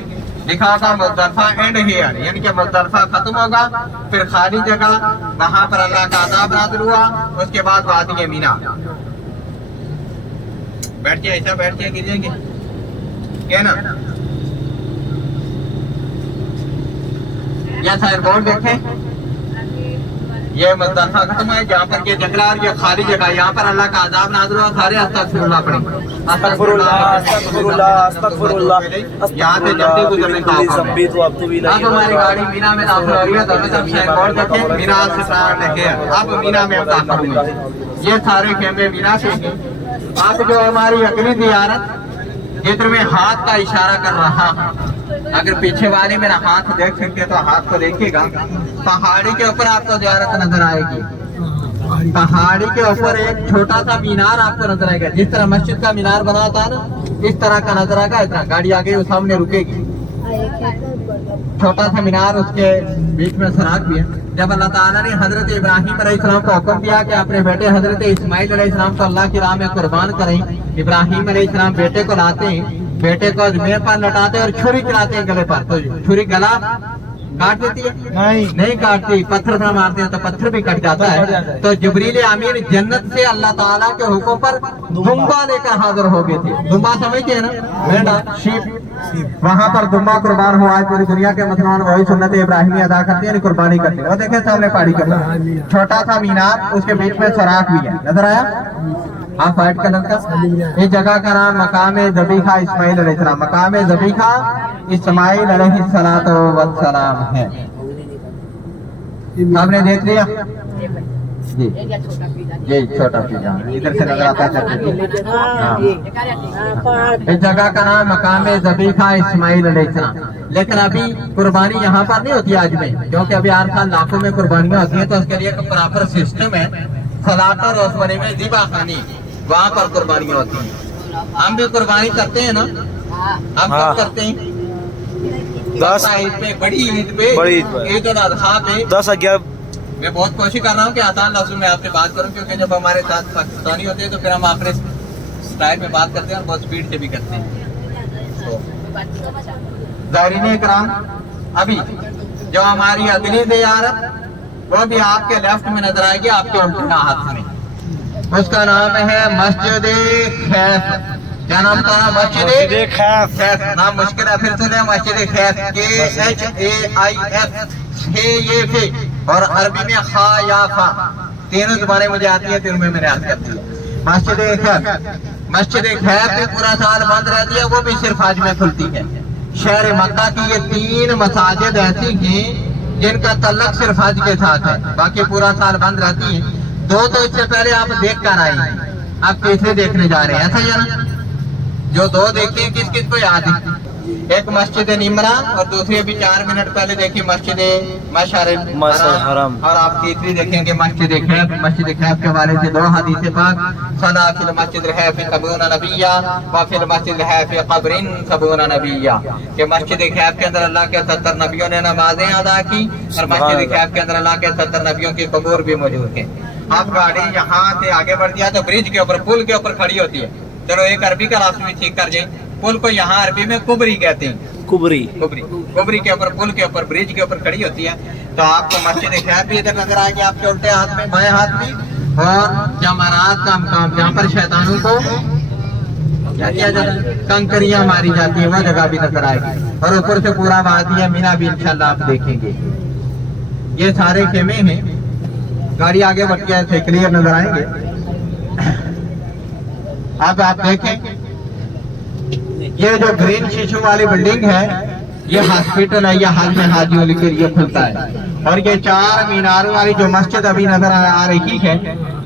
लिखा होगा मुज़दलिफा एंड हियर, यानी कि मुज़दलिफा खत्म होगा, फिर खाली जगह, वहां पर अल्लाह का अज़ाब नाज़िल हुआ, उसके बाद वादी मीना। बैठिए, ऐसा बैठिए, गिरिएंगे क्या ना। यह साइन बोर्ड देखें, ये मुज़दलिफा खत्म है, जहाँ पर ये जंगला और ये खाली जगह, यहाँ पर अल्लाह का अज़ाब नाज़िल हुआ, सारे अस्तगफिरुल्लाह पढ़ेंगे। यहाँ से जल्दी गुजरने का अब हमारी गाड़ी मीना में दाखिल हो रही है, तो सब साइन बोर्ड देखें, मीना से स्टार्ट है। अब मीना में हम दाखिल हुए, ये सारे खेमे मीना से हैं। आप जो हमारी अगली ज़ियारत चित्र में हाथ का इशारा कर रहा, अगर पीछे वाले मेरा हाथ देख सकते तो हाथ को देखिएगा। पहाड़ी के ऊपर आपको ज़ियारत नजर आएगी, पहाड़ी के ऊपर एक छोटा सा मीनार आपको नजर आएगा, जिस तरह मस्जिद का मीनार बना था ना, इस तरह का नजर आएगा। इतना गाड़ी आगे वो सामने रुकेगी, छोटा सा मीनार, उसके बीच में सराख भी है। जब अल्लाह ताला ने हजरत इब्राहिम अलैहिस्सलाम को हुक्म दिया कि अपने बेटे हजरत इस्माइल अलैहिस्सलाम को अल्लाह की राह में कुर्बान करें, इब्राहिम अलैहिस्सलाम बेटे को लाते हैं, बेटे को जमीन पर लटाते और छुरी चलाते हैं गले पर, तो छुरी गला काट देती है? नहीं काटती, पत्थर से मारते हैं तो पत्थर भी कट जाता है। तो जिब्रील अमीन जन्नत से अल्लाह ताला के हुक्म पर दुम्बा लेकर हाजिर हो गए थे। दुम्बा समझते हैं ना, मेंढा, शीप, वहाँ पर दुम्बा कुर्बान हुआ है। पूरी दुनिया के मुसलमान वही सुन्नत इब्राहिमी अदा करते हैं, कुर्बानी करते हैं। वो देखे सामने पहाड़ी के ऊपर छोटा सा मीनार, उसके बीच में सराख भी है, नजर आया? हाँ, व्हाइट कलर का। इस जगह का नाम मकाम ज़बीहा इस्माइल अलैहिस्सलाम, मकाम ज़बीहा इस्माइल अलैहिस्सलातो वस्सलाम है। आपने देख लिया जी, ये छोटा पीजा इधर से नजर आता है। इस जगह का नाम मकाम ज़बीहा इस्माइल अलैहिस्सलाम। लेकिन अभी कुर्बानी यहाँ पर नहीं होती आज में, क्योंकि अभी हर साल लाखों में कुर्बानियाँ होती हैं, तो उसके लिए एक प्रॉपर सिस्टम है। सलातर और बने में ज़िबा खानी, वहाँ पर कुर्बानियाँ होती हैं। हम भी कुर्बानी करते हैं ना, हम कब करते हैं? 10 ईद पे, बड़ी ईद पे, ईद उल अज़हा पे 10-11। मैं बहुत कोशिश कर रहा हूँ कि आसान लफ्ज़ों में आपसे बात करूँ, क्योंकि जब हमारे साथ पाकिस्तानी होते हैं तो फिर हम अपने स्टाइल में बात करते हैं और बहुत स्पीड से भी करते हैं। तो ज़ाहिरीन इकराम, अभी जो हमारी अगली ज़ियारत वो भी आपके लेफ्ट में नजर आएगी, आपके उल्टा हाथ में। उसका नाम है मस्जिद खैफ। क्या नाम था? मस्जिद खैफ। नाम मुश्किल है, फिर सुने, मस्जिद खैफ, KHAIF, और अरबी में खा या फा, तीनों जुबानें मुझे आती है, तीनों में मैंने याद कर दिया। मस्जिद खैफ, मस्जिद खैफ भी पूरा साल बंद रहती है, वो भी सिर्फ आज में खुलती है। शहर मक्का की ये 3 मसाजिद ऐसी हैं जिनका तल्लक सिर्फ हज के साथ है, बाकी पूरा साल बंद रहती है। 2 तो इससे पहले आप देख कर आए हैं, आप तीसरे देखने जा रहे हैं, ऐसा ही है ना? जो 2 देखते हैं, किस किस को याद है? एक मस्जिद निमरा और दूसरी अभी 4 मिनट पहले देखी मस्जिद मशअरिल हरम, और आप तीसरी देखेंगे मस्जिद खैफ। मस्जिद खैफ के हवाले से 2 हदीसें पाक, सला फिल मस्जिद खैफ सबूना नबिया व फिल मस्जिद खैफ क़ब्रिन सबूना नबिया, कि मस्जिद खैफ के अंदर अल्लाह के 70 नबियों ने नमाजें अदा की, और मस्जिद खैफ के अंदर अल्लाह के 70 नबियों की कब्र भी मौजूद है। अब गाड़ी यहाँ से आगे बढ़ दिया तो ब्रिज के ऊपर, पुल के ऊपर खड़ी होती है। चलो एक अरबी का लफ्ज़ भी ठीक कर जाए, पुल को यहाँ अरबी में कुबरी कहते हैं। कुबरी, कुबरी, कुबरी के ऊपर, पुल के ऊपर, ब्रिज के ऊपर खड़ी होती है। तो आपको मस्जिद खैफ भी इधर नजर आएगी, आपके उल्टे हाथ में, बाएं हाथ में, और जमरात का मकाम, जहाँ पर शैतानों को क्या किया जाता है, कंकरियां मारी जाती है, वह जगह भी नजर आएगी। और ऊपर से पूरा वादिया मीना भी इंशाल्लाह आप देखेंगे। ये सारे खेमे हैं, गाड़ी आगे बढ़ के ऐसे क्लियर नजर आएंगे। अब आप देखें, ये जो ग्रीन शीशों वाली बिल्डिंग है, ये हॉस्पिटल है, ये हज में हाजियों के लिए खुलता है। और ये 4 मीनारों वाली जो मस्जिद अभी नजर आ रही है,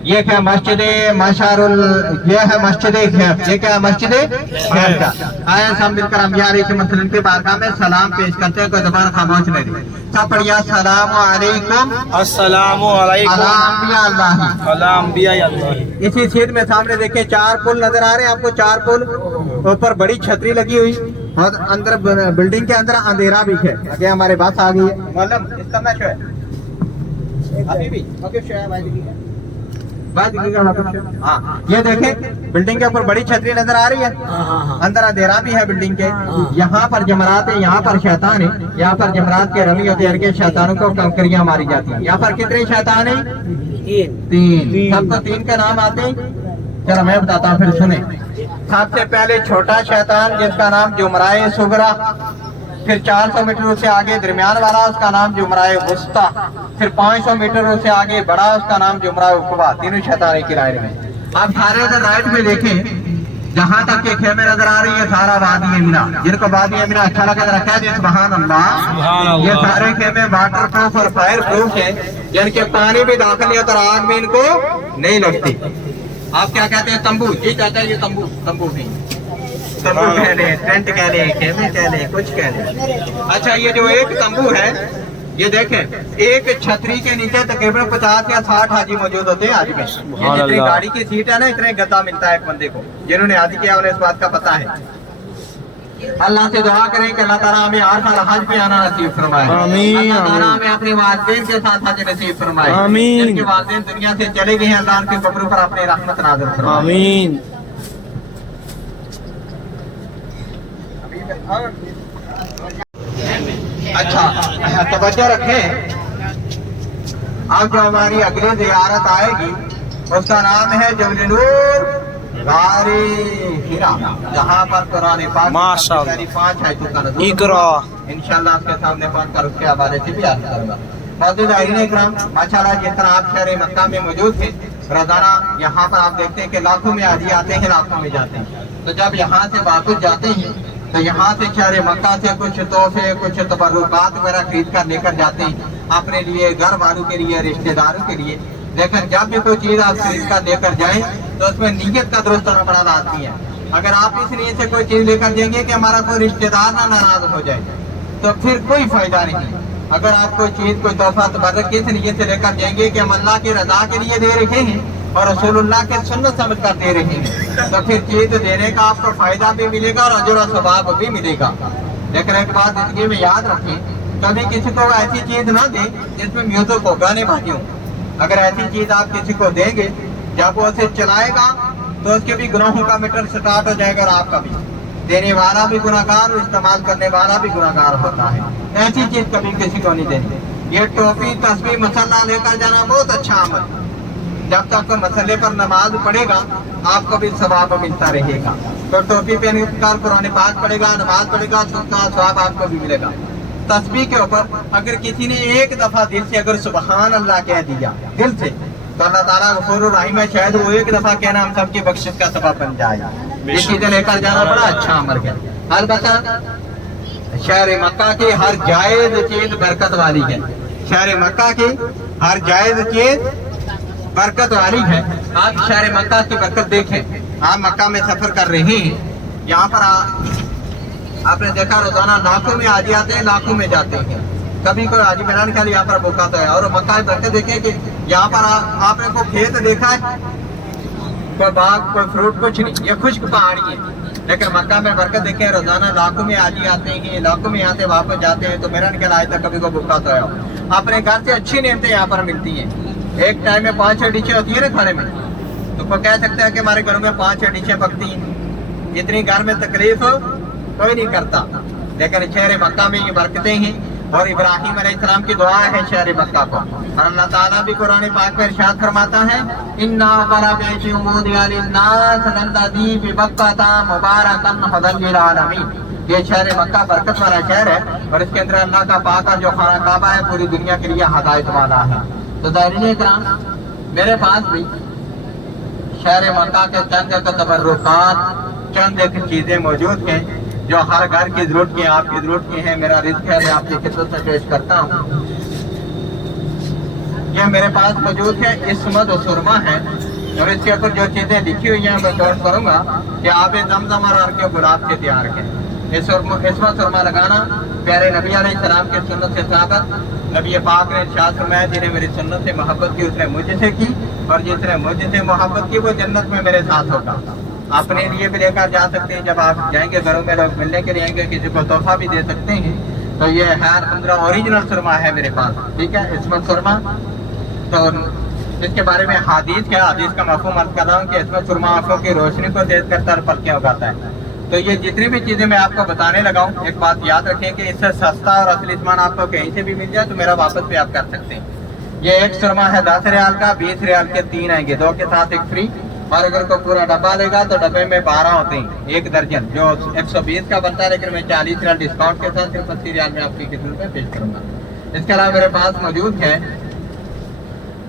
ये क्या मस्जिद मशारुल, ये है मस्जिद खैफ। ये क्या मस्जिद खैफ का आए सब मिलकर अंबिया अलैहिस्सलाम के बारगाह में सलाम पेश करते हैं। कोई जबान खामोश नहीं रही, सब पढ़िया सलाम अलैकुम अस्सलामु अलैकुम अला अंबिया अल्लाह। अला अंबिया अल्लाह। इसी छेद में सामने देखिए 4 पुल नजर आ रहे हैं आपको, 4 पुल, ऊपर बड़ी छतरी लगी हुई, और अंदर बिल्डिंग के अंदर अंधेरा भी है। आगे हमारे बस आ गई है, मतलब इसका मैच है अभी भी ओके हाँ। ये देखें बिल्डिंग के ऊपर बड़ी छतरी नजर आ रही है, अंदर अंधेरा भी है बिल्डिंग के। यहाँ पर जमरात है, यहाँ पर शैतान है, यहाँ पर जमरात के रमी होते हैं, शैतानों को कंकरियां मारी जाती है। यहाँ पर कितने शैतान है? 3। सबको 3 के नाम आते हैं। चलो मैं बताता हूँ, फिर सुने। सबसे पहले छोटा शैतान जिसका नाम जुमराए सुगरा, फिर 400 मीटर उससे आगे दरमियान वाला, उसका नाम जुमराए वुस्ता, फिर 500 मीटर उससे आगे बड़ा, उसका नाम जुमराए उकबा। तीनों शैतान की लाइन में। आप सारे अगर राइट में देखें, जहाँ तक के खेमे नजर आ रही है सारा वादी अमीना, जिनको वादी अमीना अच्छा लगा रखा है सुभान अल्लाह। ये सारे खेमे वाटर प्रूफ और फायर प्रूफ है, जिनके पानी भी दाखिल नहीं होता, आग में इनको नहीं लगती। आप क्या कहते हैं? तंबू। जी चाचा ये तंबू, तंबू नहीं, तंबू कह ले, टेंट कह ले, खेमे कह ले, कुछ कह ले। अच्छा ये जो एक तंबू है, ये देखें एक छतरी के नीचे तकरीबन 50 या 60 हाजी मौजूद होते हैं आज में। ये जितनी गाड़ी की सीट है ना, इतने गद्दा मिलता है एक बंदे को। जिन्होंने हाजी किया उन्हें इस बात का पता है। अल्लाह से दुआ करें कि अल्लाह ताला हमें हर साल हज पे आना नसीब फरमाए। अल्लाह ताला हमें अपने वालिदैन के साथ हज नसीब फरमाए। जिनके वालिदैन दुनिया से चले गए हैं, अल्लाह उनके कब्रों पर अपनी रहमत नाज़िल फरमाए। आमीन। अच्छा तवज्जो रखें, अब जो हमारी अगली ज़ियारत आएगी उसका नाम है जबल नूर गारे हिरा, जहाँ पर कुरान पाक माशाअल्लाह 5 आयतों का नज़ूल इंशाअल्लाह आपके सामने पढ़ कर उसके हवाले से भी याद करूंगा। मौजूद आईने इकराम माशाअल्लाह, जिस तरह आप शहर मक्का में मौजूद थे, रोजाना यहाँ पर आप देखते हैं कि लाखों में हाजी आते हैं, लाखों में जाते हैं। तो जब यहाँ से वापस जाते हैं तो यहाँ से शहर मक्का से कुछ तोहफे, कुछ तबर्रुकात वगैरह खरीद कर लेकर जाते हैं अपने लिए, घर वालों के लिए, रिश्तेदारों के लिए। लेकिन जब भी कोई चीज आप खरीद कर लेकर जाएं तो उसमें नीयत का दुरुस्त होना बड़ा लाजमी है। अगर आप इस नीयत से कोई चीज लेकर जाएंगे कि हमारा कोई रिश्तेदार ना नाराज हो जाए, तो फिर कोई फायदा नहीं। अगर आप कोई चीज, कोई तोहफा तबर्रुक किस नीयत से लेकर जाएंगे कि हम अल्लाह की रजा के लिए दे रहे हैं और रसूलुल्लाह के सुन्नत समझ कर दे रहे हैं, तो फिर चीज देने का आपको फायदा भी मिलेगा और अजर और सवाब भी मिलेगा। लेकिन एक बात जिंदगी में याद रखें, कभी किसी को ऐसी चीज ना दें जिसमें म्यूजिक हो, गाने बाजी हो। अगर ऐसी चीज आप किसी को देंगे, जब वो उसे चलाएगा तो उसके भी गुनाहों का मीटर स्टार्ट हो जाएगा और आपका भी। देने वाला भी गुनाहगार और इस्तेमाल करने वाला भी गुनाहगार होता है। ऐसी चीज कभी किसी को नहीं देनी। ये टोपी, तस्बीह, मसल्ला लेकर जाना बहुत अच्छा अमल। जब तक मसले पर नमाज पढ़ेगा आपको भी सवाब मिलता रहेगा। तो टोपी पहन कर कुरान पाक पढ़ेगा, नमाज पढ़ेगा, उसका सवाब आपको भी मिलेगा। तस्बीह के ऊपर अगर किसी ने एक दफा दिल से अगर सुबहान अल्लाह कह दिया दिल से, तो अल्लाह ताला गफूरुर रहीम है, शायद वो एक दफा कहना हम सबकी बख्शिश का सबब बन जाएगा। ये चीजें लेकर जाना बड़ा अच्छा अमल है। अलबत्ता शहर मक्का की हर जायज चीज बरकत वाली है। शहर मक्का की हर जायज चीज बरकत वाली है। आप शहर मक्का की बरकत देखें। आप मक्का में सफर कर रहे हैं, यहाँ पर आपने देखा रोजाना लाखों में हाजी आते हैं, लाखों में जाते हैं। कभी कोई हाजी मिलान के लिए यहाँ पर भूखा तो है। और मक्का में बरकत देखें कि यहाँ पर आपने को खेत देखा है, कोई बाग, कोई फ्रूट, कुछ नहीं, ये खुश्क पहाड़ी है। लेकिन मक्का में बरकत देखें, रोजाना लाखों में हाजी आते हैं, लाखों में यहाँ से वापस जाते हैं। तो मेरा निकल आज तक कभी को भूखा तो है। अपने घर से अच्छी नेमतें यहाँ पर मिलती हैं। एक टाइम में 5-6 डिशें होती है ना खाने में, तो कोई कह सकता है कि हमारे घरों में 5-6 डिशें पकती हैं। इतनी घर में तकलीफ कोई नहीं करता। लेकिन शहर मक्का में ये बरकतें हैं। और इब्राहिम अलैहिस्सलाम की दुआ है शहर मक्का को। और अल्लाह ताला भी कुरान पाक में इरशाद फरमाता है, इन्ना बरा बैशि उमूदिया लिन्नास लल्लज़ी बिबक्कता मुबारकन हुदल लिल आलमीन। ये शहर मक्का बरकत वाला शहर है और इसके अंदर अल्लाह का पाक जो खाना काबा है पूरी दुनिया के लिए हिदायत वाला है। तो ज़ाहिरीन इकराम, मेरे पास भी शहर मक्का के चंद तबर्रुकात, चंद एक चीजें मौजूद हैं जो हर घर की जरूरत की आपकी जरूरत की है, मेरा रिस्क है, मैं आपकी खिदमत में पेश करता हूँ। ये मेरे पास मौजूद है इस्मत और सुरमा है, और इसके ऊपर जो चीजें लिखी हुई हैं मैं गौर करूंगा कि आप जमजम और अर्के गुलाब से तैयार करें। इस्मत सुरमा लगाना प्यारे नबी अलैहिस्सलाम के सुन्नत से साबित। नबी पाक ने इरशाद फरमाया, जिन्हें मेरी सुन्नत से मोहब्बत की उसने मुझसे की, और जिसने मुझसे मोहब्बत की वो जन्नत में मेरे साथ होगा। अपने लिए भी लेकर जा सकते हैं, जब आप जाएंगे घरों में लोग मिलने के लिए आएंगे, किसी को तोहफा भी दे सकते हैं। तो ये है 15 ओरिजिनल सुरमा है मेरे पास, ठीक है, इस्मत सुरमा। तो इसके बारे में हदीस क्या, हदीस का मफहूम अर्ज कर रहा हूँ कि इसमें सुरमा आंखों की रोशनी को तेज करता है और पलकें उगाता है। तो ये जितनी भी चीजें मैं आपको बताने लगा हूँ, एक बात याद रखें कि इससे सस्ता और असली सामान आपको कहीं से भी मिल जाए तो मेरा वापस भी आप कर सकते हैं। ये एक सुरमा है 10 रियाल का, 20 रियाल के 3 आएंगे, 2 के साथ 1 फ्री। और अगर कोई पूरा डब्बा लेगा तो डब्बे में 12 होते हैं, 1 दर्जन, जो 120 का बनता है, लेकिन मैं 40 रियाल डिस्काउंट के साथ सिर्फ 80 रियाल में आपकी खिदमत में पेश करूंगा। इसके अलावा मेरे पास मौजूद है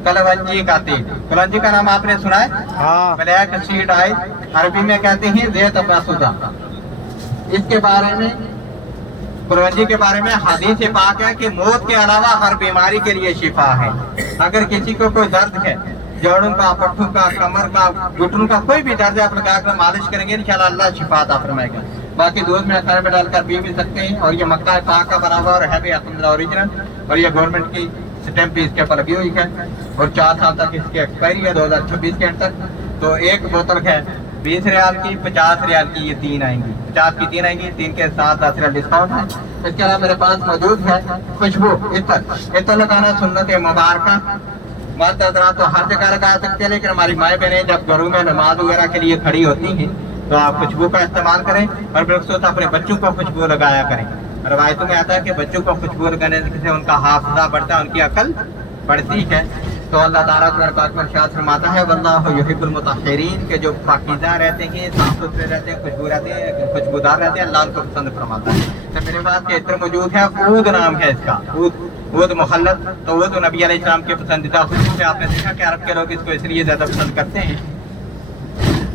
कलवंजी का तेल। कलवंजी का नाम आपने सुना है? हाँ। ब्लैक सीड ऑयल, अरबी में कहते हैं ज़ैत अब्बासुदा। इसके बारे में, कलवंजी के बारे में हदीस पाक है कि मौत के अलावा हर बीमारी के लिए शिफा है। अगर किसी को कोई दर्द है, जोड़ों का, पट्टों का, कमर का, घुटनों का, कोई भी दर्द है, आप लगाकर मालिश करेंगे इंशाल्लाह अल्लाह शिफा अता फरमाएगा। बाकी दूध में अखर में डालकर पी भी सकते हैं। और ये मक्का पाक का बना हुआ और है भी अल्हम्दुलिल्लाह ओरिजिनल, और ये गवर्नमेंट की स्टैंप भी इसके ऊपर लगी हुई है, और 4 साल तक इसकी एक्सपायरी है, 2026 के एंड तक। तो एक बोतल है 20 रियाल की, 50 रियाल की ये 3 आएंगी, 50 की 3 आएंगी, 3 के साथ 10 रियाल डिस्काउंट है। इसके अलावा मेरे पास मौजूद है खुशबू, इतर लगाना सुन्नत मुबारक। मर्द हज़रात तो हर जगह लगा सकते हैं, लेकिन हमारी माएँ बहनें जब घरों में नमाज वगैरह के लिए खड़ी होती हैं तो आप खुशबू का इस्तेमाल करें, और बिल्कुल अपने बच्चों को खुशबू लगाया करें। रवायतों में आता है कि बच्चों को खुशबू लगाने से उनका हाफिजा बढ़ता है, उनकी अकल बढ़ती है। तो अल्लाह ताला कुरान पाक में इरशाद फरमाता है, वल्लाहु युहिब्बुल मुतahhiरीन, के जो पाकीज़ा रहते हैं, साफ सुथरे रहते हैं, खुशबू रहते हैं, खुशबूदार रहते हैं, अल्लाह उनको पसंद फरमाता है। तो मेरे पास के इत्र मौजूद है, ऊद नाम है इसका, ऊद मुखल्लत। तो ऊद नबी अलैहिस्सलाम के पसंदीदा खुशबू से आपने देखा कि अरब के लोग इसको इसलिए ज्यादा पसंद करते हैं।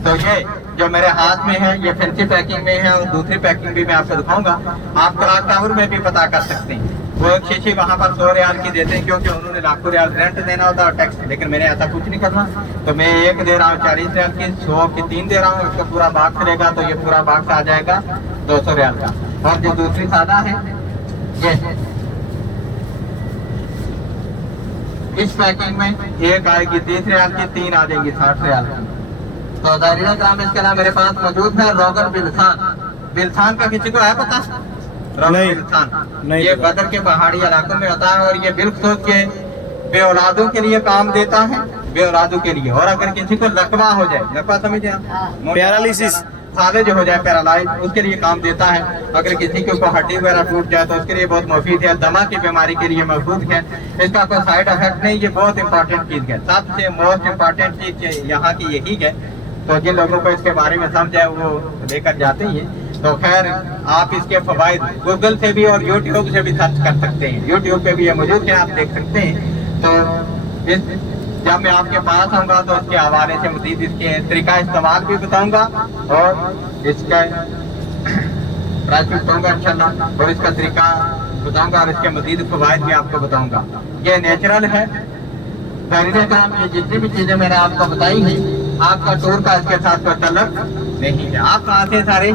तो ये जो मेरे हाथ में है ये फैंसी पैकिंग में है, और दूसरी पैकिंग भी मैं आपको दिखाऊंगा। आप क्लॉक टावर में भी पता कर सकते हैं, वो एक शीशी वहाँ पर 100 रियाल की देते हैं, क्योंकि उन्होंने लाखों रियाल रेंट देना होता है टैक्स, लेकिन मैंने ऐसा कुछ नहीं करना। तो मैं एक दे रहा हूँ 40 रियाल की, 100 की 3 दे रहा हूँ। इसका पूरा बाक्स लेगा तो ये पूरा बाक्स आ जाएगा 200 रियाल का। और जो दूसरी सादा है ये इस पैकिंग में एक आएगी 30 रियाल की, 3 आ जाएंगी 60 रियाल की। तो दायरा काम। इसके अलावा मेरे पास मौजूद है रोगन बिलसान। बिलसान का किसी को है पता? नहीं। बिलसान ये बदर के पहाड़ी इलाकों में होता है, और ये बिल्कुल के बे औलादों के लिए काम देता है, बे औलादों के लिए। और अगर किसी को लकवा हो जाए, लकवा समझे आप, पैरालिसिस, फालिज हो जाए, पैरालाइज, उसके लिए काम देता है। अगर किसी को हड्डी वगैरह टूट जाए तो उसके लिए बहुत मुफीद है। दमा की बीमारी के लिए महफूज है, इसका कोई साइड इफेक्ट नहीं। ये बहुत इंपॉर्टेंट चीज है, सबसे मोस्ट इम्पॉर्टेंट चीज यहाँ की यही है। तो जिन लोगों को इसके बारे में समझ है वो लेकर जाते हैं। तो खैर आप इसके फवाइद गूगल से भी और यूट्यूब से भी सर्च कर सकते हैं, यूट्यूब पे भी ये मौजूद है, आप देख सकते हैं। तो जब मैं आपके पास आऊँगा तो इसके हवाले से मज़ीद इसके तरीका इस्तेमाल भी बताऊँगा, और इसका प्राइस भी बताऊँगा इंशाल्लाह, और इसका तरीका बताऊँगा, और इसके मज़ीद फवाइद भी आपको बताऊँगा। ये नेचुरल है। ये जितनी भी चीज़ें मैंने आपको बताई हैं, आपका टूर का इसके साथ कोई तलब नहीं है। आप कहाँ से? सारे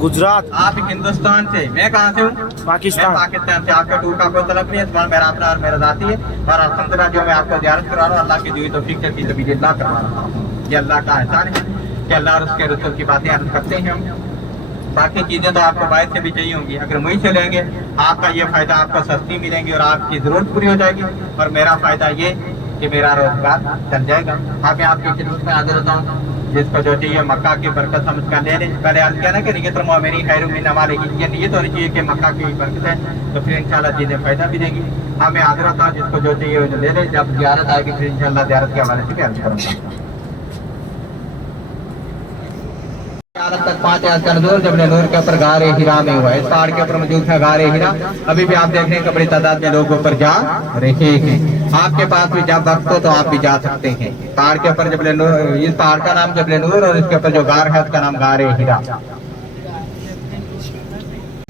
गुजरात। आप हिंदुस्तान से। मैं कहाँ से हूँ? पाकिस्तान। पाकिस्तान से। आपका टूर का कोई तलब नहीं है, तुम्हारा मेरा अपना और मेरा जाती है। और अल्हम्दुलिल्लाह जो मैं आपको ज़ियारत करा रहा हूँ, अल्लाह की दी तौफीक से फिज़िबिलिल्लाह करवा रहा हूँ। ये अल्लाह का एहसान है कि अल्लाह और उसके रसूल की बातें अर्ज करते हैं हम। बाकी चीज़ें तो आपको बाहर से भी चाहिए होंगी, अगर मुझे से लेंगे आपका ये फ़ायदा आपको सस्ती मिलेंगी और आपकी ज़रूरत पूरी हो जाएगी, और मेरा फ़ायदा ये कि मेरा रोजगार चल जाएगा। हाँ, मैं आपकी खिदमत में हाजिर होता हूँ। जिसको जो चाहिए मक्का की बरकत समझ कर ले लें। पहले आज क्या ना कि नियत मेरी खैर मिन अमालिही, ये नियत होनी चाहिए कि मक्का की बरकत है, तो फिर इंशाल्लाह चीज़ें फ़ायदा भी देंगी। हाँ, मैं हाजिर होता हूँ, जिसको जो चाहिए वो ले लें। जब ज़ियारत आएगी फिर इंशाल्लाह ज़ियारत के हवाले से भी अर्ज करूँगा। तक 5 का नज़ूर जब नूर के ऊपर गारे हिरा में हुआ। इस पहाड़ के ऊपर मौजूद है गारे हिरा। अभी भी आप देख रहे हैं कि बड़ी तादाद में लोग ऊपर जा रहे हैं। आपके पास भी जब वक्त हो तो आप भी जा सकते हैं। पहाड़ के ऊपर जबल नूर, इस पहाड़ का नाम जबल नूर, और इसके ऊपर जो गार है उसका नाम गारे हिरा।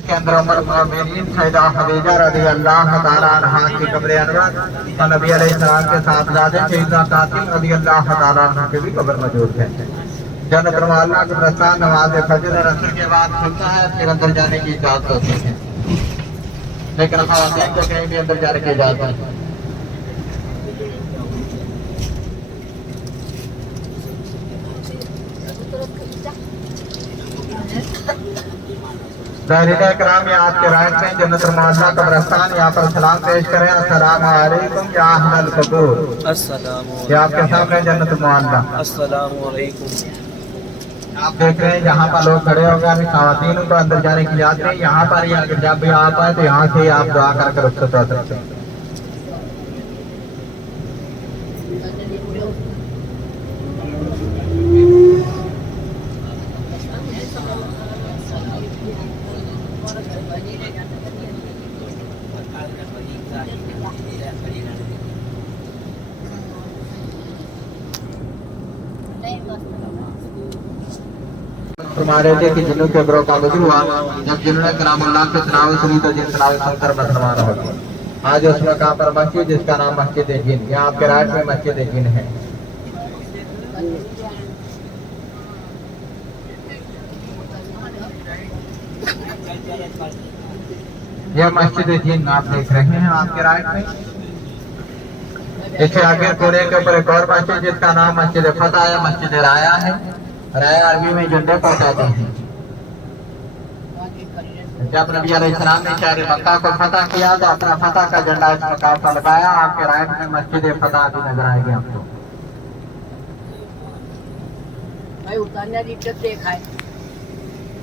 जिसके अंदर उमर मोमिनीन सैयदा खदीजा रज़ी अल्लाह ताला अन्हा की कब्र अनवर और नबी अलैहिस्सलाम के साहबजादे सैयदना कासिम रज़ी अल्लाह ताला अन्हा की भी कब्र मौजूद है। जन्नत वाला के प्रस्थान नमाज फजर और असर के बाद खुलता है, फिर अंदर जाने की इजाजत होती है, लेकिन ख़वातीन को कहीं भी अंदर जाने की इजाजत नहीं। ज़ाहिरीन कराम, ये आपके राइट में जन्नत मोहल्ला कब्रिस्तान, यहाँ पर सलाम पेश करें। अस्सलाम वालेकुम या अहलल कबूर। ये आपके सामने जन्नत मोहल्ला। आप देख रहे हैं यहाँ पर लोग खड़े होकर ख़वातीन को अंदर जाने की इजाज़त नहीं। यहाँ पर ही अगर जब भी आप आए तो यहाँ से ही आप दुआ कर रुखसत हो सकते हैं। तुम्हारे थे कि जिन्हों के ग्रोह का गुजर हुआ, जब जिन्होंने कलामुल्लाह के तनाव सुनी तो जिन तनाव सुनकर मुसलमान हो गए। आज उस मकाम पर मस्जिद जिसका नाम मस्जिद जिन, यहाँ आपके राइट में मस्जिद जिन है। यह मस्जिद जिन आप देख रहे हैं आपके राइट में। इससे आगे कोने के ऊपर एक और मस्जिद जिसका नाम मस्जिद फतह है, मस्जिद राया है। राया अरबी में झंडे पहुंचाते हैं। जब नबी अलैहिस्सलाम ने शहर मक्का को फतह किया तो अपना फतह का झंडा इस मकाम पर लगाया। आपके राइट में मस्जिद फतह भी नजर आएगी आपको। भाई उतारने की इज्जत देखा है,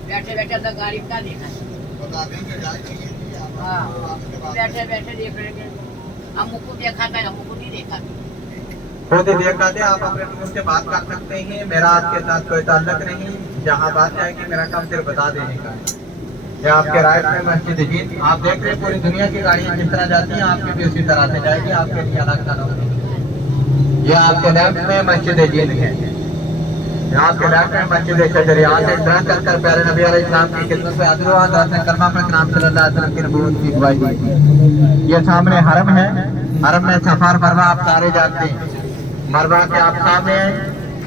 बैठे बैठे तो गाड़ी का देखा है। हाँ, बैठे बैठे देख रहे हैं। हमको देखा था, हमको नहीं देखा। खुद देखा थे, आप अपने लोगों से बात कर सकते हैं। मेरा आपके साथ कोई ताल्लुक नहीं। जहाँ बात जाएगी मेरा काम सिर्फ बता देने का है। ये आपके राइट में मस्जिद जीत आप देख रहे हैं। पूरी दुनिया की गाड़ियाँ जिस तरह जाती हैं आपकी भी उसी तरह से जाएगी। आपके लिए अलग का नाम नहीं। ये आपके लेफ्ट में मस्जिद जीत है। आपके लेफ्ट में मस्जिद शजर। यहाँ से ड्रा कर प्यारे नबी अलैहिस्सलाम की खिदमत पे हाजिर हुआ। कलमा पर नाम सल्लल्लाहु अलैहि वसल्लम की नबूवत की गवाही दी। ये सामने हरम है। हरम में सफार मरवा आप सारे जानते हैं। मरवा के आप सामने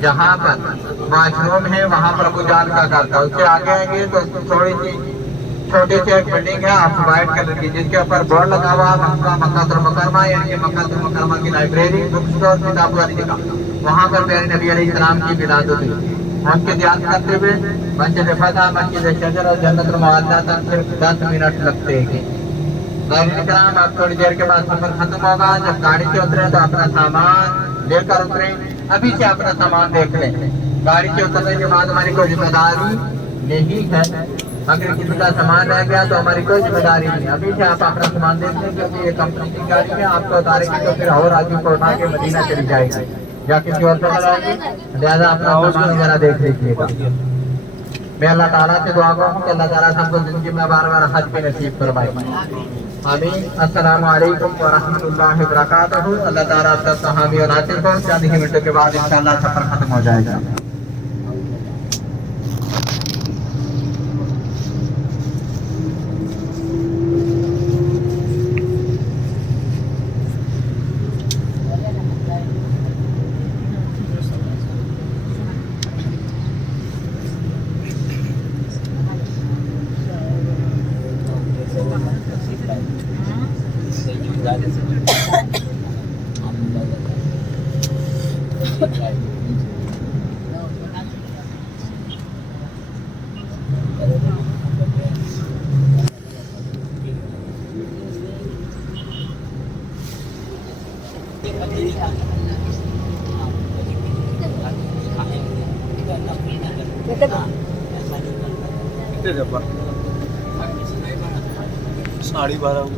जहाँ पर वाशरूम है वहाँ पर अबू जान का घर था। उससे आगे आएंगे तो थोड़ी सी छोटी सी एक बिल्डिंग है आप व्हाइट कलर की, जिसके ऊपर बोर्ड लगा हुआ मक्कातुल मुकर्रमा, यानी मक्कातुल मुकर्रमा की लाइब्रेरी, बुक स्टोर, किताब वाली जगह। वहाँ पर प्यारे नबी अलैहिस्सलाम की विलादत हुई। उनके ध्यान करते हुए मस्जिद फतह, मस्जिद शजर और जन्नत मोहल्ला तक सिर्फ 10 मिनट लगते हैं। आप थोड़ी देर के बाद सफर खत्म होगा। जब गाड़ी से उतरे तो अपना सामान लेकर उतरे। अभी से अपना सामान देख लें। गाड़ी से उतरने के बाद हमारी कोई जिम्मेदारी नहीं है। अगर किसी का सामान रह गया तो हमारी कोई जिम्मेदारी नहीं। अभी से आप अपना सामान देख लें, क्योंकि ये कंपनी की गाड़ी है। आपको उतारेगी तो फिर और राजू को उठा के मदीना चली जाएगी या किसी और से लगाएगी। लिहाजा अपना सामान वगैरह देख लीजिएगा। मैं अल्लाह ताला से दुआ करूँ कि अल्लाह ताला सबको जिंदगी में बार बार हज पे नसीब फरमाए। आमीन। अस्सलाम वालेकुम व रहमतुल्लाहि व बरकातहू। अल्लाह ताला सब सहाबी और नासिर को चंद ही मिनटों के बाद इंशाअल्लाह सफर खत्म हो जाएगा। साढ़े 12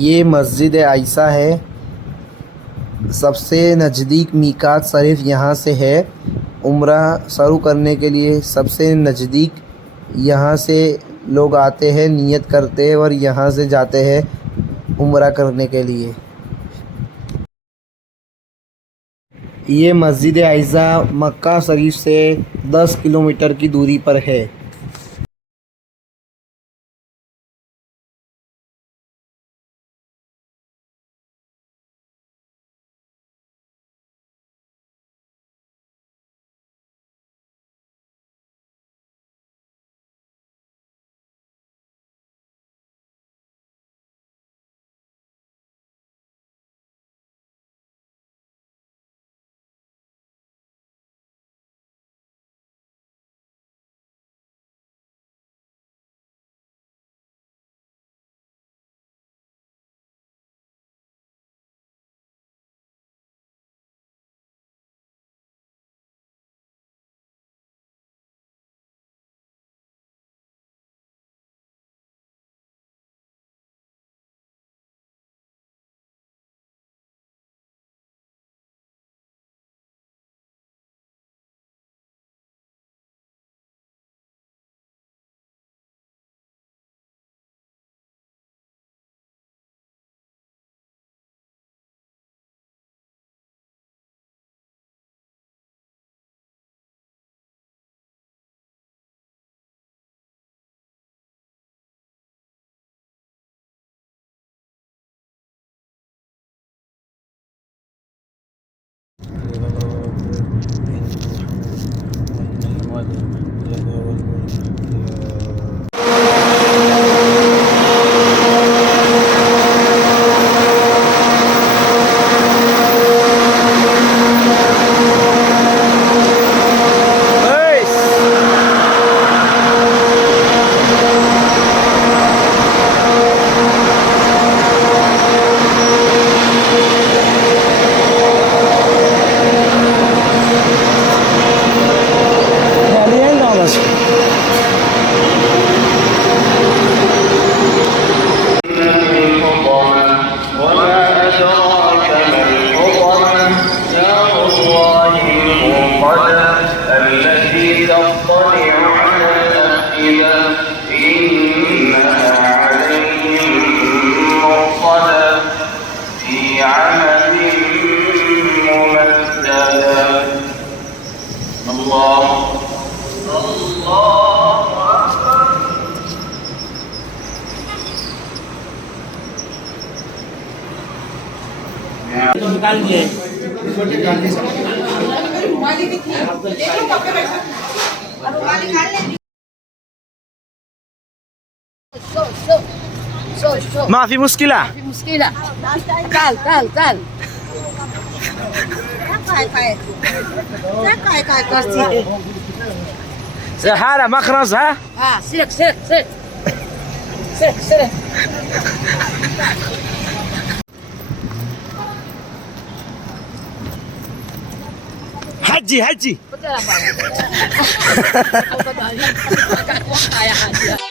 یہ مسجد عائشہ ہے. سب سے نزدیک میقات شریف یہاں سے ہے. عمرہ شروع کرنے کے لیے سب سے نزدیک یہاں سے لوگ آتے ہیں, نیت کرتے ہیں اور یہاں سے جاتے ہیں عمرہ کرنے کے لیے. یہ مسجد عائشہ مکہ شریف سے 10 کلومیٹر کی دوری پر ہے. نکال دیے ما في مشكلة. في مشكلة. تعال تعال تعال. هذا مخرج ها؟ سيرك سيرك سيرك سيرك سيرك. حجي حجي. Betul apa? Aku tadi. Aku kayak haji.